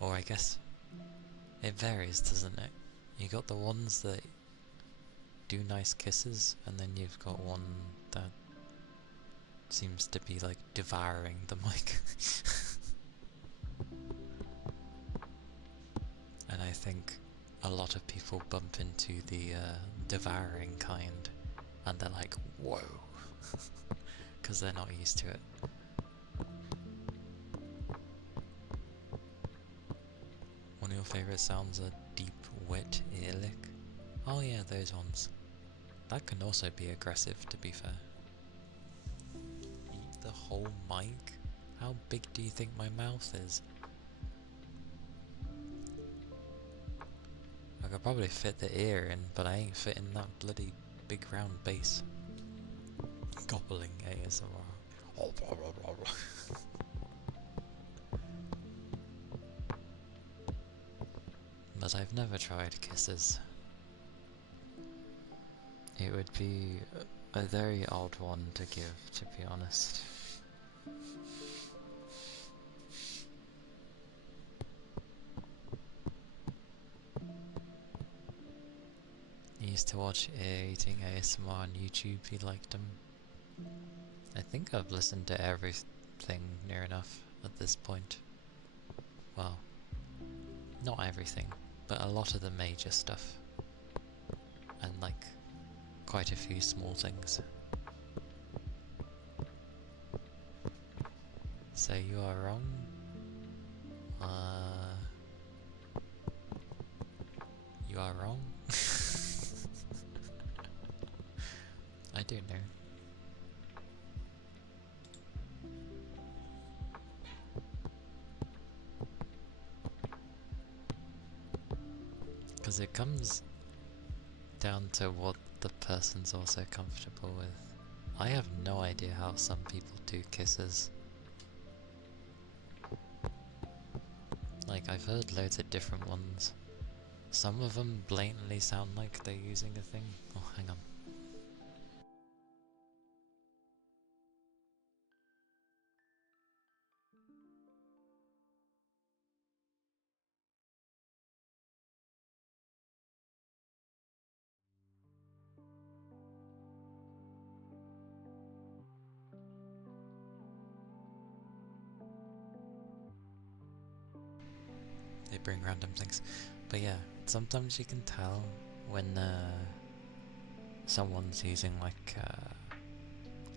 Or I guess it varies, doesn't it? You got the ones that do nice kisses, and then you've got one that seems to be like devouring the mic. And I think a lot of people bump into the devouring kind, and they're like, whoa, because they're not used to it. One of your favourite sounds are deep, wet ear lick? Oh yeah, those ones. That can also be aggressive, to be fair. Eat the whole mic? How big do you think my mouth is? I could probably fit the ear in, but I ain't fitting that bloody big round bass. Gobbling ASMR. But I've never tried kisses. It would be a very odd one to give, to be honest. I used to watch eating ASMR on YouTube, he liked them. I think I've listened to everything near enough at this point. Well, not everything, but a lot of the major stuff. And like, quite a few small things. So you are wrong. You are wrong. do know. Because it comes down to what the person's also comfortable with. I have no idea how some people do kisses. Like, I've heard loads of different ones. Some of them blatantly sound like they're using a thing. Oh, hang on. They bring random things. But yeah, sometimes you can tell when someone's using like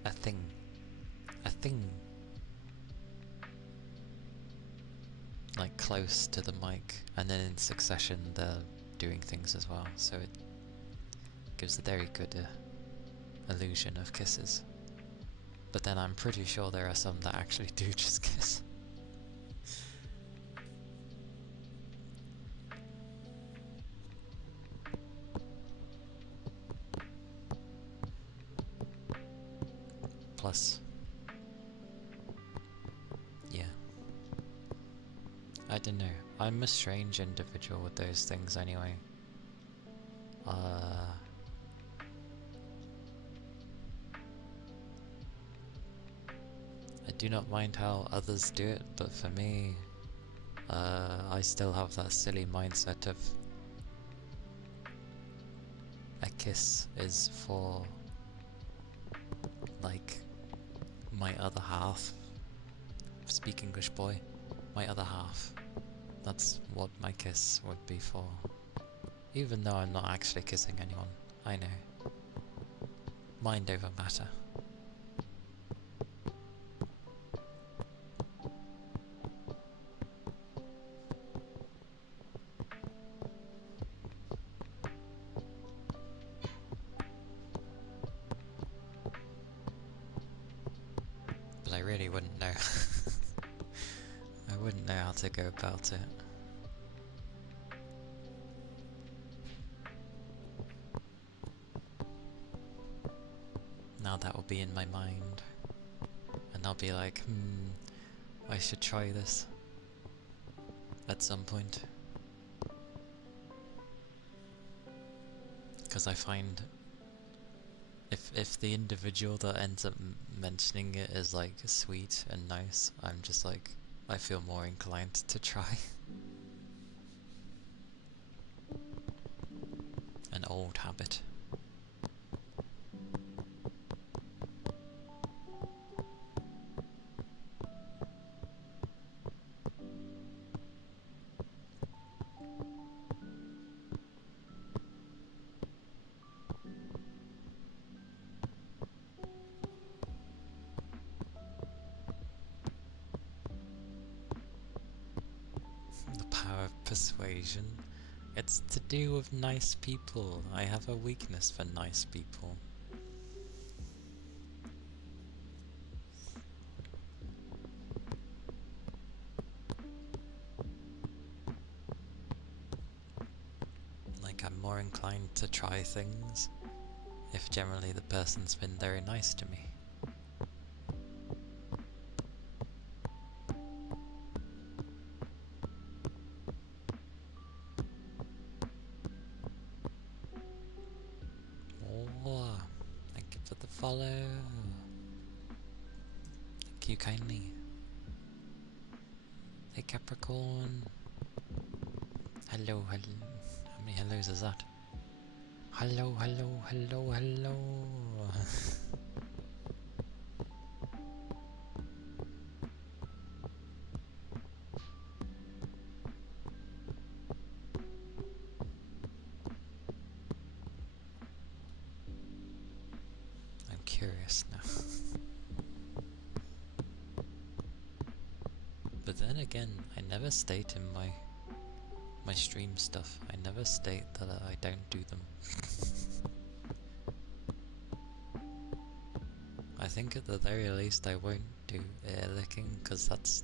a thing. A thing. Like close to the mic, and then in succession they're doing things as well, so it gives a very good illusion of kisses. But then I'm pretty sure there are some that actually do just kiss. Plus, yeah. I don't know. I'm a strange individual with those things anyway. I do not mind how others do it, but for me, I still have that silly mindset of a kiss is for, like, my other half. Speak English, boy. My other half. That's what my kiss would be for. Even though I'm not actually kissing anyone. I know. Mind over matter. But I really wouldn't know. I wouldn't know how to go about it. Now that will be in my mind. And I'll be like, I should try this. At some point. Because I find if the individual that ends up mentioning it is like sweet and nice, I'm just like, I feel more inclined to try. An old habit. The power of persuasion. It's to do with nice people. I have a weakness for nice people. Like, I'm more inclined to try things if generally the person's been very nice to me. Oh, thank you for the follow. Thank you kindly. Hey Capricorn. Hello, hello. How many hellos is that? Hello, hello, hello, hello. I'm curious now. But then again, I never state in my stream stuff, I never state that I don't do them. think at the very least I won't do ear licking, because that's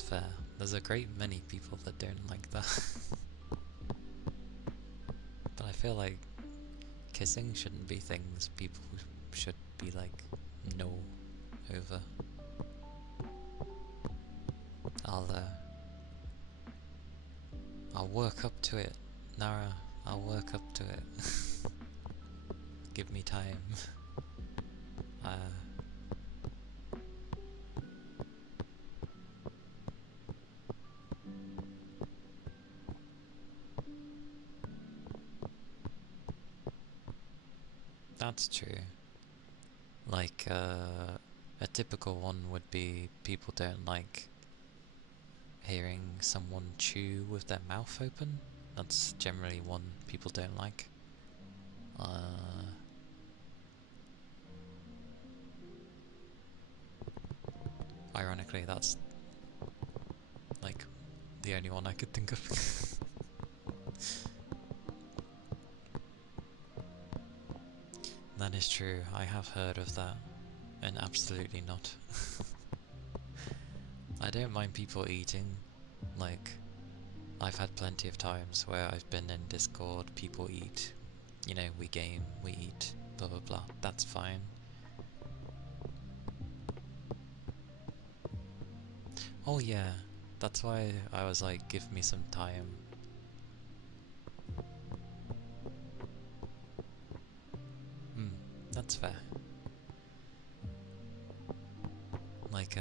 fair. There's a great many people that don't like that. But I feel like kissing shouldn't be things people should be like, no, over. I'll work up to it, Nara. I'll work up to it. Give me time. That's true. Like, a typical one would be people don't like hearing someone chew with their mouth open. That's generally one people don't like. Ironically, that's like the only one I could think of. That is true, I have heard of that, and absolutely not. I don't mind people eating, like, I've had plenty of times where I've been in Discord, people eat, you know, we game, we eat, blah blah blah, that's fine. Oh yeah, that's why I was like, give me some time. That's fair. Like,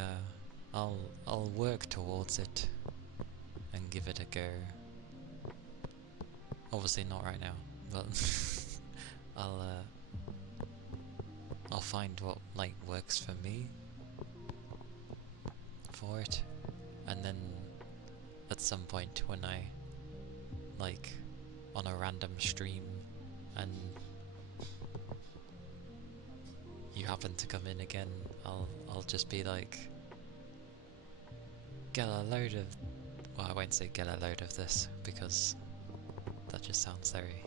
I'll work towards it and give it a go. Obviously not right now, but I'll find what like works for me for it, and then at some point when I like on a random stream and you happen to come in again, I'll just be like, get a load of, well, I won't say get a load of this because that just sounds very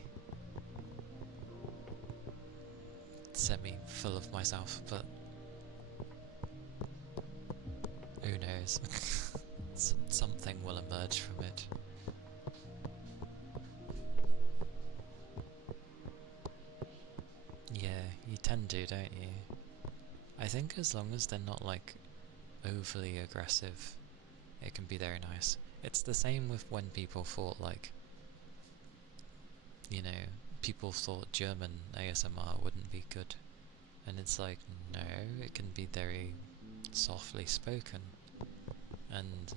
semi-full of myself, but who knows. Something will emerge from it. Yeah, you tend to, don't you? I think as long as they're not like overly aggressive, it can be very nice. It's the same with when people thought like, you know, people thought German ASMR wouldn't be good. And it's like, no, it can be very softly spoken. And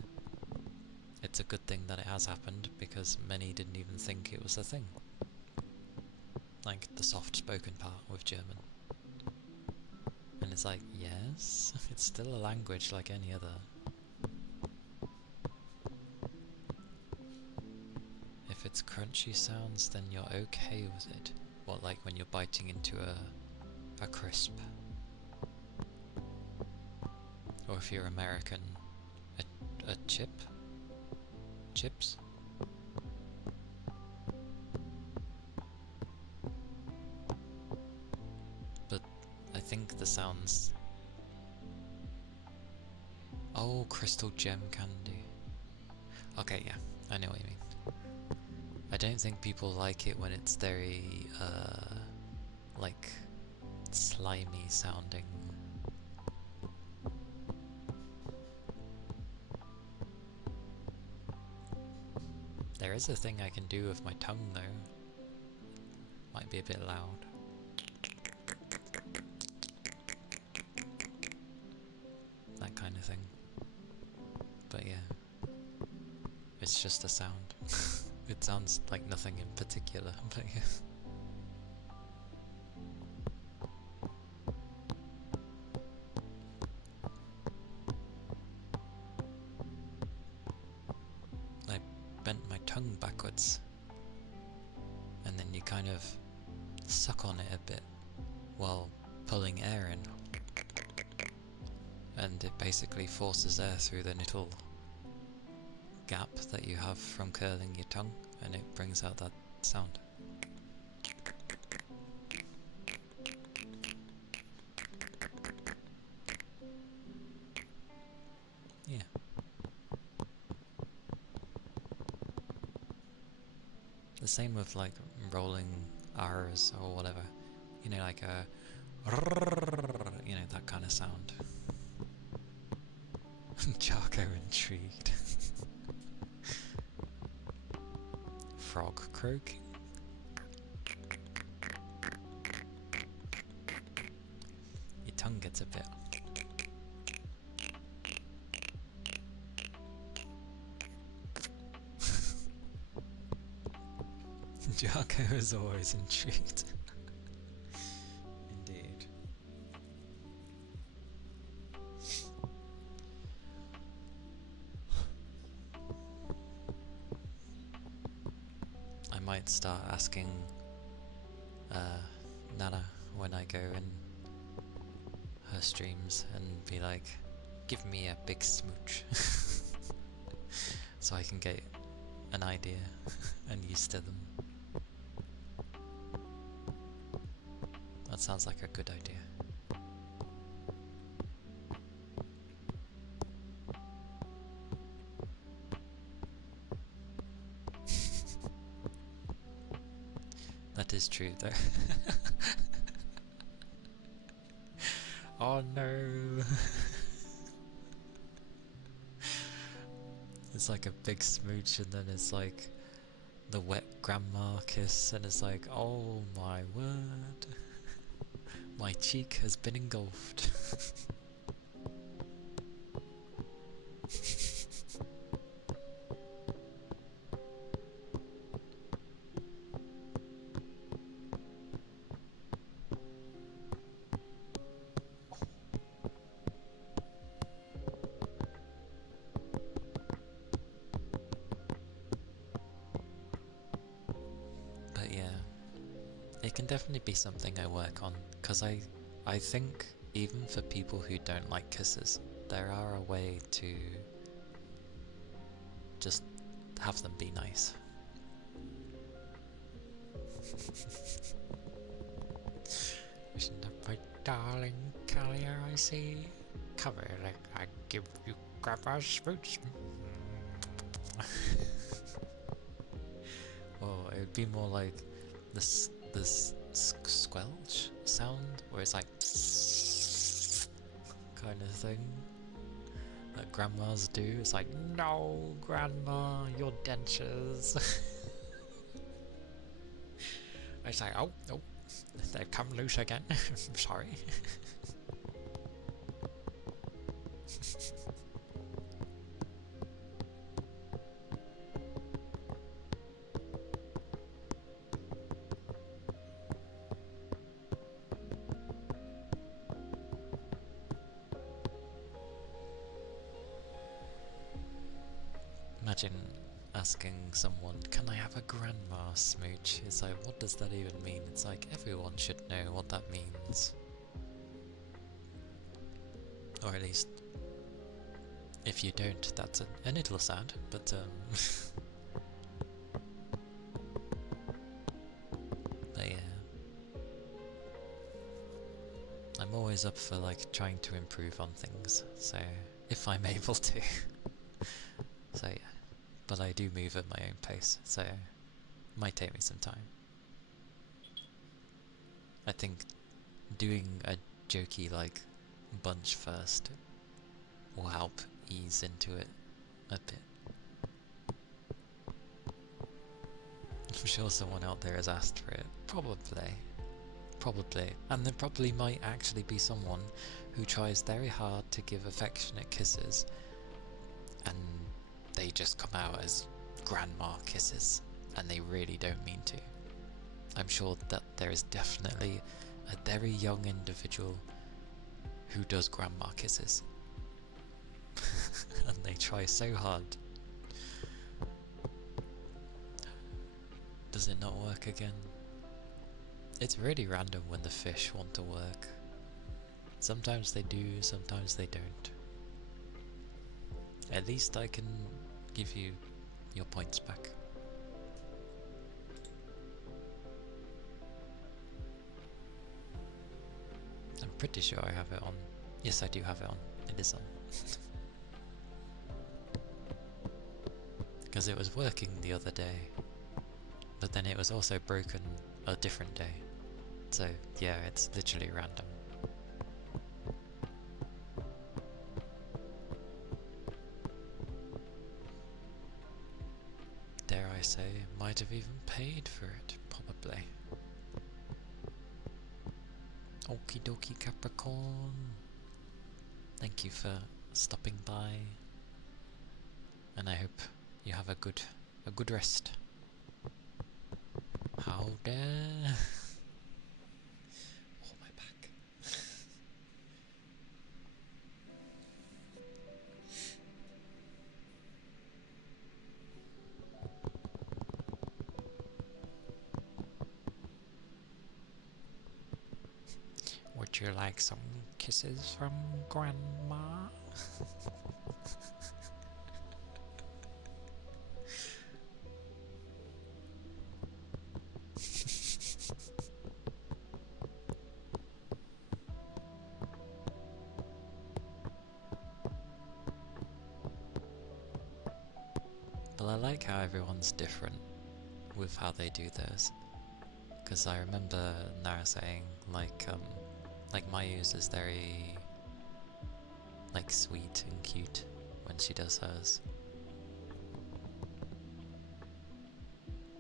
it's a good thing that it has happened, because many didn't even think it was a thing. Like the soft spoken part with German. And it's like, yes, it's still a language like any other. If it's crunchy sounds, then you're okay with it. What, like when you're biting into a crisp? Or if you're American, a chip? Chips? But I think the sounds... Oh, crystal gem candy. Okay, yeah, I know what you mean. I don't think people like it when it's very, like, slimy sounding. There is a thing I can do with my tongue though. Might be a bit loud. That kind of thing. But yeah, it's just a sound. It sounds like nothing in particular, but yeah. I bent my tongue backwards, and then you kind of suck on it a bit while pulling air in, and it basically forces air through the little gap that you have from curling your tongue, and it brings out that sound. same with like rolling R's or whatever. You know, like a, you know, that kind of sound. Jarko intrigued. Frog croaking. Your tongue gets a bit. Jarko is always intrigued. Indeed. I might start asking Nana when I go in her streams and be like, give me a big smooch. So I can get an idea and used to them. That sounds like a good idea. That is true though. Oh no! It's like a big smooch and then it's like the wet grandma kiss and it's like, oh my word. My cheek has been engulfed. But yeah, it can definitely be something I work on, because I think even for people who don't like kisses, there are a way to just have them be nice. Isn't that my darling Calia, I see? Come here, I give you grandma's smooch. Oh, it would be more like this squelch sound, where it's like kind of thing that grandmas do. It's like, no, grandma, your dentures. It's like, oh, no, they've come loose again. I'm sorry. Imagine asking someone, can I have a grandma smooch? It's like, what does that even mean? It's like, everyone should know what that means. Or at least, if you don't, that's a little sad, but but yeah. I'm always up for like trying to improve on things, so if I'm able to. So yeah. But I do move at my own pace, so it might take me some time. I think doing a jokey like bunch first will help ease into it a bit. I'm sure someone out there has asked for it. Probably. And there probably might actually be someone who tries very hard to give affectionate kisses and they just come out as grandma kisses, and they really don't mean to. I'm sure that there is definitely a very young individual who does grandma kisses. And they try so hard. Does it not work again? It's really random when the fish want to work. Sometimes they do, sometimes they don't. At least I can give you your points back. I'm pretty sure I have it on. Yes, I do have it on. It is on. Because it was working the other day but then it was also broken a different day. So yeah, it's literally random. Dare I say, might have even paid for it, probably. Okie dokie Capricorn. Thank you for stopping by. And I hope you have a good rest. How dare? Oh, my back. Would you like some kisses from Grandma? But I like how everyone's different with how they do theirs. Because I remember Nara saying, like Mayu's is very, like, sweet and cute when she does hers.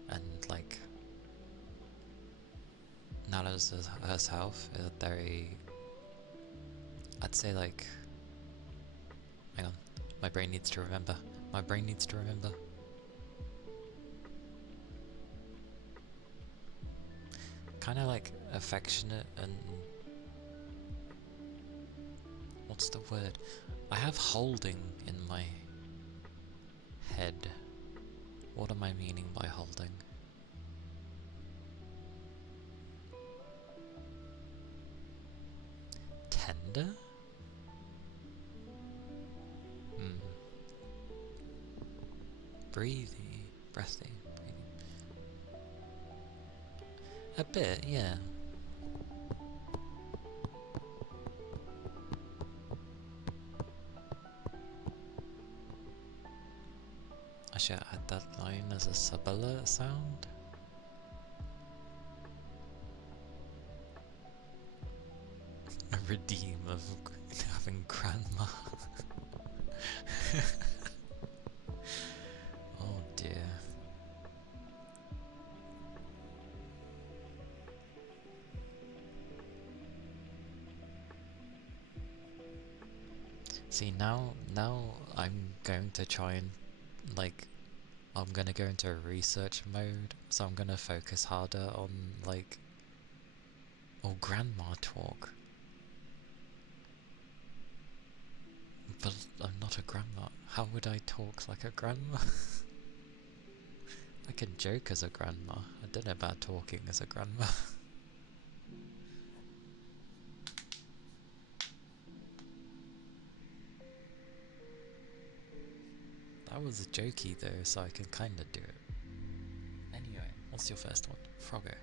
And, like, Nala's herself is very, I'd say, like, hang on, my brain needs to remember. Kind of like affectionate and, what's the word? I have holding in my head. What am I meaning by holding? Tender? Breathy, breathy, breathy. A bit, yeah. I should add that line as a sub-alert sound. A redeem of having grandma. Oh dear. See, now I'm going to try and, like, I'm gonna go into a research mode, so I'm gonna focus harder on, like, grandma talk. But I'm not a grandma. How would I talk like a grandma? I can joke as a grandma. I don't know about talking as a grandma. That was jokey though, so I can kinda do it. Anyway, what's your first one? Froggo. Okay.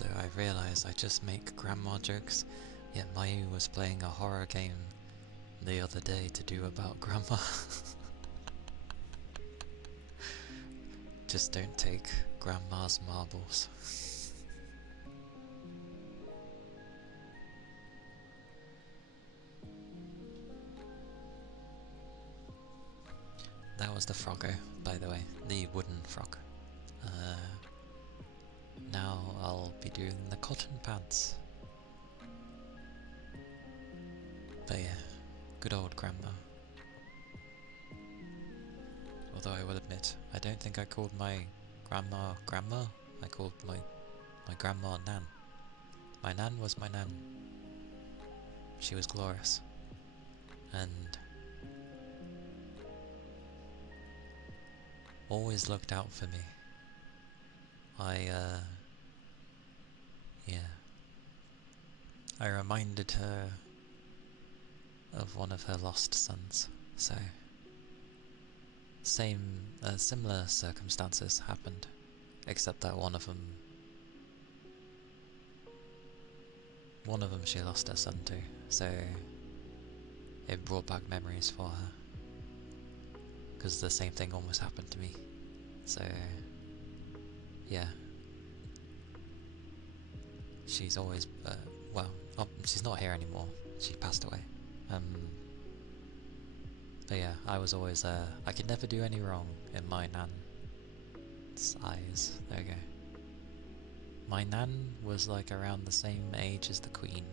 older, I realised I just make grandma jokes, yet Mayu was playing a horror game the other day to do about grandma. Just don't take grandma's marbles. That was the Frogger, by the way, the wooden frog. Now I'll be doing the cotton pants. But yeah, good old grandma. Although I will admit, I don't think I called my grandma grandma, I called my grandma Nan. My Nan was my Nan. She was glorious. And always looked out for me. Yeah. I reminded her of one of her lost sons, so similar circumstances happened, except that one of them she lost her son to, so it brought back memories for her, because the same thing almost happened to me, so yeah. She's always, she's not here anymore, she passed away. But yeah, I was always, I could never do any wrong in my Nan's eyes. There you go. My Nan was like around the same age as the Queen.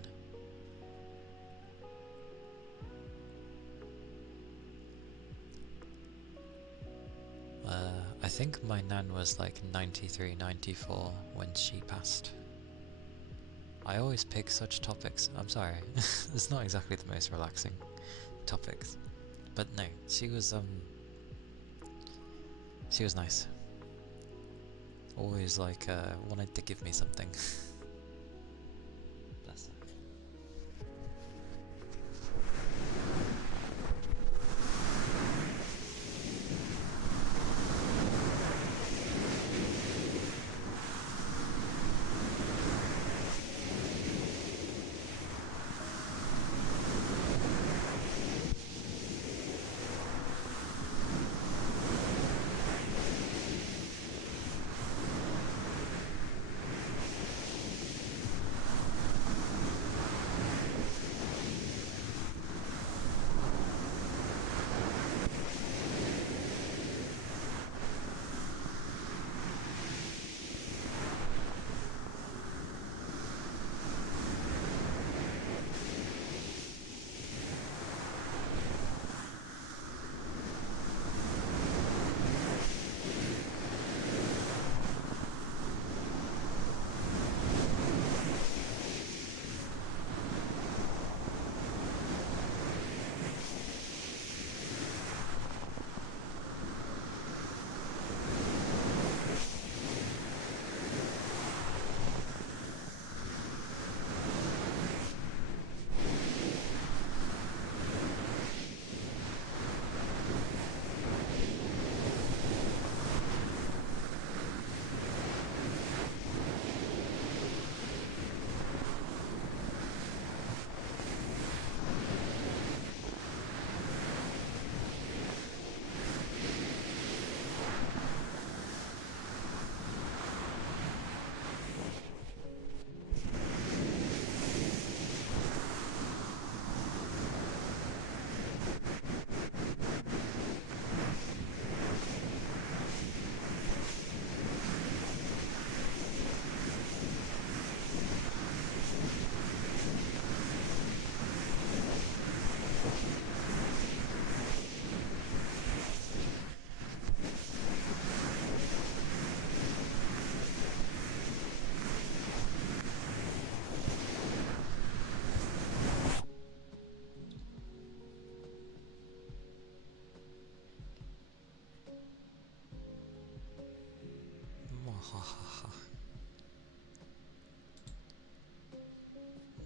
I think my Nan was like 93, 94 when she passed. I always pick such topics, I'm sorry, it's not exactly the most relaxing topics. But no, she was nice. Always like, wanted to give me something. Bless her.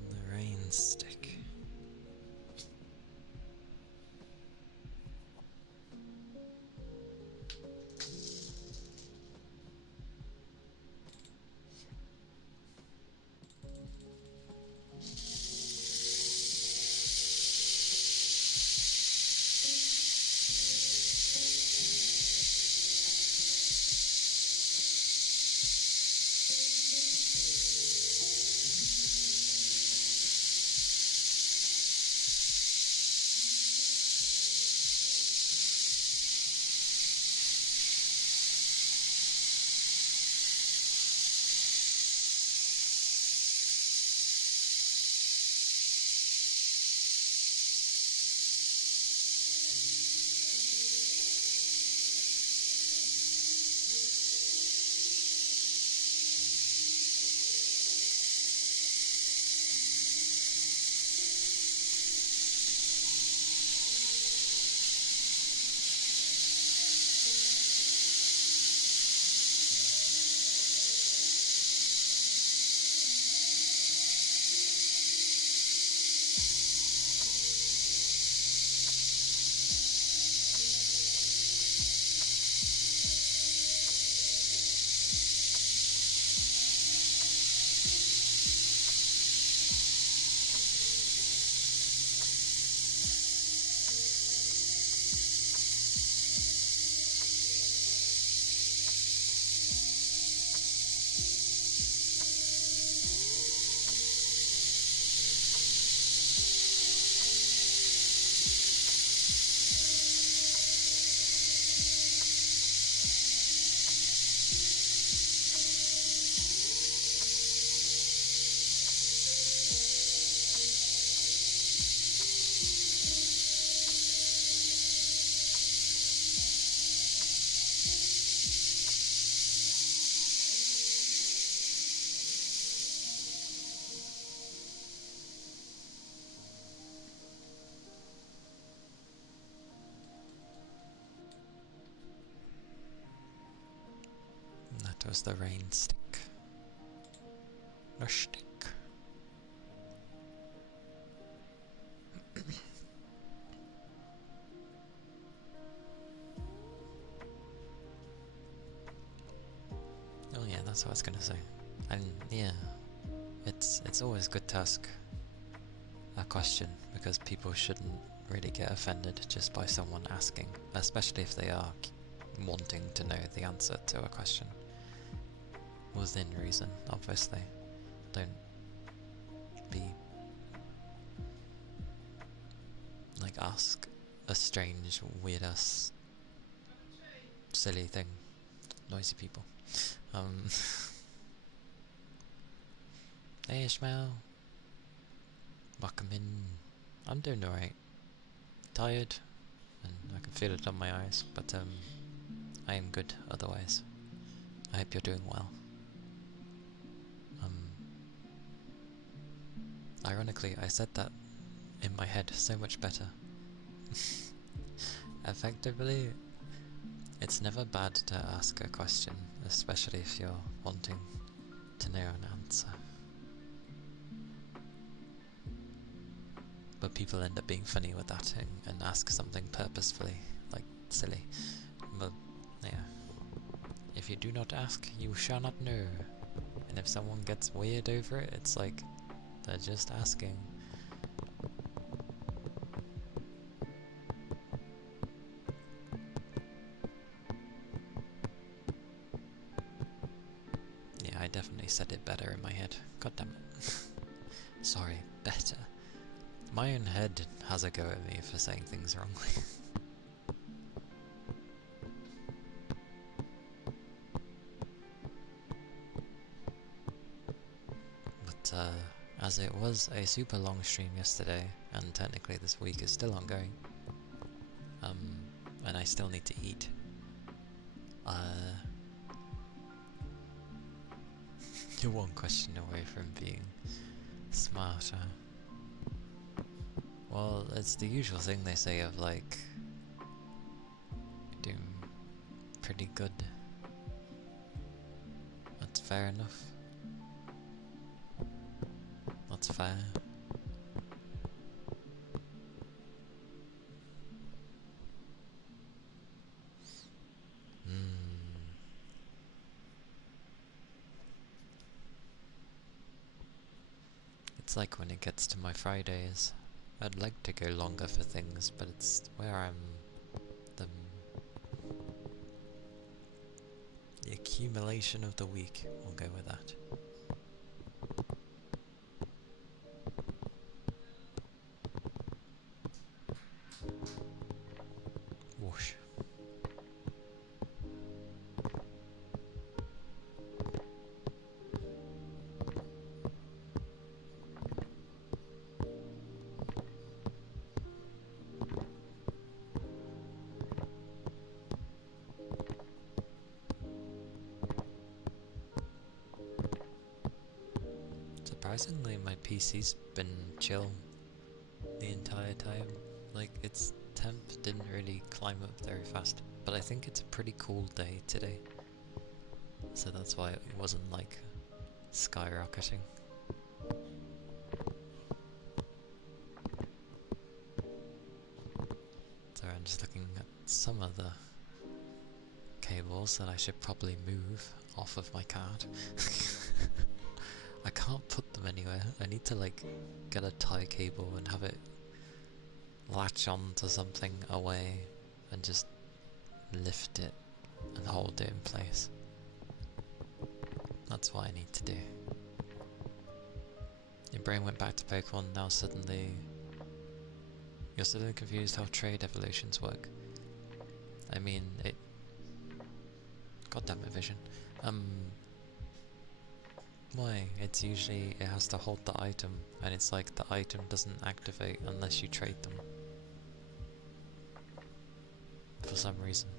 The rain stick. Does the rain stick? No stick. Oh yeah, that's what I was gonna say. And yeah, it's always good to ask a question, because people shouldn't really get offended just by someone asking, especially if they are wanting to know the answer to a question. Within reason, obviously. Don't be like, ask a strange, weird ass silly thing. Noisy people. Hey Ishmael, welcome in. I'm doing alright. Tired, and I can feel it on my eyes, but I am good otherwise. I hope you're doing well. Ironically, I said that in my head so much better. Effectively, it's never bad to ask a question, especially if you're wanting to know an answer. But people end up being funny with that and ask something purposefully, like silly. But yeah, if you do not ask, you shall not know. And if someone gets weird over it, it's like, they're just asking. Yeah, I definitely said it better in my head. God damn it. Sorry, better. My own head has a go at me for saying things wrongly. But as it was a super long stream yesterday, and technically this week is still ongoing, and I still need to eat, you're one question away from being smarter. Well, it's the usual thing they say of like, doing pretty good. That's fair enough. That's fair. It's like when it gets to my Fridays, I'd like to go longer for things, but it's where I'm the accumulation of the week. We'll go with that. Whoosh. Surprisingly, my PC's been chill the entire time. Like, its temp didn't really climb up very fast, but I think it's a pretty cool day today, so that's why it wasn't like skyrocketing. So I'm just looking at some of the cables that I should probably move off of my card. I can't put them anywhere. I need to like get a tie cable and have it latch on to something away and just lift it and hold it in place. That's what I need to do. Your brain went back to Pokemon, now suddenly you're still confused how trade evolutions work. I mean, it... Goddamn it, Vision. Why? It's usually, it has to hold the item, and it's like the item doesn't activate unless you trade them. For some reason.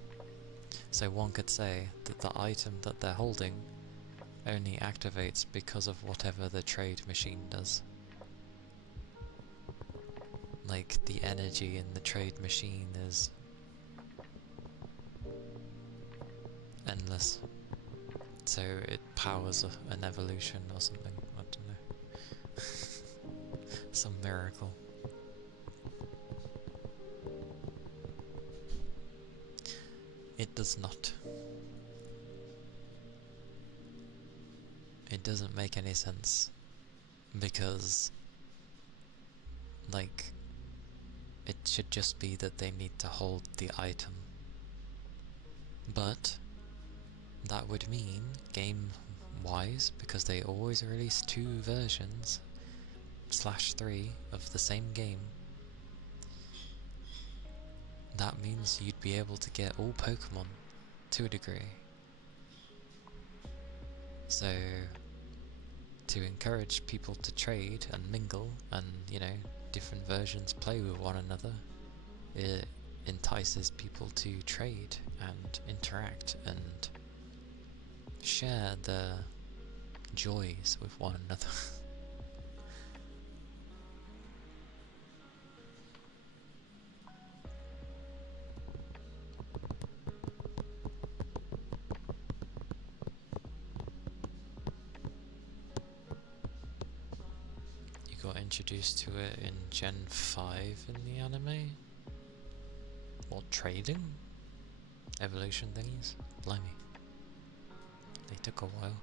So one could say that the item that they're holding only activates because of whatever the trade machine does. Like, the energy in the trade machine is endless. so it powers an evolution or something. I don't know. Some miracle. It does not. It doesn't make any sense because, like, it should just be that they need to hold the item. But that would mean, game-wise, because they always release 2 versions /3 of the same game, that means you'd be able to get all Pokemon to a degree. So, to encourage people to trade and mingle and, you know, different versions play with one another, it entices people to trade and interact and share their joys with one another. You got introduced to it in Gen 5 in the anime? Or trading? Evolution thingies? Blimey. They took a while.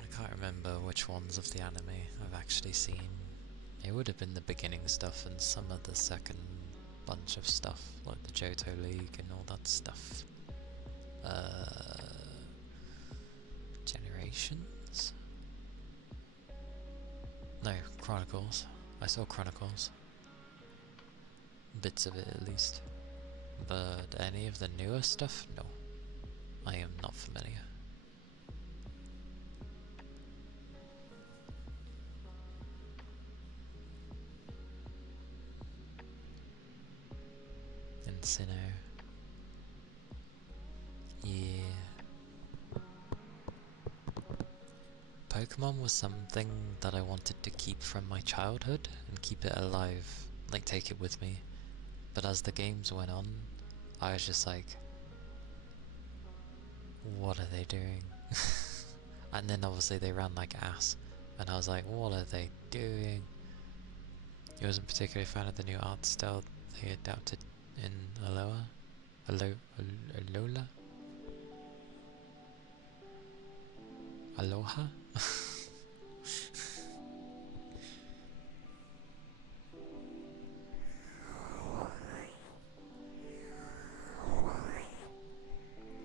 I can't remember which ones of the anime I've actually seen. It would have been the beginning stuff and some of the second bunch of stuff, like the Johto League and all that stuff. Generations? No, Chronicles. I saw Chronicles. Bits of it at least. But any of the newer stuff? No. I am not familiar. Sinnoh. Yeah. Pokemon was something that I wanted to keep from my childhood and keep it alive, like take it with me. But as the games went on, I was just like, what are they doing? And then obviously they ran like ass, and I was like, what are they doing? I wasn't particularly a fan of the new art style they adapted in Alola? Aloha?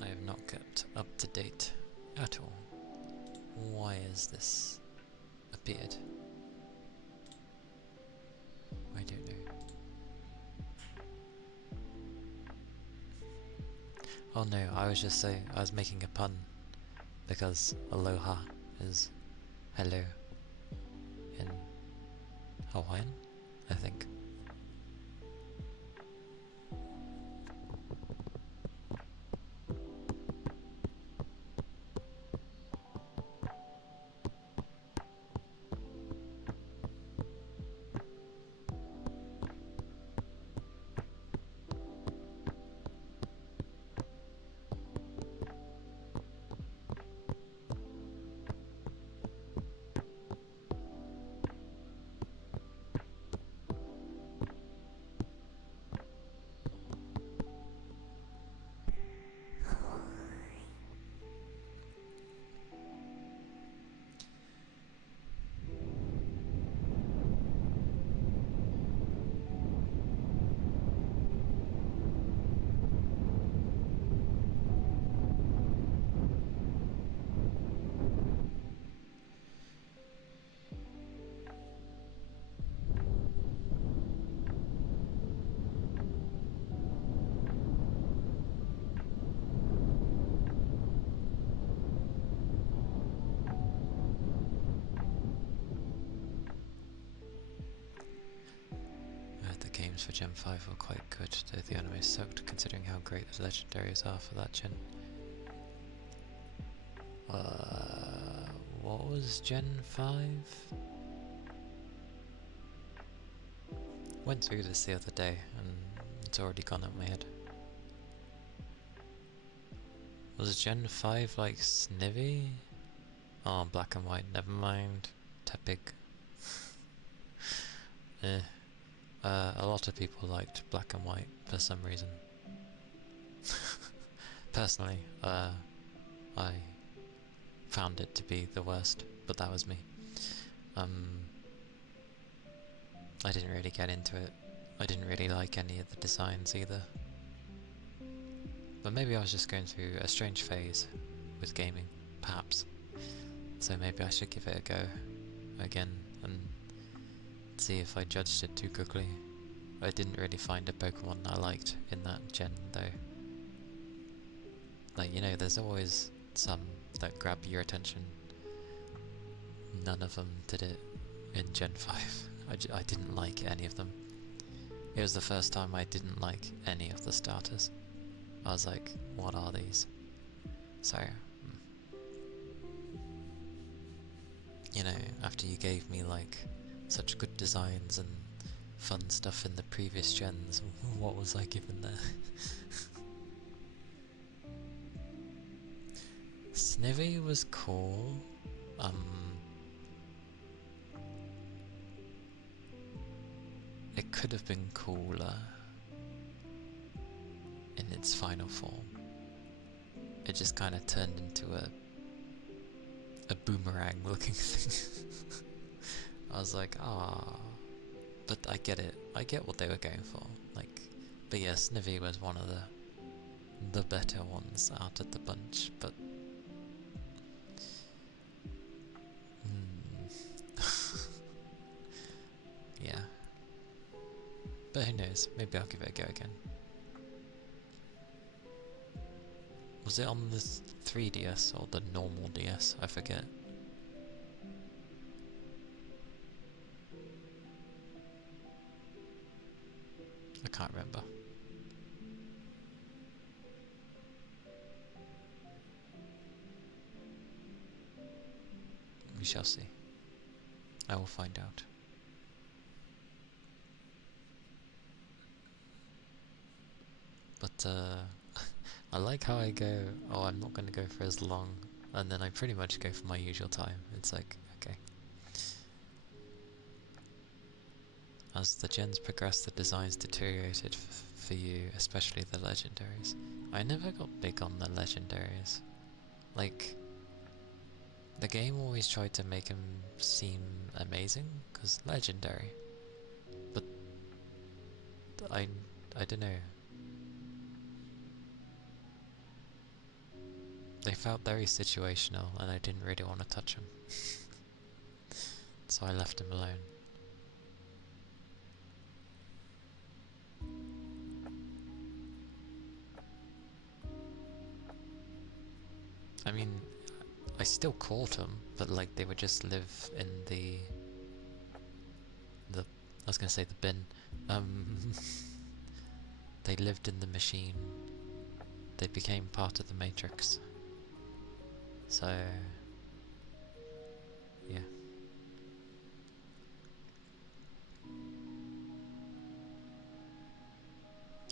I have not kept up to date at all. Why has this appeared? I don't know. Oh no, I was just saying, I was making a pun because aloha is hello in Hawaiian, I think. items for Gen 5 were quite good, though the anime sucked considering how great the legendaries are for that gen. What was Gen 5? Went through this the other day and it's already gone out my head. Was Gen 5 like Snivy? Oh, black and white, never mind. Tepig. A lot of people liked black and white for some reason. Personally, I found it to be the worst, but that was me. I didn't really get into it. I didn't really like any of the designs either. But maybe I was just going through a strange phase with gaming, perhaps. So maybe I should give it a go again and see if I judged it too quickly. I didn't really find a Pokemon I liked in that gen though. Like, you know, there's always some that grab your attention. None of them did it in Gen 5. I didn't like any of them. It was the first time I didn't like any of the starters. I was like, what are these? So, you know, after you gave me like such good designs and fun stuff in the previous gens, what was I given there? Snivy was cool. It could have been cooler in its final form. It just kind of turned into a boomerang looking thing. I was like, ah, but I get it. I get what they were going for. Like, but yeah, Snivy was one of the better ones out of the bunch. But yeah. But who knows? Maybe I'll give it a go again. Was it on the 3DS or the normal DS? I forget. I can't remember. We shall see. I will find out. But I like how I go, oh, I'm not going to go for as long, and then I pretty much go for my usual time. It's like, okay. As the gens progressed, the designs deteriorated for you, especially the legendaries. I never got big on the legendaries. Like, the game always tried to make them seem amazing, because legendary. But I don't know. They felt very situational and I didn't really want to touch them. So I left them alone. I mean, I still caught them, but like they would just live in the I was gonna say the bin. They lived in the machine. They became part of the Matrix. So, yeah.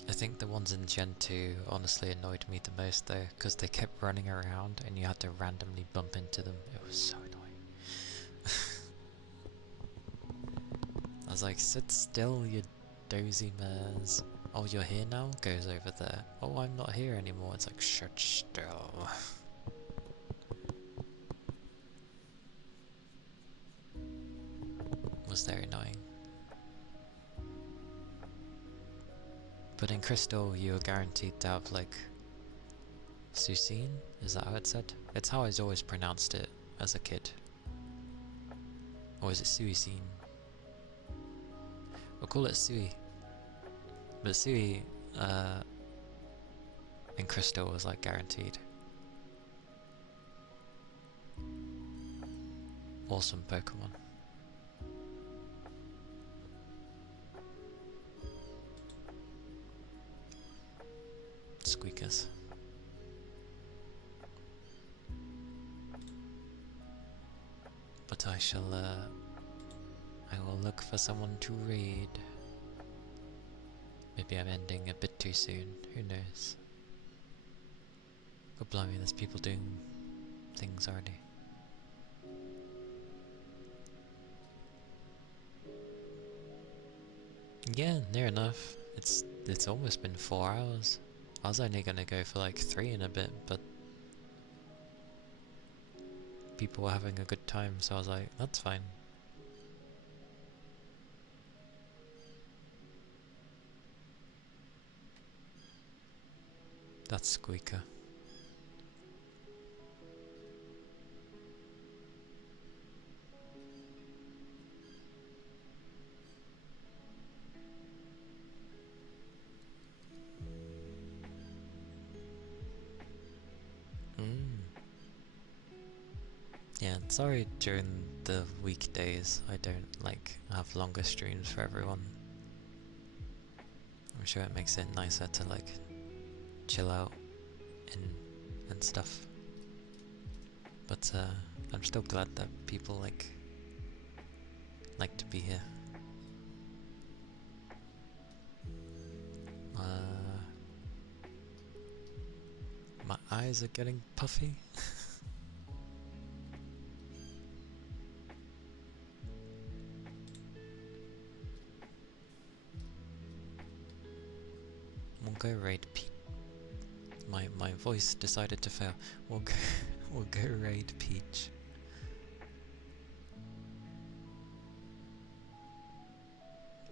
I think the ones in Gen 2 honestly annoyed me the most though, because they kept running around and you had to randomly bump into them. It was so annoying. I was like, sit still, you dozy mares. Oh, you're here now? Goes over there. Oh, I'm not here anymore. It's like, shut still. Was very annoying. But in Crystal, you were guaranteed to have, like, Susine? Is that how it's said? It's how I always pronounced it as a kid. Or is it Suicine? We'll call it Sui. But Sui, in Crystal was, like, guaranteed. Awesome Pokemon. squeakers. But I will look for someone to raid. Maybe I'm ending a bit too soon, who knows. But blimey, there's people doing things already. Yeah, near enough. It's almost been 4 hours. I was only gonna go for like 3 and a bit, but people were having a good time, so I was like, that's fine. That's Squeaker. Yeah, sorry during the weekdays I don't have longer streams for everyone. I'm sure it makes it nicer to chill out and stuff. But I'm still glad that people like to be here. My eyes are getting puffy. We'll go raid Pete. My voice decided to fail. We'll go raid Peach.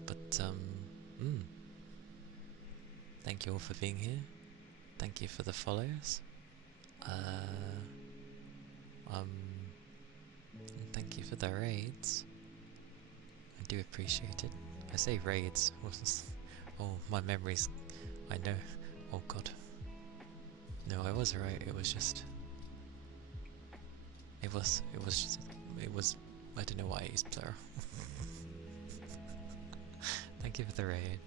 But thank you all for being here. Thank you for the follows. Thank you for the raids. I do appreciate it. I say raids. Oh, my memories. I know. Oh god. No, I was right. It was just. It was. I don't know why I used plural. Thank you for the raid.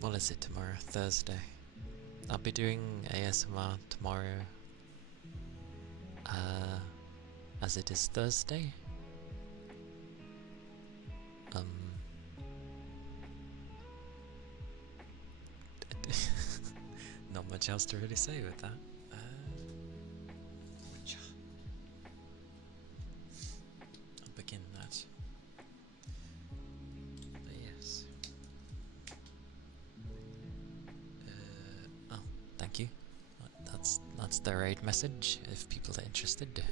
What is it tomorrow? Thursday. I'll be doing ASMR tomorrow. As it is Thursday. Not much else to really say with that. I'll begin that. But yes. Oh, thank you. That's the raid message, if people are interested.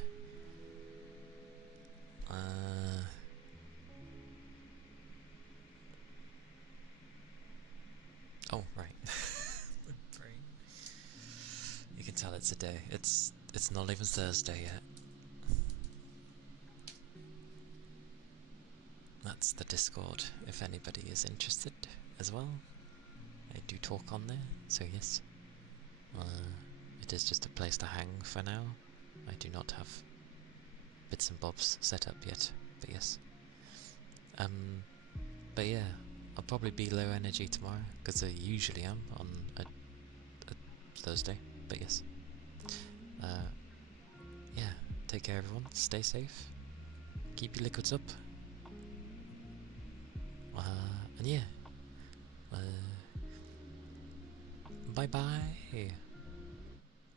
Oh, right. My brain. You can tell it's a day. It's not even Thursday yet. That's the Discord, if anybody is interested as well. I do talk on there, so yes. It is just a place to hang for now. I do not have bits and bobs set up yet, but yes. But yeah, I'll probably be low energy tomorrow, because I usually am on a Thursday, but yes. Yeah, take care everyone, stay safe, keep your liquids up, and yeah, bye bye.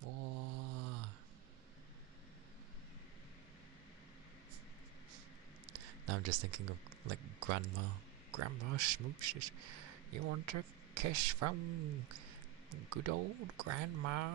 Whoa. Now I'm just thinking of grandma smooches. You want a kiss from good old grandma?